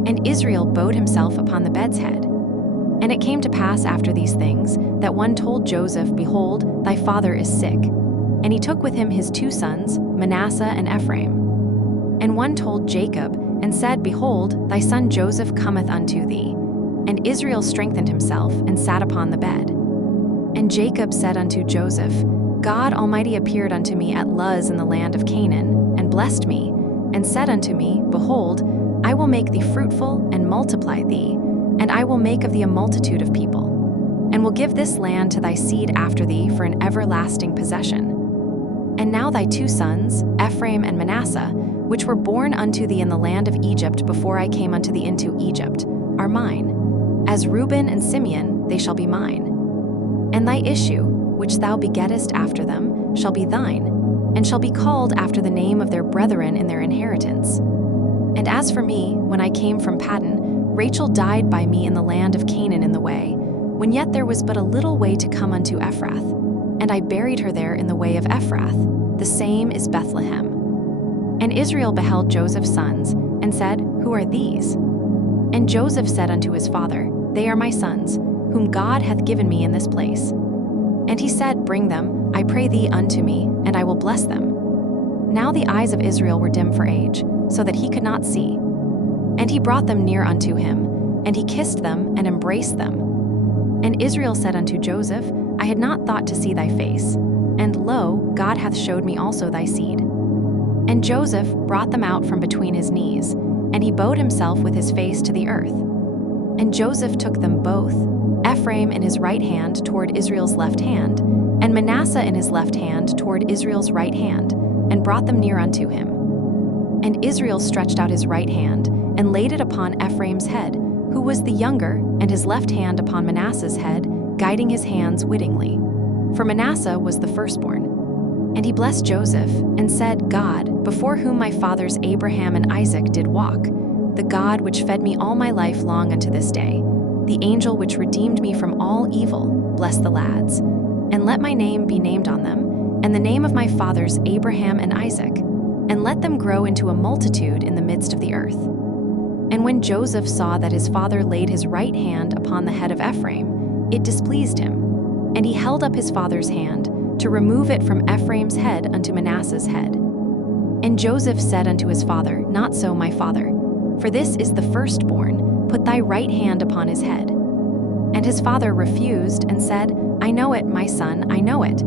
And Israel bowed himself upon the bed's head. And it came to pass after these things, that one told Joseph, Behold, thy father is sick. And he took with him his 2 sons, Manasseh and Ephraim. And one told Jacob, and said, Behold, thy son Joseph cometh unto thee. And Israel strengthened himself, and sat upon the bed. And Jacob said unto Joseph, God Almighty appeared unto me at Luz in the land of Canaan, and blessed me, and said unto me, Behold, I will make thee fruitful, and multiply thee, and I will make of thee a multitude of people, and will give this land to thy seed after thee for an everlasting possession. And now thy 2 sons, Ephraim and Manasseh, which were born unto thee in the land of Egypt before I came unto thee into Egypt, are mine. As Reuben and Simeon, they shall be mine. And thy issue, which thou begettest after them, shall be thine, and shall be called after the name of their brethren in their inheritance. And as for me, when I came from Paddan, Rachel died by me in the land of Canaan in the way, when yet there was but a little way to come unto Ephrath. And I buried her there in the way of Ephrath, the same is Bethlehem. And Israel beheld Joseph's sons, and said, Who are these? And Joseph said unto his father, They are my sons, whom God hath given me in this place. And he said, Bring them, I pray thee, unto me, and I will bless them. Now the eyes of Israel were dim for age, so that he could not see. And he brought them near unto him, and he kissed them, and embraced them. And Israel said unto Joseph, I had not thought to see thy face, and lo, God hath showed me also thy seed. And Joseph brought them out from between his knees, and he bowed himself with his face to the earth. And Joseph took them both, Ephraim in his right hand toward Israel's left hand, and Manasseh in his left hand toward Israel's right hand, and brought them near unto him. And Israel stretched out his right hand, and laid it upon Ephraim's head, who was the younger, and his left hand upon Manasseh's head, guiding his hands wittingly. For Manasseh was the firstborn. And he blessed Joseph, and said, God, before whom my fathers Abraham and Isaac did walk, the God which fed me all my life long unto this day, the angel which redeemed me from all evil, bless the lads, and let my name be named on them, and the name of my fathers Abraham and Isaac, and let them grow into a multitude in the midst of the earth. And when Joseph saw that his father laid his right hand upon the head of Ephraim, it displeased him, and he held up his father's hand to remove it from Ephraim's head unto Manasseh's head. And Joseph said unto his father, Not so, my father, for this is the firstborn, put thy right hand upon his head. And his father refused, and said, I know it, my son, I know it.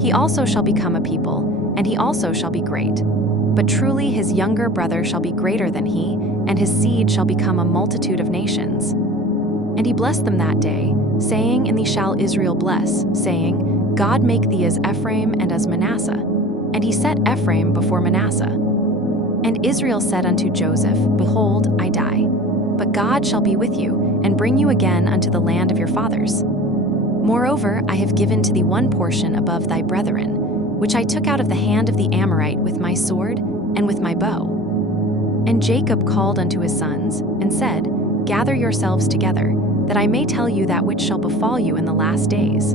He also shall become a people, and he also shall be great. But truly his younger brother shall be greater than he, and his seed shall become a multitude of nations. And he blessed them that day, saying, In thee shall Israel bless, saying, God make thee as Ephraim and as Manasseh. And he set Ephraim before Manasseh. And Israel said unto Joseph, Behold, I die, but God shall be with you, and bring you again unto the land of your fathers. Moreover, I have given to thee one portion above thy brethren, which I took out of the hand of the Amorite with my sword and with my bow. And Jacob called unto his sons, and said, Gather yourselves together, that I may tell you that which shall befall you in the last days.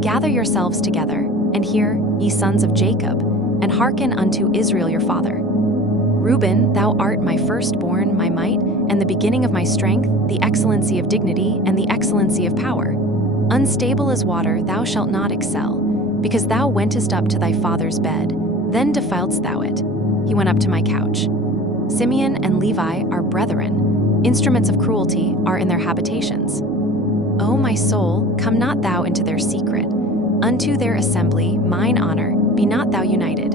Gather yourselves together, and hear, ye sons of Jacob, and hearken unto Israel your father. Reuben, thou art my firstborn, my might, and the beginning of my strength, the excellency of dignity, and the excellency of power. Unstable as water, thou shalt not excel, because thou wentest up to thy father's bed, then defiledst thou it. He went up to my couch. Simeon and Levi are brethren, instruments of cruelty are in their habitations. O my soul, come not thou into their secret. Unto their assembly, mine honor, be not thou united.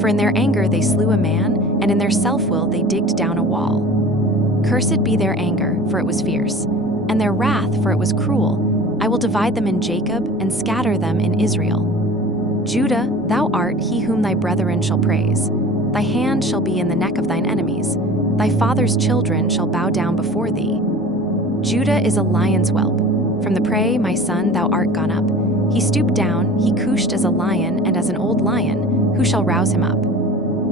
For in their anger they slew a man, and in their self-will they digged down a wall. Cursed be their anger, for it was fierce, and their wrath, for it was cruel. I will divide them in Jacob, and scatter them in Israel. Judah, thou art he whom thy brethren shall praise. Thy hand shall be in the neck of thine enemies. Thy father's children shall bow down before thee. Judah is a lion's whelp. From the prey, my son, thou art gone up. He stooped down, he couched as a lion and as an old lion. Who shall rouse him up?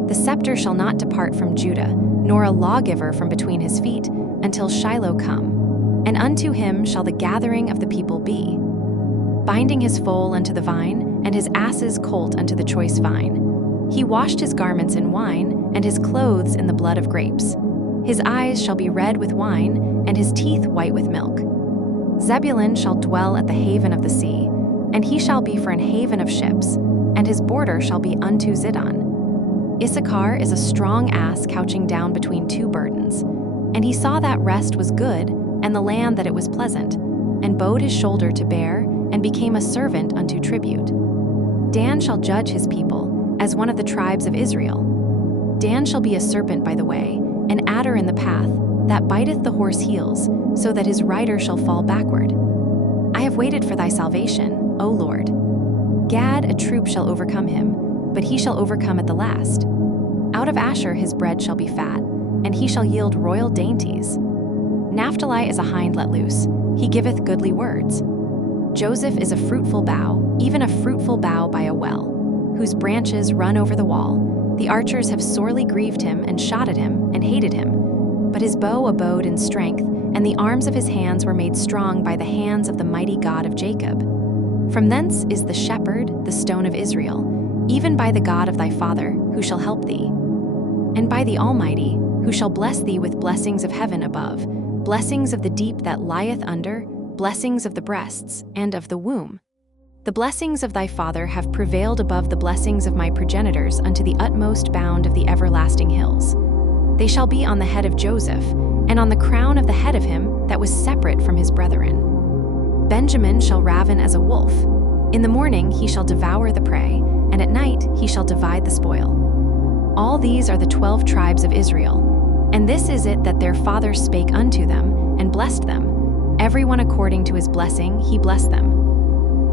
The scepter shall not depart from Judah, nor a lawgiver from between his feet, until Shiloh come. And unto him shall the gathering of the people be. Binding his foal unto the vine, and his ass's colt unto the choice vine. He washed his garments in wine, and his clothes in the blood of grapes. His eyes shall be red with wine, and his teeth white with milk. Zebulun shall dwell at the haven of the sea, and he shall be for an haven of ships, and his border shall be unto Zidon. Issachar is a strong ass couching down between two burdens. And he saw that rest was good, and the land that it was pleasant, and bowed his shoulder to bear, and became a servant unto tribute. Dan shall judge his people, as one of the tribes of Israel. Dan shall be a serpent by the way, an adder in the path, that biteth the horse heels, so that his rider shall fall backward. I have waited for thy salvation, O Lord. Gad, a troop shall overcome him, but he shall overcome at the last. Out of Asher his bread shall be fat, and he shall yield royal dainties. Naphtali is a hind let loose, he giveth goodly words. Joseph is a fruitful bough, even a fruitful bough by a well, whose branches run over the wall. The archers have sorely grieved him, and shot at him, and hated him. But his bow abode in strength, and the arms of his hands were made strong by the hands of the mighty God of Jacob. From thence is the shepherd, the stone of Israel, even by the God of thy father, who shall help thee. And by the Almighty, who shall bless thee with blessings of heaven above, blessings of the deep that lieth under, blessings of the breasts, and of the womb. The blessings of thy father have prevailed above the blessings of my progenitors unto the utmost bound of the everlasting hills. They shall be on the head of Joseph, and on the crown of the head of him that was separate from his brethren. Benjamin shall raven as a wolf. In the morning he shall devour the prey, and at night he shall divide the spoil. All these are the 12 tribes of Israel. And this is it that their father spake unto them, and blessed them. Every one according to his blessing he blessed them.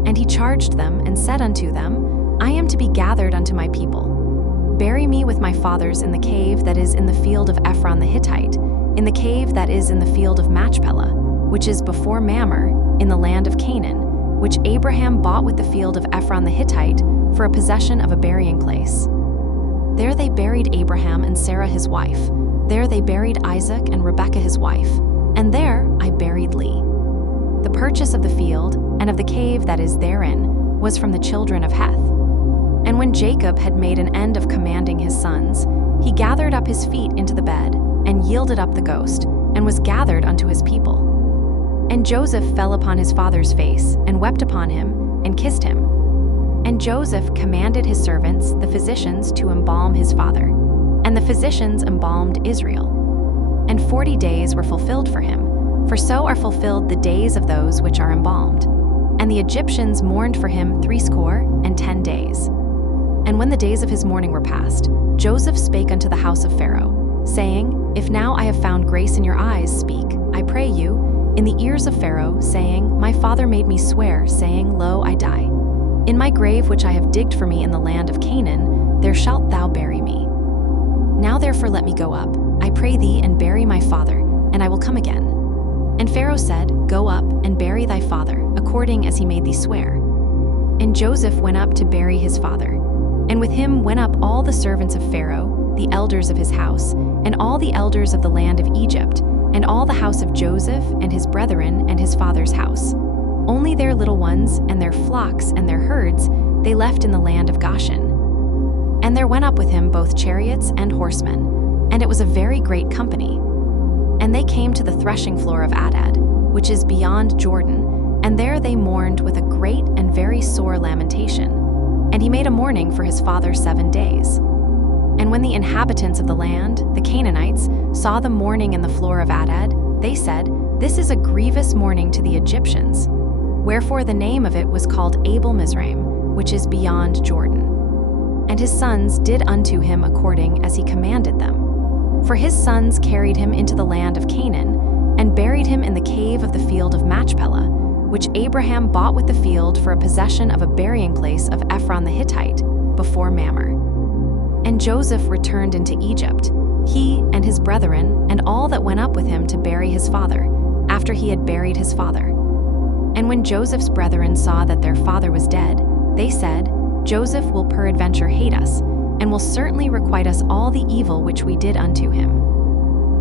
And he charged them, and said unto them, I am to be gathered unto my people. Bury me with my fathers in the cave that is in the field of Ephron the Hittite, in the cave that is in the field of Machpelah, which is before Mamre, in the land of Canaan, which Abraham bought with the field of Ephron the Hittite for a possession of a burying place. There they buried Abraham and Sarah his wife. There they buried Isaac and Rebekah his wife. And there I buried Leah. The purchase of the field and of the cave that is therein was from the children of Heth. And when Jacob had made an end of commanding his sons, he gathered up his feet into the bed, and yielded up the ghost, and was gathered unto his people. And Joseph fell upon his father's face, and wept upon him, and kissed him. And Joseph commanded his servants, the physicians, to embalm his father. And the physicians embalmed Israel. And 40 days were fulfilled for him, for so are fulfilled the days of those which are embalmed. And the Egyptians mourned for him 70 days. And when the days of his mourning were past, Joseph spake unto the house of Pharaoh, saying, If now I have found grace in your eyes, speak, I pray you, in the ears of Pharaoh, saying, My father made me swear, saying, Lo, I die. In my grave which I have digged for me in the land of Canaan, there shalt thou bury me. Now therefore let me go up, I pray thee, and bury my father, and I will come again. And Pharaoh said, Go up, and bury thy father, according as he made thee swear. And Joseph went up to bury his father. And with him went up all the servants of Pharaoh, the elders of his house, and all the elders of the land of Egypt, and all the house of Joseph and his brethren and his father's house. Only their little ones and their flocks and their herds they left in the land of Goshen. And there went up with him both chariots and horsemen, and it was a very great company. And they came to the threshing floor of Atad, which is beyond Jordan, and there they mourned with a great and very sore lamentation. And he made a mourning for his father 7 days. And when the inhabitants of the land, the Canaanites, saw the mourning in the floor of Atad, they said, "This is a grievous mourning to the Egyptians." Wherefore the name of it was called Abel Mizraim, which is beyond Jordan. And his sons did unto him according as he commanded them. For his sons carried him into the land of Canaan, and buried him in the cave of the field of Machpelah, which Abraham bought with the field for a possession of a burying place of Ephron the Hittite, before Mamre. And Joseph returned into Egypt, he and his brethren, and all that went up with him to bury his father, after he had buried his father. And when Joseph's brethren saw that their father was dead, they said, "Joseph will peradventure hate us, and will certainly requite us all the evil which we did unto him."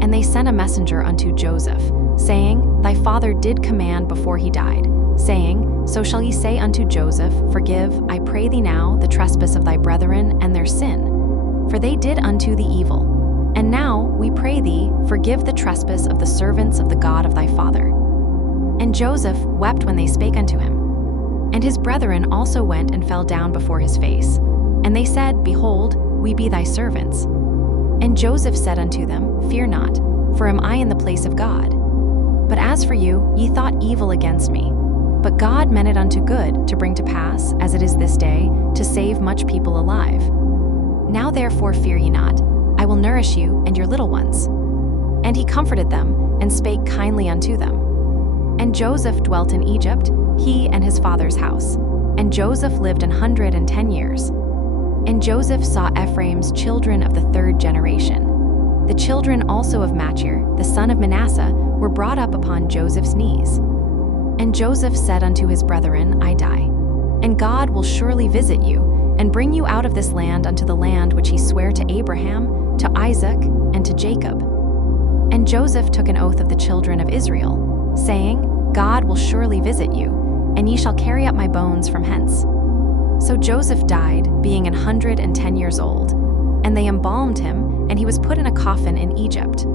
And they sent a messenger unto Joseph, saying, "Thy father did command before he died, saying, So shall ye say unto Joseph, Forgive, I pray thee now, the trespass of thy brethren and their sin, for they did unto thee evil. And now, we pray thee, forgive the trespass of the servants of the God of thy father." And Joseph wept when they spake unto him. And his brethren also went and fell down before his face. And they said, "Behold, we be thy servants." And Joseph said unto them, "Fear not, for am I in the place of God? But as for you, ye thought evil against me. But God meant it unto good, to bring to pass, as it is this day, to save much people alive. Now therefore fear ye not, I will nourish you and your little ones." And he comforted them, and spake kindly unto them. And Joseph dwelt in Egypt, he and his father's house. And Joseph lived 110 years. And Joseph saw Ephraim's children of the 3rd generation. The children also of Machir, the son of Manasseh, were brought up upon Joseph's knees. And Joseph said unto his brethren, I die. And God will surely visit you, and bring you out of this land unto the land which he sware to Abraham, to Isaac, and to Jacob. And Joseph took an oath of the children of Israel, saying, God will surely visit you, and ye shall carry up my bones from hence. So Joseph died, being 110 years old, and they embalmed him, and he was put in a coffin in Egypt.